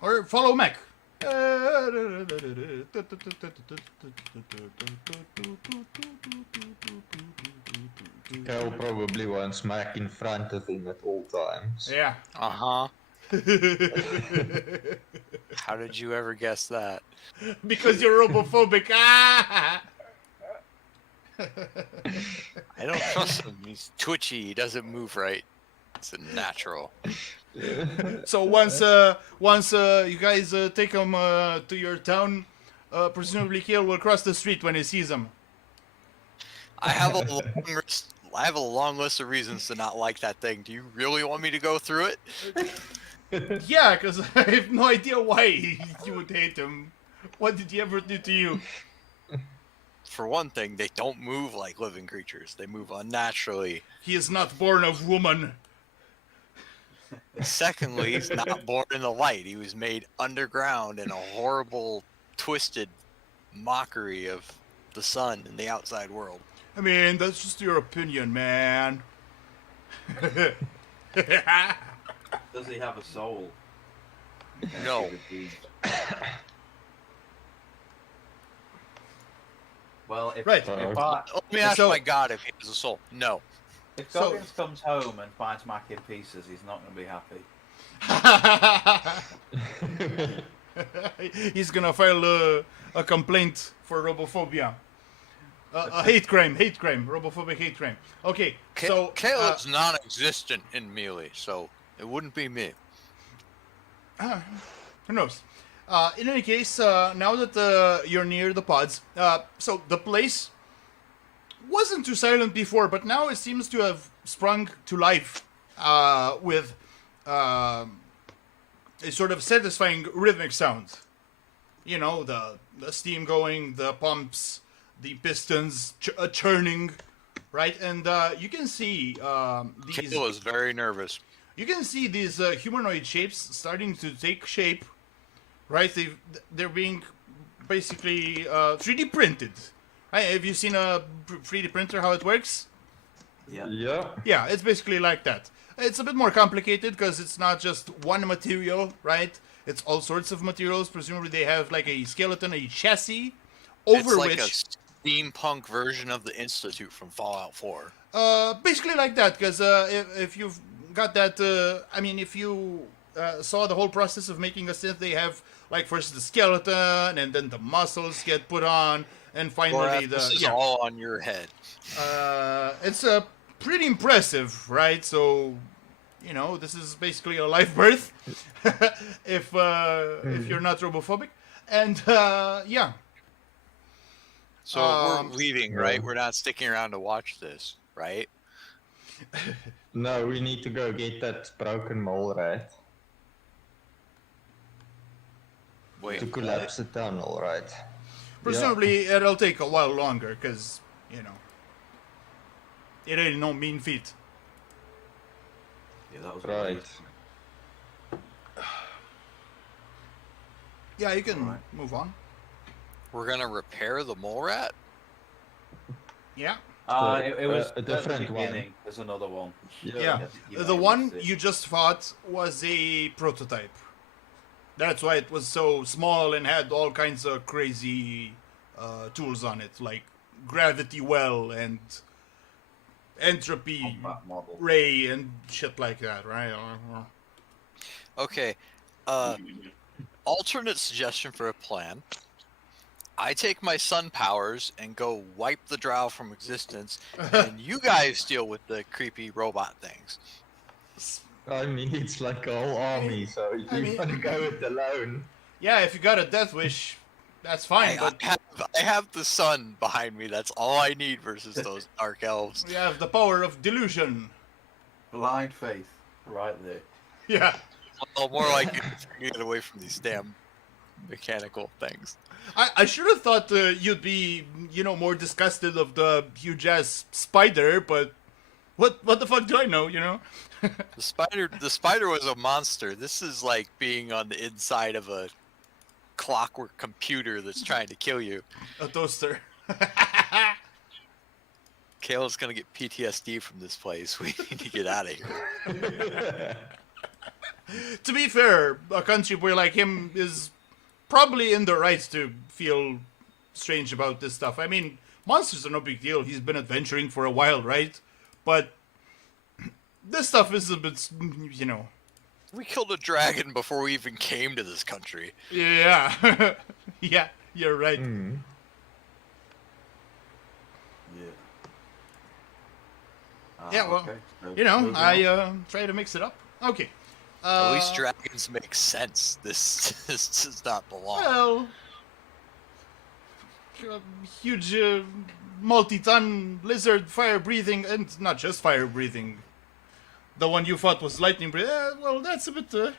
Or follow Mac. Cal probably wants Mac in front of him at all times. Yeah. Uh huh. How did you ever guess that? Because you're robophobic. Ah! I don't trust him. He's twitchy. He doesn't move right. It's a natural. So once you guys take him to your town, presumably Kale will cross the street when he sees him. I have a long list of reasons to not like that thing. Do you really want me to go through it? Yeah, because I have no idea why you would hate him. What did he ever do to you? For one thing, they don't move like living creatures. They move unnaturally. He is not born of woman. Secondly, he's not born in the light. He was made underground in a horrible, twisted mockery of the sun and the outside world. I mean, that's just your opinion, man. Does he have a soul? No. Well, if Right. Let me ask So- my god if he has a soul. No. if So- Goggins comes home and finds Mac in pieces, he's not going to be happy. He's gonna file a complaint for robophobia. A hate crime, robophobic hate crime. Okay, so Caleb's non-existent in Melee, so it wouldn't be me. who knows? In any case, now that you're near the pods, so the place wasn't too silent before, but now it seems to have sprung to life with a sort of satisfying rhythmic sound. You know, the steam going, the pumps, the pistons churning, right? And you can see these. Caleb is very nervous. You can see these humanoid shapes starting to take shape, right? They're being basically 3D printed. Right? Have you seen a 3D printer, how it works? Yeah. Yeah, it's basically like that. It's a bit more complicated because it's not just one material, right? It's all sorts of materials. Presumably they have like a skeleton, a chassis, over It's like which... a steampunk version of the Institute from Fallout 4. Basically like that, because if you've got that, I mean, if you saw the whole process of making a synth, they have like first the skeleton, and then the muscles get put on, and finally This is all on your head. it's pretty impressive, right? So, you know, this is basically a live birth, if you're not robophobic, and yeah. So we're leaving, right? We're not sticking around to watch this, right? No, we need to go get that broken mole rat Wait, to collapse the tunnel, right? Presumably it'll take a while longer, because, you know, it ain't no mean feat. Yeah, that was Right. Yeah, you can Alright. move on. we're gonna repair the mole rat? Yeah. It was a different at the one. beginning. There's another one. Yeah. You The might one have missed it. you just fought was a prototype. That's why it was so small and had all kinds of crazy tools on it, like gravity well and entropy Combat model. ray and shit like that, right? Okay. Alternate suggestion for a plan. I take my sun powers and go wipe the drow from existence, and you guys deal with the creepy robot things. I mean, it's like a whole army, so if you want to go it alone. Yeah, if you got a death wish, that's fine. But I have the sun behind me. That's all I need versus those dark elves. we have the power of delusion. Blind faith, right there. Yeah. Well, more like get away from these damn mechanical things. I should have thought you'd be, more disgusted of the huge ass spider, but what the fuck do I know, The spider was a monster. This is like being on the inside of a clockwork computer that's trying to kill you. A toaster. Kayla's gonna get PTSD from this place. We need to get out of here. To be fair, a country boy like him is probably in the right to feel strange about this stuff. I mean, monsters are no big deal. He's been adventuring for a while, right? But this stuff is a bit, We killed a dragon before we even came to this country. Yeah. Yeah, you're right. Yeah. Yeah, well, okay. So I moving on. try to mix it up. Okay. At least dragons make sense. This does not belong. Well, huge multi-ton lizard, fire-breathing, and not just fire-breathing. The one you thought was lightning-breathing. Well, that's a bit, no,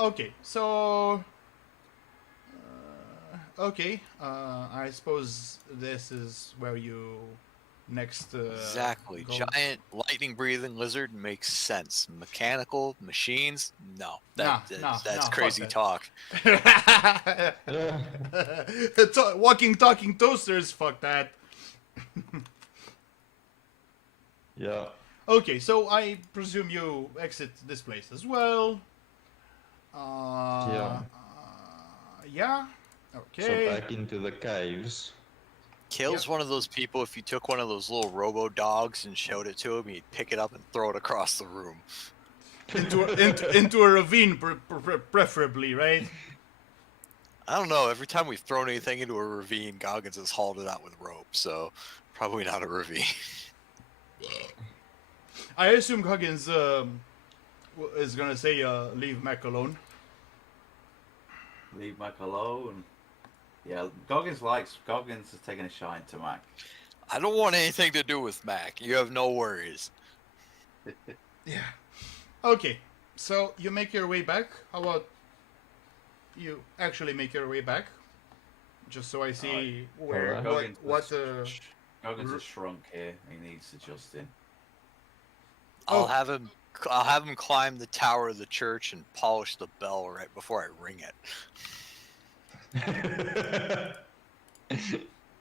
okay, so... okay, I suppose this is where you next... Exactly. go. Giant lightning-breathing lizard makes sense. Mechanical machines? No. That's fuck crazy that. talk. Walking, talking toasters, fuck that. Yeah. Okay, so I presume you exit this place as well. Yeah. Yeah. So Okay. back into the caves. Kale's one of those people, if you took one of those little robo dogs and showed it to him, he'd pick it up and throw it across the room. into a ravine, preferably, right? I don't know. Every time we've thrown anything into a ravine, Goggins has hauled it out with rope, so probably not a ravine. I assume Huggins is gonna say leave Mac alone. Leave Mac alone. Yeah, Goggins is taking a shine to Mac. I don't want anything to do with Mac. You have no worries. Yeah. Okay, so you make your way back. How about you actually make your way back? Just so I see where Alright. what Goggins is shrunk here. He needs adjusting. Oh. I'll have him climb the tower of the church and polish the bell right before I ring it.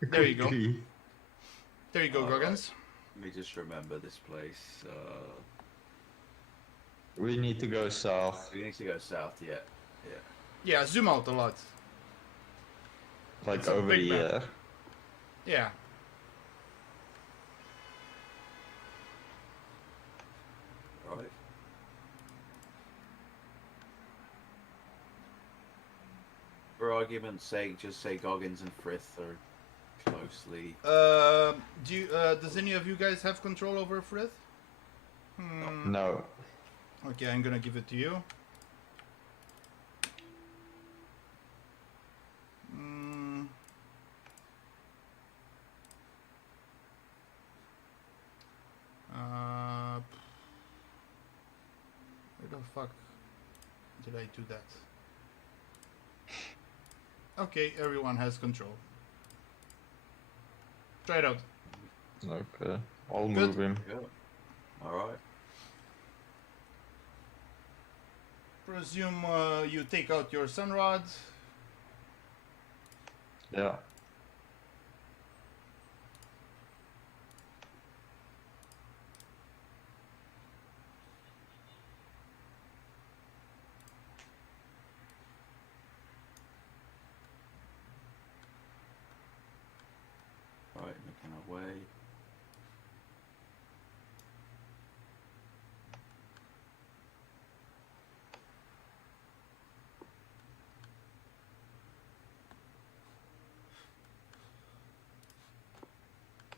There you go. Quickly. There you go, Alright. Goggins. Let me just remember this place. We need to go south. We need to go south, yeah. Yeah, zoom out a lot. Like It's a over big map. here. Yeah. Right. For argument's sake, just say Goggins and Frith are closely. Does any of you guys have control over Frith? No. Okay, I'm gonna give it to you. Where the fuck did I do that? Okay, everyone has control. Try it out. Okay. I'll Good. move him. Yeah. Alright. Presume you take out your sunrod. Yeah. away.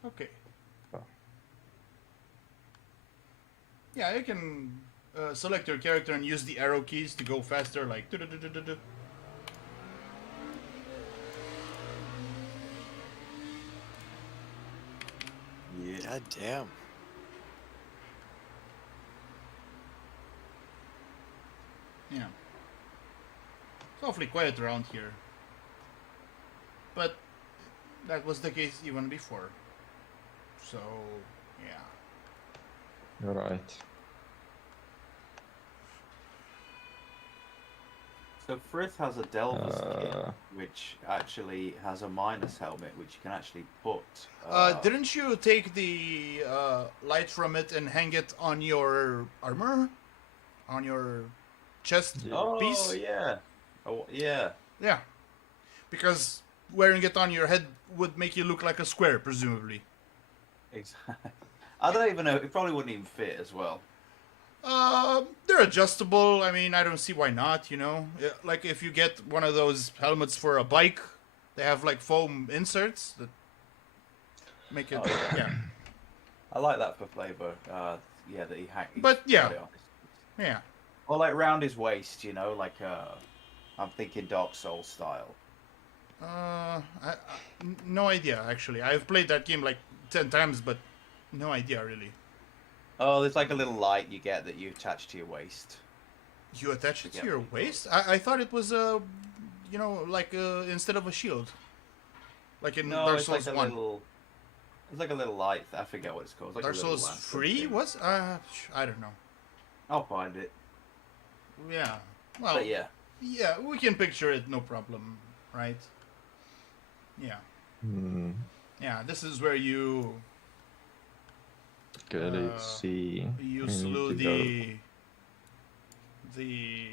Okay. Oh. Yeah, you can select your character and use the arrow keys to go faster, like. Du-du-du-du-du-du. Yeah. God damn. Yeah. It's awfully quiet around here. But that was the case even before. So, yeah. Right. So Frith has a Delver's kit, Uh. which actually has a miner's helmet, which you can actually put. Didn't you take the light from it and hang it on your armor? On your chest Oh piece? yeah. Oh yeah. Yeah. Because wearing it on your head would make you look like a square, presumably. Exactly. I don't even know. It probably wouldn't even fit as well. They're adjustable. I mean, I don't see why not, you know? Yeah, like, if you get one of those helmets for a bike, they have, like, foam inserts that make it, Oh, yeah. yeah. I like that for flavor. Yeah, that he hacked. But, yeah. Yeah. Or like round his waist, you know, like I'm thinking Dark Souls style. No idea, actually. I've played that game, like, 10 times, but no idea, really. Oh, there's like a little light you get that you attach to your waist. You attach it Yeah. to your waist? I thought it was, you know, like, instead of a shield. Like in No, Dark it's like Souls a 1. little. It's like a little light. I forget what it's called. It's like Dark a little Souls lamp 3 thing. was? I don't know. I'll find it. Yeah. Well, But yeah. yeah, we can picture it, no problem, right? Yeah. Hmm. Yeah, this is where you Okay, let's see. you I need slew to go- the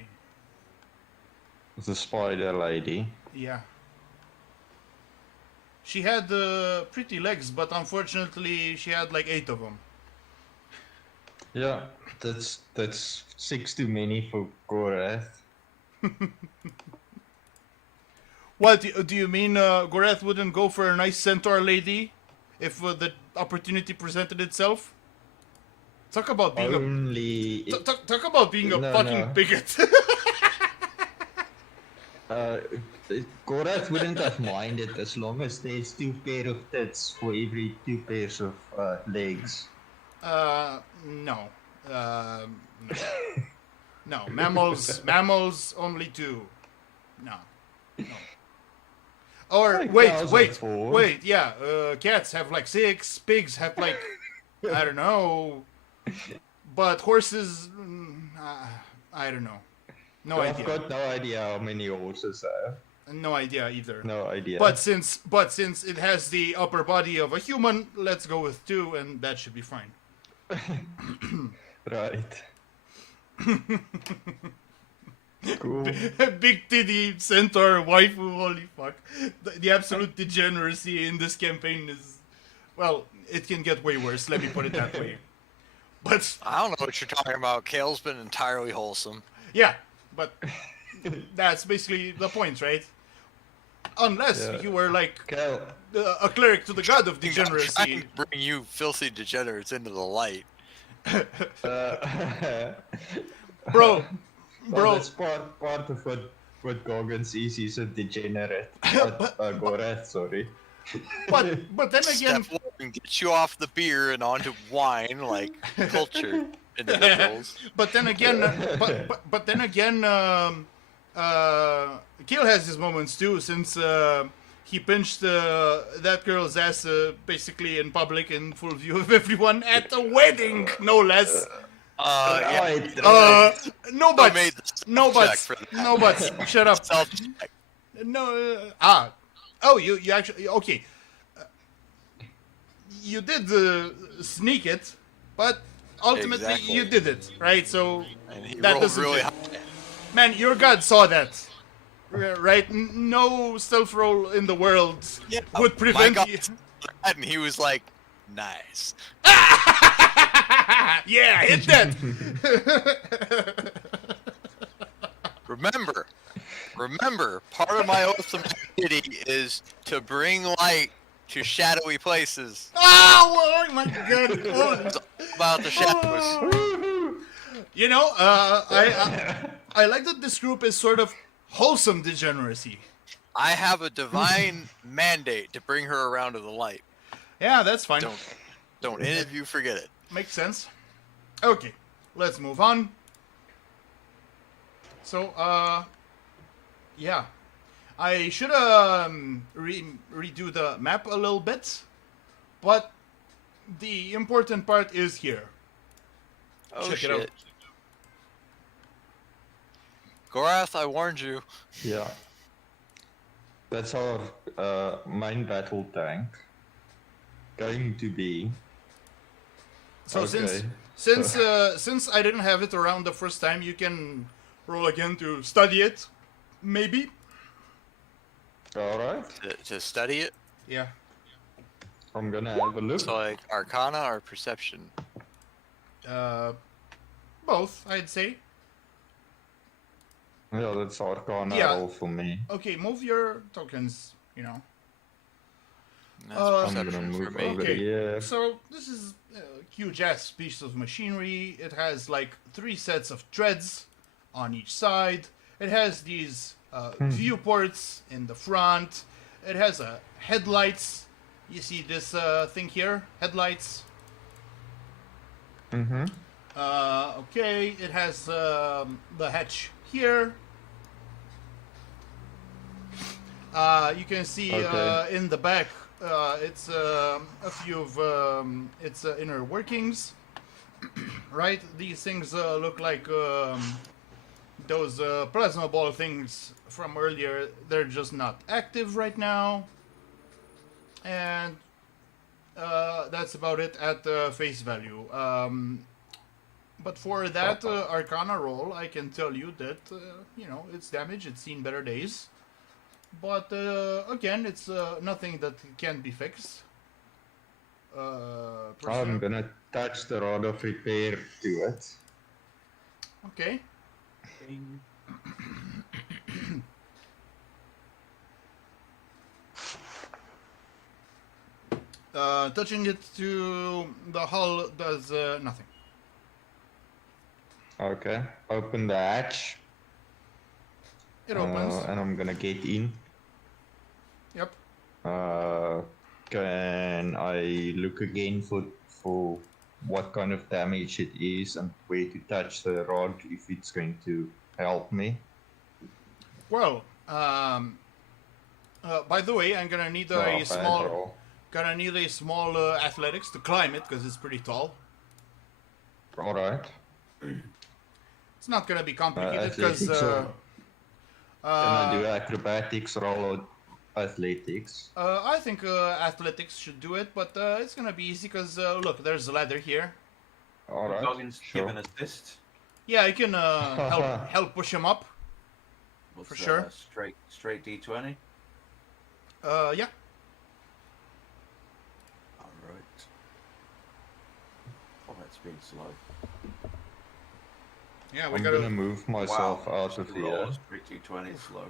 spider lady. yeah. She had pretty legs, but unfortunately she had like 8 of them. Yeah, that's 6 too many for Gorath. What do you mean? Goreth wouldn't go for a nice centaur lady if the opportunity presented itself? Talk about being Only talk about being a No, fucking no. bigot. Gorath wouldn't have minded as long as there's 2 pair of tits for every 2 pairs of legs. No. No. No. Mammals only 2. No. Or Like wait, cows wait, have 4. wait. Yeah, cats have like 6. Pigs have like I don't know. But horses, I don't know. No I've idea. got no idea how many horses I have. No idea either. No idea. But since it has the upper body of a human, let's go with 2, and that should be fine. Right. Cool. Big titty centaur waifu, holy fuck. The absolute degeneracy in this campaign is, well, it can get way worse, let me put it that way. But, I don't know what you're talking about. Kale's been entirely wholesome. yeah, but that's basically the point, right? Unless Yeah. you were like Cal, a cleric to the god of I'm trying degeneracy. to bring you filthy degenerates into the light. Bro, well, that's part of what Gorgon sees. He's a degenerate. Gorath, sorry. but then again, Step 1, get you off the beer and onto wine like culture individuals. but then again, but then again, Kill has his moments too, since he pinched that girl's ass basically in public in full view of everyone at a wedding, no less. Yeah. Right. No Who buts, made the no self-check buts, for that? no buts. Shut up. Self-check. No. Oh, you actually okay. You did sneak it, but ultimately Exactly. you did it, right? So And he that rolled doesn't really count. high. Man, your god saw that, right? No stealth roll in the world Yeah, would my prevent God, you. that, and he was like, "Nice." Yeah, hit that. Remember, part of my oath to humanity is to bring light to shadowy places. Oh my god! It's all about the shadows. You know, I like that this group is sort of wholesome degeneracy. I have a divine mandate to bring her around to the light. Yeah, that's fine. Don't any of you forget it. Makes sense. Okay, let's move on. So, yeah. I should redo the map a little bit, but the important part is here. Oh Check shit. it out. Gorath, I warned you. Yeah. That's our main battle tank. Going to be. So Okay. since I didn't have it around the first time, you can roll again to study it, maybe. Alright. To study it. Yeah. I'm gonna have a look. So like Arcana or Perception. Both, I'd say. Yeah, that's Arcana Yeah. roll for me. Okay, move your tokens. You know. That's I'm gonna Perception for move me. over Okay, here. so this is a huge ass piece of machinery. It has like 3 sets of treads on each side. It has these viewports in the front. It has headlights. You see this thing here? Headlights. Mm-hmm. Okay, it has the hatch here. You can see Okay. in the back, it's a few of its inner workings. Right? These things look like those plasma ball things from earlier. They're just not active right now. And that's about it at face value. But for that Arcana roll, I can tell you that, you know, it's damage. It's seen better days. But again, it's nothing that can be fixed. I'm gonna touch the rod of repair to it. Okay. Touching it to the hull does nothing. Okay. Open the hatch. It opens. And I'm gonna get in. Yep. Can I look again for what kind of damage it is and where to touch the rod if it's going to help me? Well, by the way, I'm gonna need a small athletics to climb it because it's pretty tall. All right. It's not gonna be complicated because. Can I do acrobatics, roll or athletics? I think athletics should do it, but it's gonna be easy because look, there's a ladder here. All right. Goggins Sure. give an assist. Yeah, you can help push him up. What's For that, sure. Straight D20. Yeah. Alright. Oh, it's being slow. Yeah, we I'm gotta gonna move myself out of here. Roll straight D20 is slow.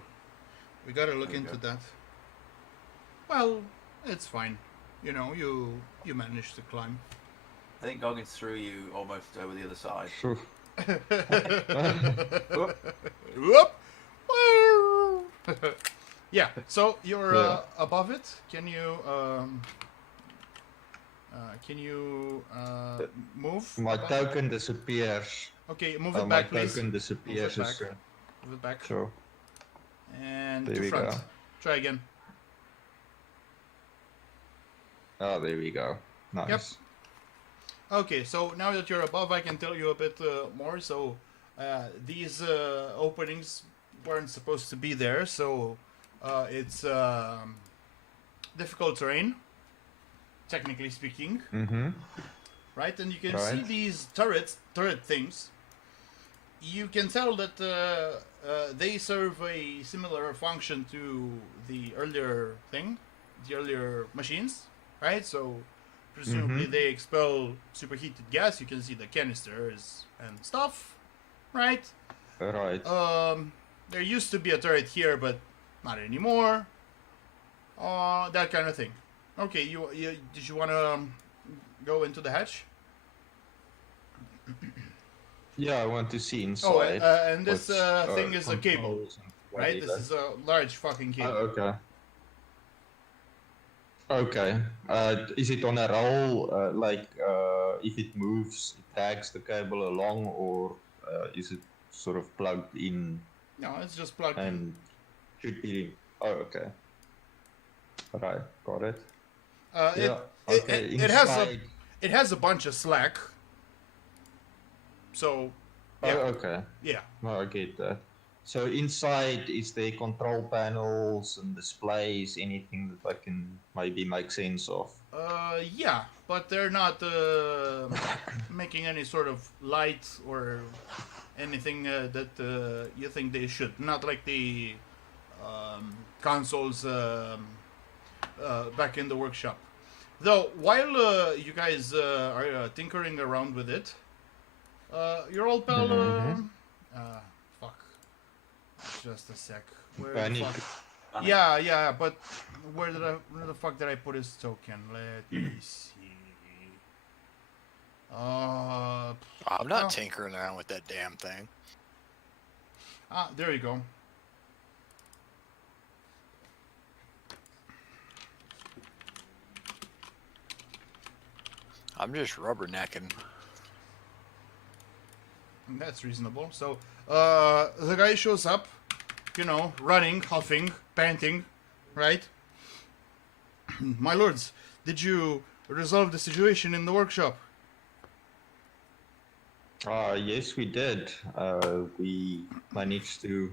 we gotta look There we into go. that. Well, it's fine. You know, you managed to climb. I think Goggins threw you almost over the other side. Phew. Whoop. Yeah. So you're Yeah. above it. Can you move? My above? token disappears. Okay, move it My back, please. token disappears. Move it back. Move it back. Sure. And There to we front. go. Try again. Oh, there we go. Nice. Yep. Okay, so now that you're above, I can tell you a bit more. So these openings weren't supposed to be there, so it's difficult terrain, technically speaking, Mm-hmm. right? And you can see Right. these turret things. You can tell that they serve a similar function to the earlier thing, the earlier machines. right? So presumably they expel superheated gas. You can see the canisters and stuff, right? Right. There used to be a turret here, but not anymore. That kind of thing. Okay, you did you want to go into the hatch? Yeah, I want to see Oh, inside. and this thing is a cable, controls and right? This whatever. is a large fucking cable. Oh, okay. Okay. Is it on a roll? If it moves, it drags the cable along, or is it sort of plugged in No, it's just plugged in. and should be? Oh, okay. Right, got it. Yeah. Okay. It has a bunch of slack. So, Oh, yeah, okay. yeah. No, I get that. So inside, is there control panels and displays? Anything that I can maybe make sense of? Yeah, but they're not making any sort of light or anything that you think they should. Not like the consoles back in the workshop. Though, while you guys are tinkering around with it, your old pal, fuck, just a sec. Where the Panic. fuck? Yeah, but where the fuck did I put his token? Let me see. I'm not tinkering around with that damn thing. There you go. I'm just rubbernecking. That's reasonable. So, the guy shows up, running, huffing, panting, right? My lords, did you resolve the situation in the workshop? Yes, we did. We managed to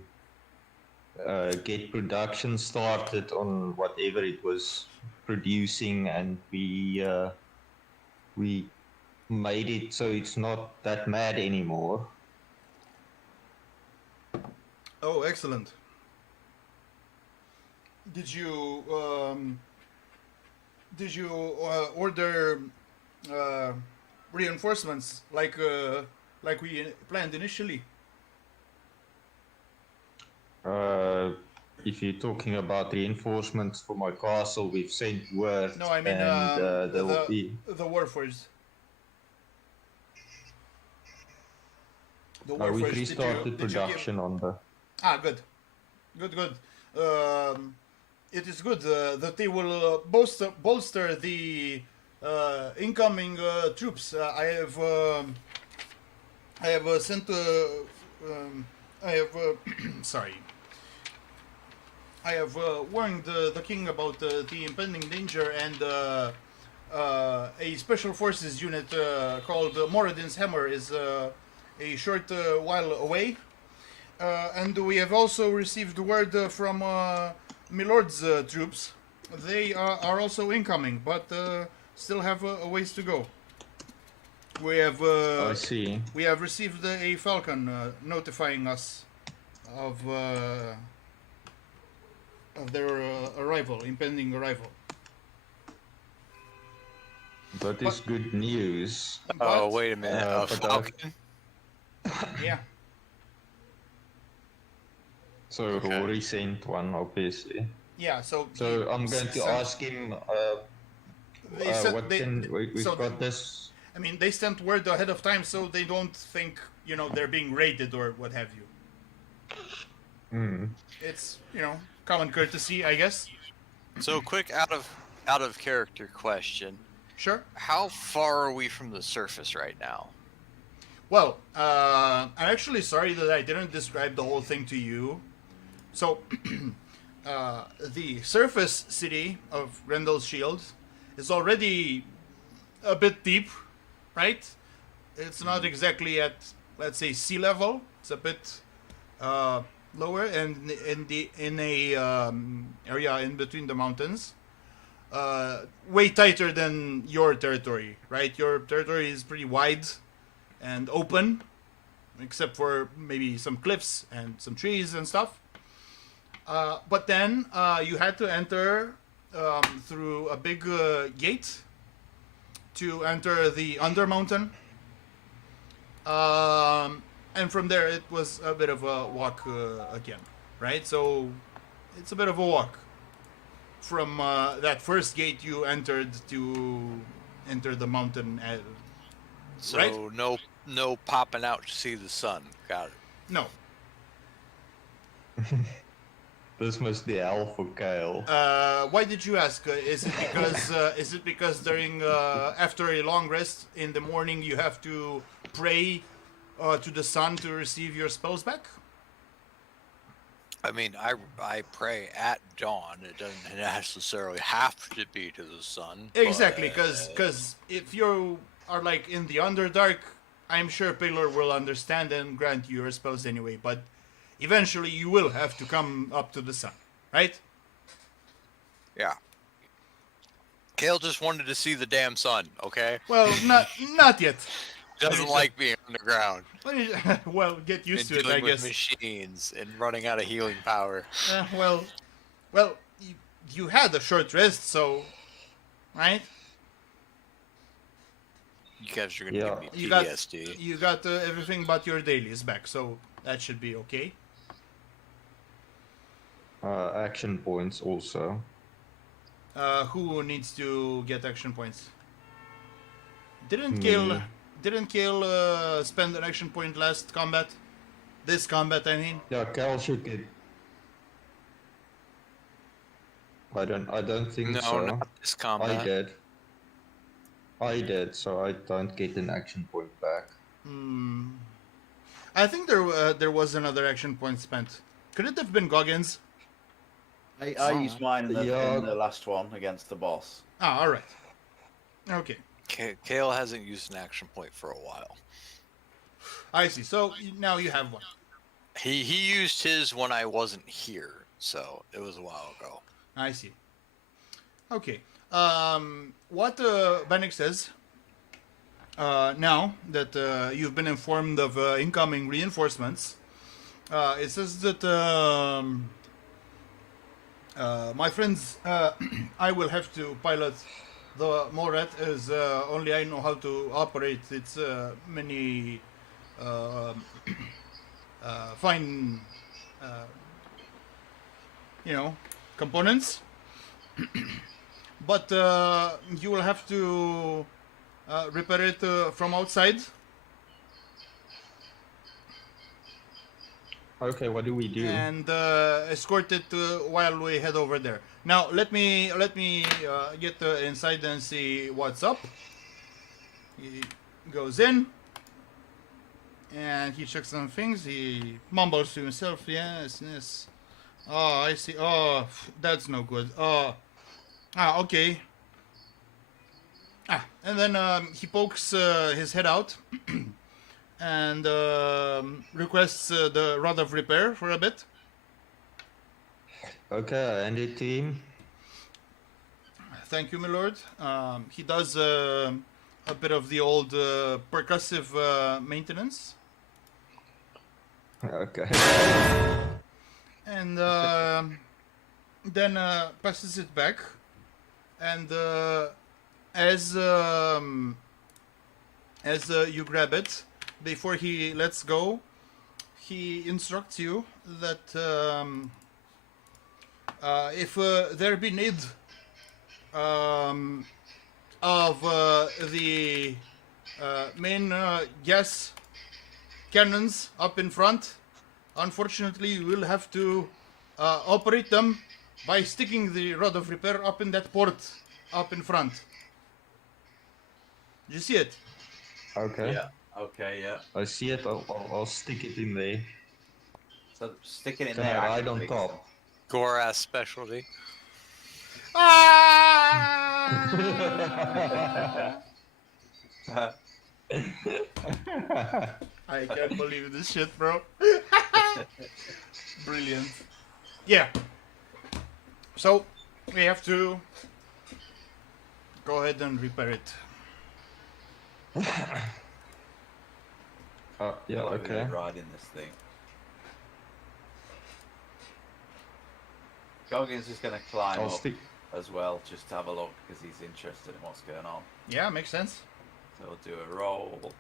get production started on whatever it was producing, and we made it so it's not that mad anymore. Oh, excellent. Did you order reinforcements like we planned initially? If you're talking about reinforcements for my castle, we've sent word. No, I mean and there will be. the Warforged. The We Warforged. restarted production on the. Good. It is good that they will bolster the incoming troops. I have sent. Sorry. I have warned the king about the impending danger, and a special forces unit called Moradin's Hammer is a short while away. And we have also received word from Milord's troops. They are also incoming, but still have a ways to go. We have. I see. We have received a falcon notifying us of their impending arrival. That is good news. Oh, wait a minute. A but falcon? Yeah. So Okay. Rory sent one, obviously. Yeah. So I'm going to ask him. We've so got this. I mean, they sent word ahead of time, so they don't think they're being raided or what have you. It's common courtesy, I guess. So, quick out of character question. Sure. How far are we from the surface right now? Well, I'm actually sorry that I didn't describe the whole thing to you. So, the surface city of Grendel's Shield is already a bit deep, right? It's not exactly at, let's say, sea level. It's a bit lower, and in a area in between the mountains. Way tighter than your territory, right? Your territory is pretty wide and open, except for maybe some cliffs and some trees and stuff. But then you had to enter through a big gate to enter the Under Mountain. And from there, it was a bit of a walk again, right? So it's a bit of a walk from that first gate you entered to enter the mountain. So right? no popping out to see the sun. Got it. No. This must be hell for Kale. Why did you ask? Is it because during after a long rest in the morning you have to pray to the sun to receive your spells back? I mean, I pray at dawn. It doesn't necessarily have to be to the sun. Exactly, because if you are like in the Underdark, I'm sure Paler will understand and grant you your spells anyway. But eventually, you will have to come up to the sun, right? Yeah. Kale just wanted to see the damn sun. Okay. Well, not yet. Doesn't like being underground. Well, get used to and it, I dealing with guess. machines and running out of healing power. Well, you had a short rest, so, right? You guys are gonna give me You PTSD. you got everything but your dailies back, so that should be okay. Action points also. Who needs to get action points? Me. Didn't Kale spend an action point last combat? This combat, I mean. Yeah, Kale should get. I don't think No, so. not this combat. I did, so I don't get an action point back. I think there was another action point spent. Could it have been Goggins? I used mine in the last one against the boss. Ah, all right. Okay. Kale hasn't used an action point for a while. I see. So now you have one. He used his when I wasn't here, so it was a while ago. I see. Okay. What Bannick says, now that you've been informed of incoming reinforcements, it says that, my friends, I will have to pilot the Morat as only I know how to operate its many fine, components. But you will have to repair it from outside. Okay, what do we do? And escort it while we head over there. Now let me get inside and see what's up. He goes in and he checks some things. He mumbles to himself, yes. Oh, I see. Oh, that's no good. Oh. Okay. And then he pokes his head out and requests the rod of repair for a bit. Okay, I hand it to him. Thank you, my lord. He does a bit of the old percussive maintenance. Okay. And then passes it back. And as you grab it, before he lets go, he instructs you that if there be need of the main gas cannons up in front, unfortunately you will have to operate them by sticking the rod of repair up in that port up in front. You see it? Okay. Yeah. Okay. Yeah. I see it. I'll stick it in there. So stick it in Can there. I ride actually, on top? Gorath specialty. I can't believe this shit, bro. Brilliant. Yeah. So, we have to go ahead and repair it. Yeah, okay. Riding this thing. Goggins is going to climb I'll up. stick. as well, just to have a look because he's interested in what's going on. Yeah, makes sense. So we'll do a roll.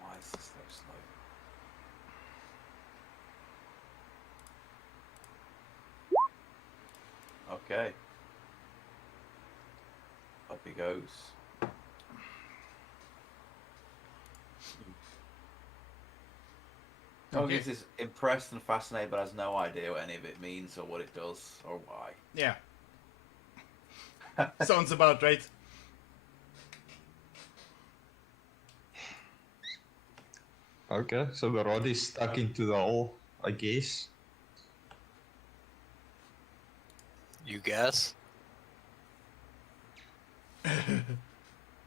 Why is this so slow? Okay. Up he goes. Okay. Goggins is impressed and fascinated, but has no idea what any of it means or what it does or why. Yeah. Sounds about right. Okay, so the rod is stuck into the hole, I guess. You guess?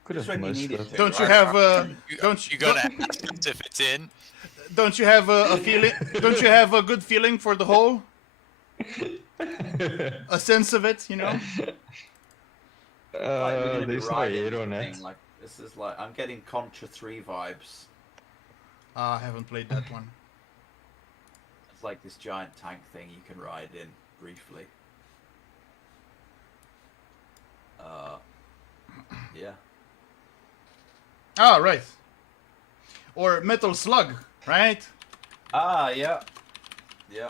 Could Just have when you missed need it it. to. Don't you right? have You gonna ask us if it's in? don't you have a feeling? Don't you have a good feeling for the hole? A sense of it, you know? Like we're gonna be There's no riding air on it. something, Like this is like I'm getting Contra 3 vibes. I haven't played that one. It's like this giant tank thing you can ride in briefly. Yeah. Ah, right. Or Metal Slug, right? Ah, yeah. Yeah.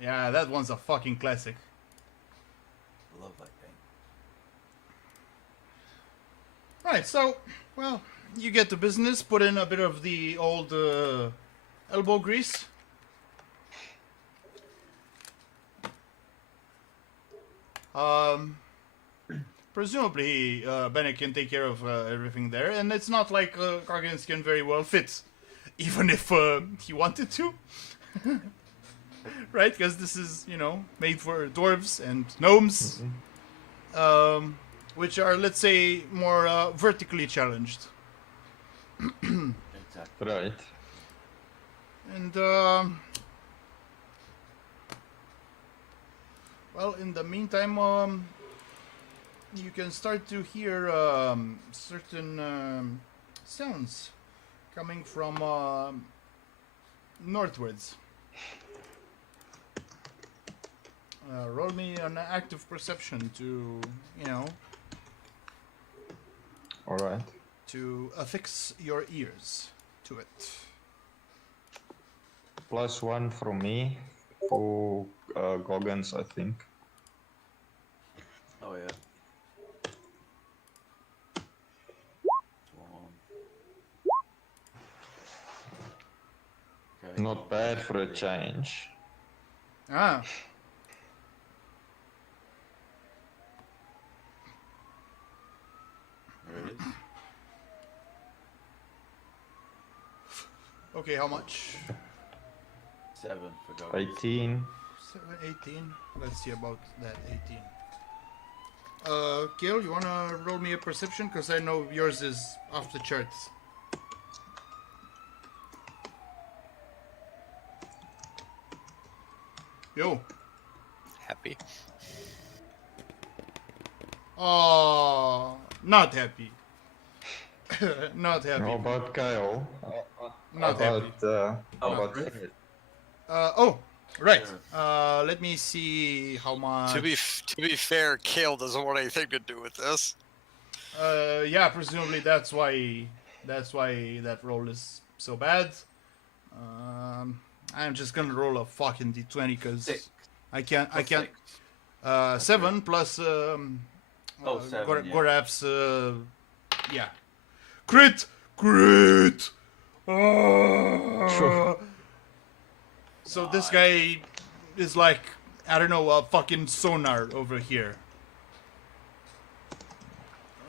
Yeah, that one's a fucking classic. Love that game. Right, so, well, you get to business, put in a bit of the old elbow grease. Presumably, Bennett can take care of everything there, and it's not like Gargans can very well fit, even if he wanted to. Right, because this is, you know, made for dwarves and gnomes, which are, let's say, more vertically challenged. Exactly. Right. And, well, in the meantime, you can start to hear certain sounds coming from northwards. Roll me an active perception to, you know, Alright. to affix your ears to it. +1 from me for Goggins, I think. Oh yeah. One. Okay. Not bad for a change. Ah, There it is. okay, how much? 7 for Goggins. 18. 7, 18. Let's see about that 18. Kale, you wanna roll me a perception? Because I know yours is off the charts. Yo. Happy. Oh, not happy. Not happy. How about Kyle? Not happy. About Griff? Fred? Oh, right. Let me see how much. To be fair, Kale doesn't want anything to do with this. Yeah, presumably that's why that roll is so bad. I'm just gonna roll a fucking d20 because 6. I can't. Plus 6. 7 plus 7, yeah. Goraf's yeah. Crit! Ah! So this guy is like, I don't know, a fucking sonar over here.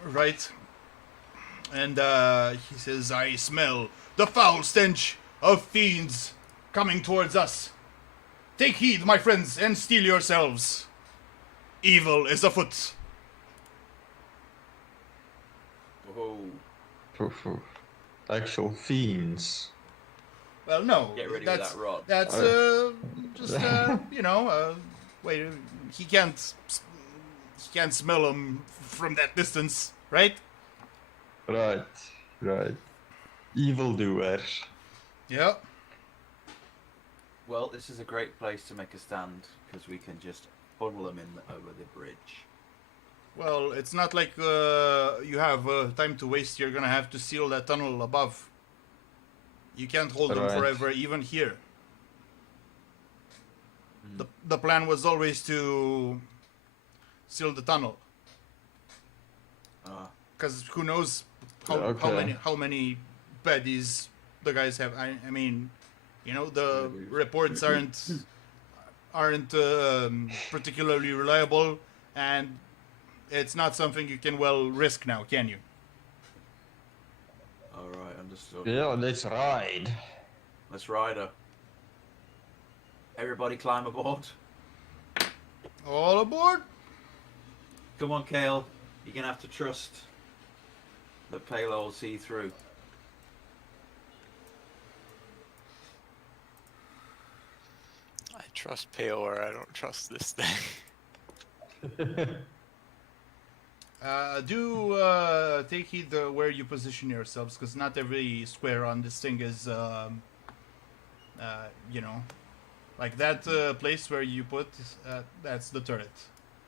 Right? And he says, I smell the foul stench of fiends coming towards us. Take heed, my friends, and steel yourselves. Evil is afoot. Whoa. Actual fiends. Well, no, Get ready with that's that rod. that's just you know, wait, he can't smell them from that distance, right? Right. Evildoers. Yeah. Well, this is a great place to make a stand because we can just funnel them in over the bridge. Well, it's not like you have time to waste. You're gonna have to seal that tunnel above. You can't hold them Right. forever, even here. The plan was always to seal the tunnel, because who knows how many baddies the guys have. I mean, you know, the reports aren't particularly reliable, and it's not something you can well risk now, can you? All right, understood. Yeah, let's ride. Let's ride her. Everybody climb aboard. All aboard! Come on, Kale. You're gonna have to trust that Palo will see through. I trust Payor. I don't trust this thing. Do take heed where you position yourselves, because not every square on this thing is, you know, like that place where you put, that's the turret,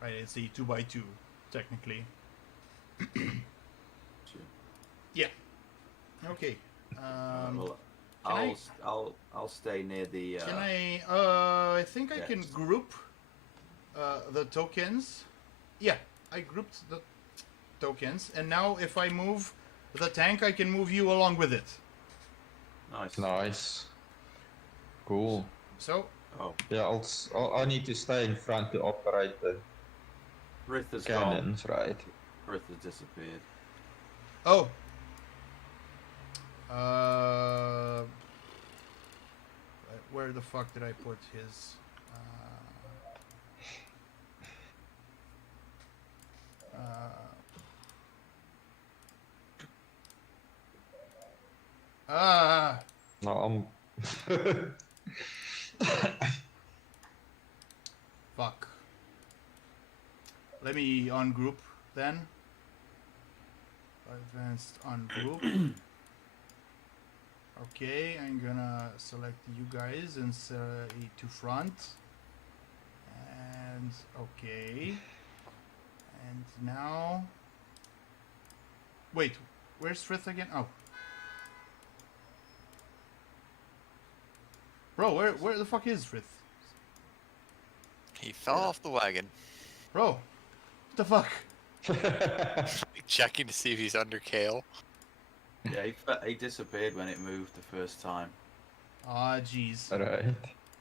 right? It's a 2x2, technically. Yeah. Okay. Well, can I'll stay near the. Can I? I think I can yes. group the tokens. Yeah, I grouped the tokens, and now if I move the tank, I can move you along with it. Nice. Nice. Cool. So, Oh, Yeah, I need to stay in front to operate the Rith has gone. cannons, right? Rith has disappeared. oh, uh, where the fuck did I put his? No, I'm. Fuck. Let me ungroup then. Advanced ungroup. Okay, I'm gonna select you guys and say to front. And okay. And now. Wait, where's Frith again? Oh. Bro, where the fuck is Frith? He fell off the wagon. Bro, what the fuck? Checking to see if he's under Kale. Yeah, he disappeared when it moved the first time. Ah, jeez. Alright.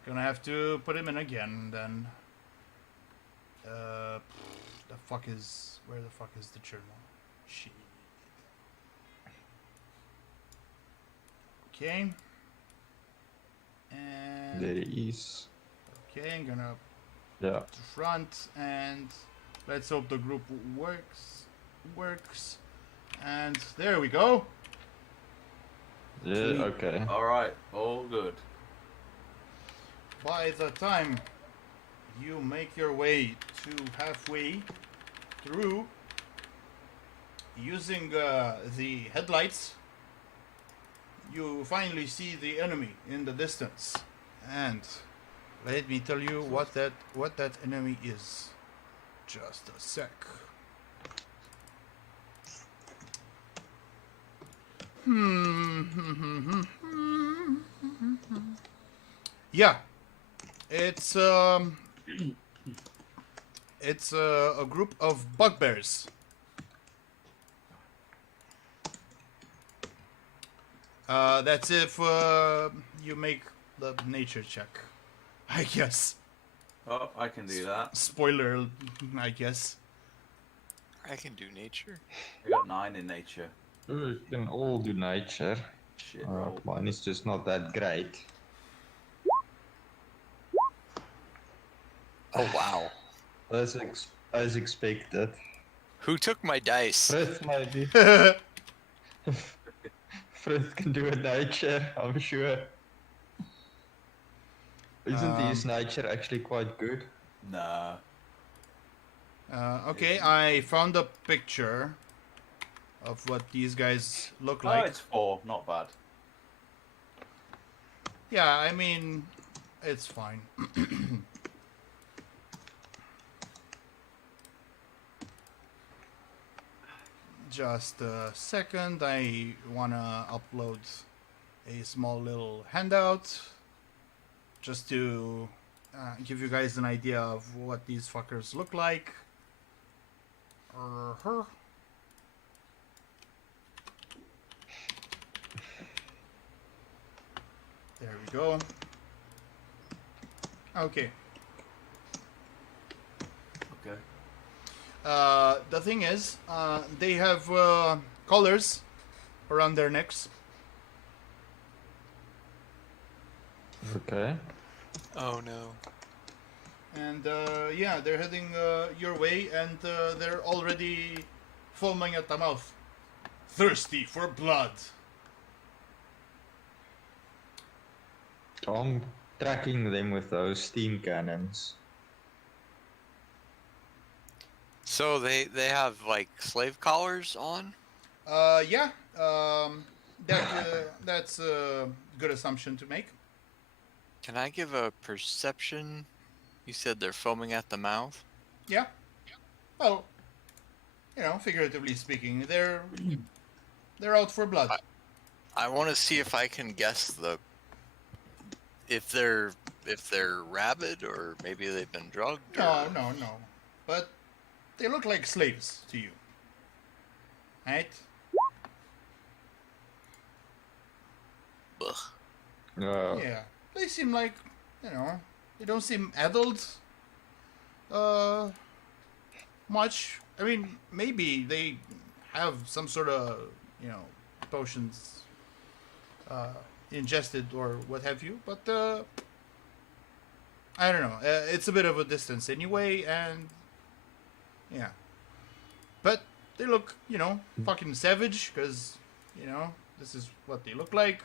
Gonna have to put him in again then. The fuck is... Where the fuck is the journal? Shit. Okay. And... There he is. Okay, I'm gonna Yeah. to front and let's hope the group works. And there we go. Yeah, okay. Alright, all good. By the time you make your way to halfway through, using the headlights, you finally see the enemy in the distance. And let me tell you what that enemy is. Just a sec. Yeah, it's a group of bugbears. That's if you make the nature check, I guess. Oh, I can do that. Spoiler, I guess. I can do nature. I got 9 in nature. We can all do nature. Shit roll. Mine is just not that great. Oh wow. As expected. Who took my dice? Frith maybe. Frith can do a nature, I'm sure. Isn't his nature actually quite good? Nah. Okay, I found a picture of what these guys look Oh, like. it's 4, not bad. Yeah, I mean, It's fine. Just a second. I wanna upload a small little handout just to give you guys an idea of what these fuckers look like. There we go. Okay. Okay. The thing is, they have collars around their necks. Okay. Oh no. And yeah, they're heading your way, and they're already foaming at the mouth, thirsty for blood. I'm tracking them with those steam cannons. So they have like slave collars on? Yeah, that's a good assumption to make. Can I give a perception? You said they're foaming at the mouth? Yeah. Well, you know, figuratively speaking, they're out for blood. I want to see if I can guess if they're rabid or maybe they've been drugged. No. But they look like slaves to you, right? Ugh. Yeah, they seem like, you know, they don't seem addled much. I mean, maybe they have some sort of, you know, potions ingested or what have you, but I don't know. It's a bit of a distance anyway, and yeah. But they look, you know, fucking savage, because, you know, this is what they look like.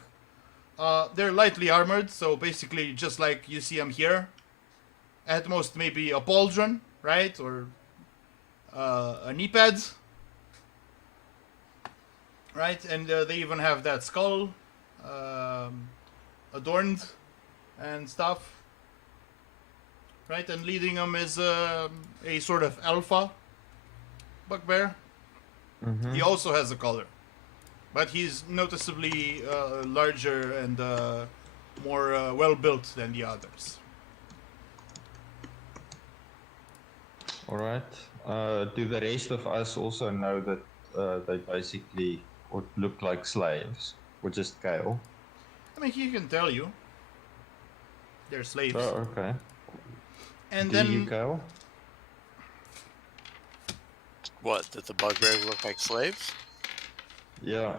They're lightly armored, so basically just like you see them here. At most maybe a pauldron, right? Or a knee pad. Right? And they even have that skull adorned and stuff. Right? And leading them is a sort of alpha bugbear. Mm-hmm. He also has a collar. But he's noticeably larger and more well-built than the others. Alright. Do the rest of us also know that they basically would look like slaves? Or just Kale? I mean, he can tell you. They're slaves. Oh, okay. And Do then... you, Kale? What, that the bugbears look like slaves? Yeah.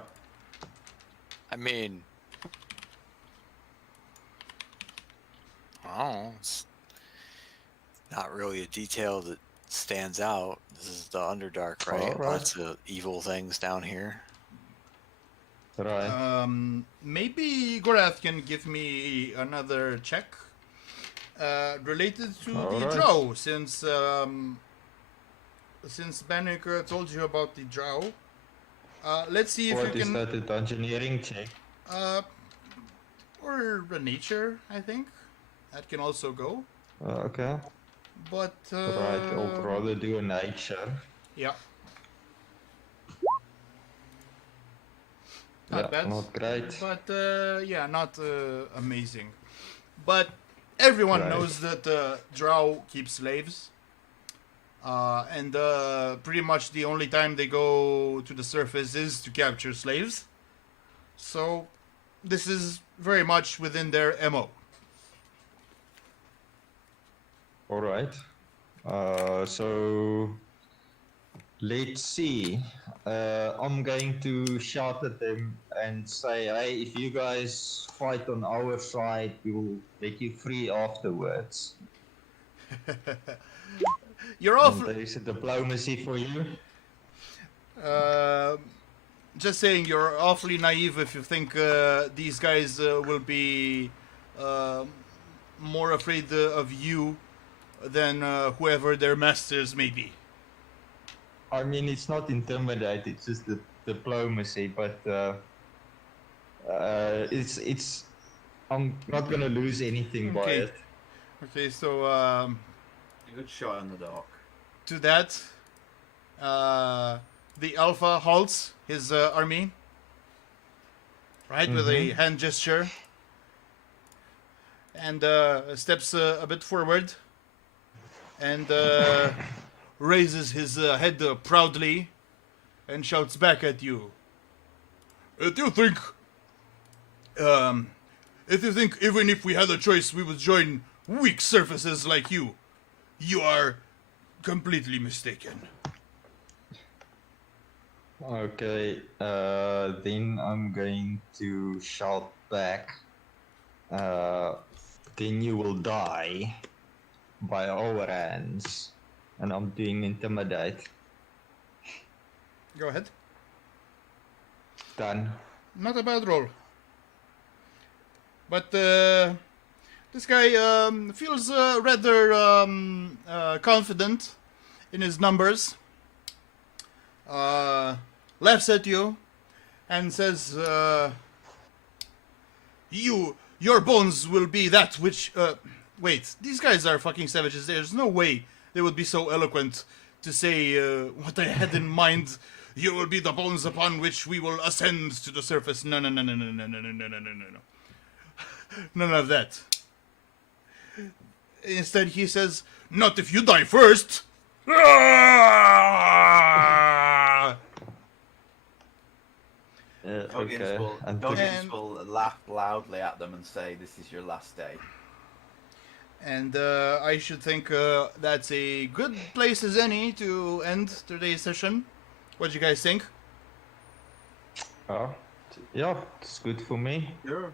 I mean, I don't know. It's not really a detail that stands out. This is the Underdark, right? Alright. Lots of evil things down here. Right. Maybe Gorath can give me another check related to the Alright. drow, since Bannock told you about the drow. Let's see if What you is can... that, a engineering check? Or a nature, I think. That can also go. Okay. But, Right, I'll rather do a nature. yeah. Yeah, Not bad. not great. But, yeah, not amazing. But everyone Right. knows that drow keep slaves. And pretty much the only time they go to the surface is to capture slaves. So this is very much within their MO. Alright. So let's see. I'm going to shout at them and say, hey, if you guys fight on our side, we'll let you free afterwards. You're And awful. there is a diplomacy for you. Just saying, you're awfully naive if you think these guys will be more afraid of you than whoever their masters may be. I mean, it's not intimidate, it's just the diplomacy, but it's I'm not gonna lose anything by Okay. it. Okay, so Good shot in the dark. to that, the Alpha halts his army, right, with a hand gesture, and steps a bit forward, and raises his head proudly, and shouts back at you. If you think even if we had a choice, we would join weak surfaces like you are completely mistaken. Okay, then I'm going to shout back. Then you will die by our hands. And I'm doing intimidate. Go ahead. Done. Not a bad roll. But this guy feels rather confident in his numbers. Laughs at you and says, your bones will be that which... wait, these guys are fucking savages. There's no way they would be so eloquent to say what I had in mind. You will be the bones upon which we will ascend to the surface. No. None of that. Instead, he says, not if you die first. Okay. Audience will laugh loudly at them and say, "This is your last day." And I should think that's a good place as any to end today's session. What do you guys think? Oh, yeah, it's good for me. Sure.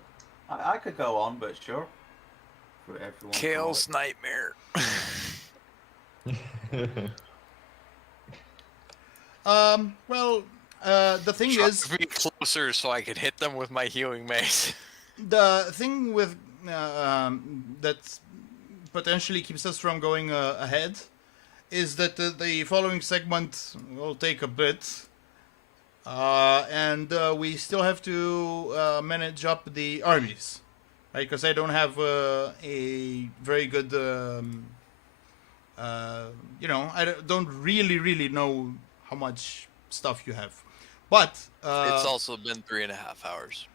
I could go on, but sure. For everyone. Kale's nightmare. Well, the thing is, Try to be closer so I could hit them with my healing mace. the thing with that potentially keeps us from going ahead is that the following segment will take a bit, and we still have to manage up the armies, right? Because I don't have a very good, I don't really know how much stuff you have, but It's also been 3.5 hours.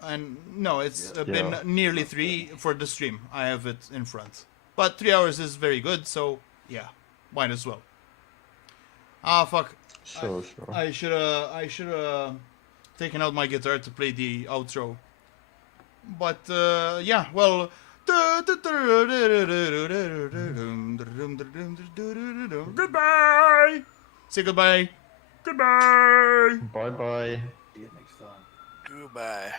and no, it's Yeah. been Yeah. nearly 3 for the stream. I have it in front, but 3 hours is very good, so yeah, might as well. Ah, fuck. Sure. I should taken out my guitar to play the outro. But yeah, well. Goodbye. Say goodbye. Goodbye. Bye bye. See you next time. Goodbye.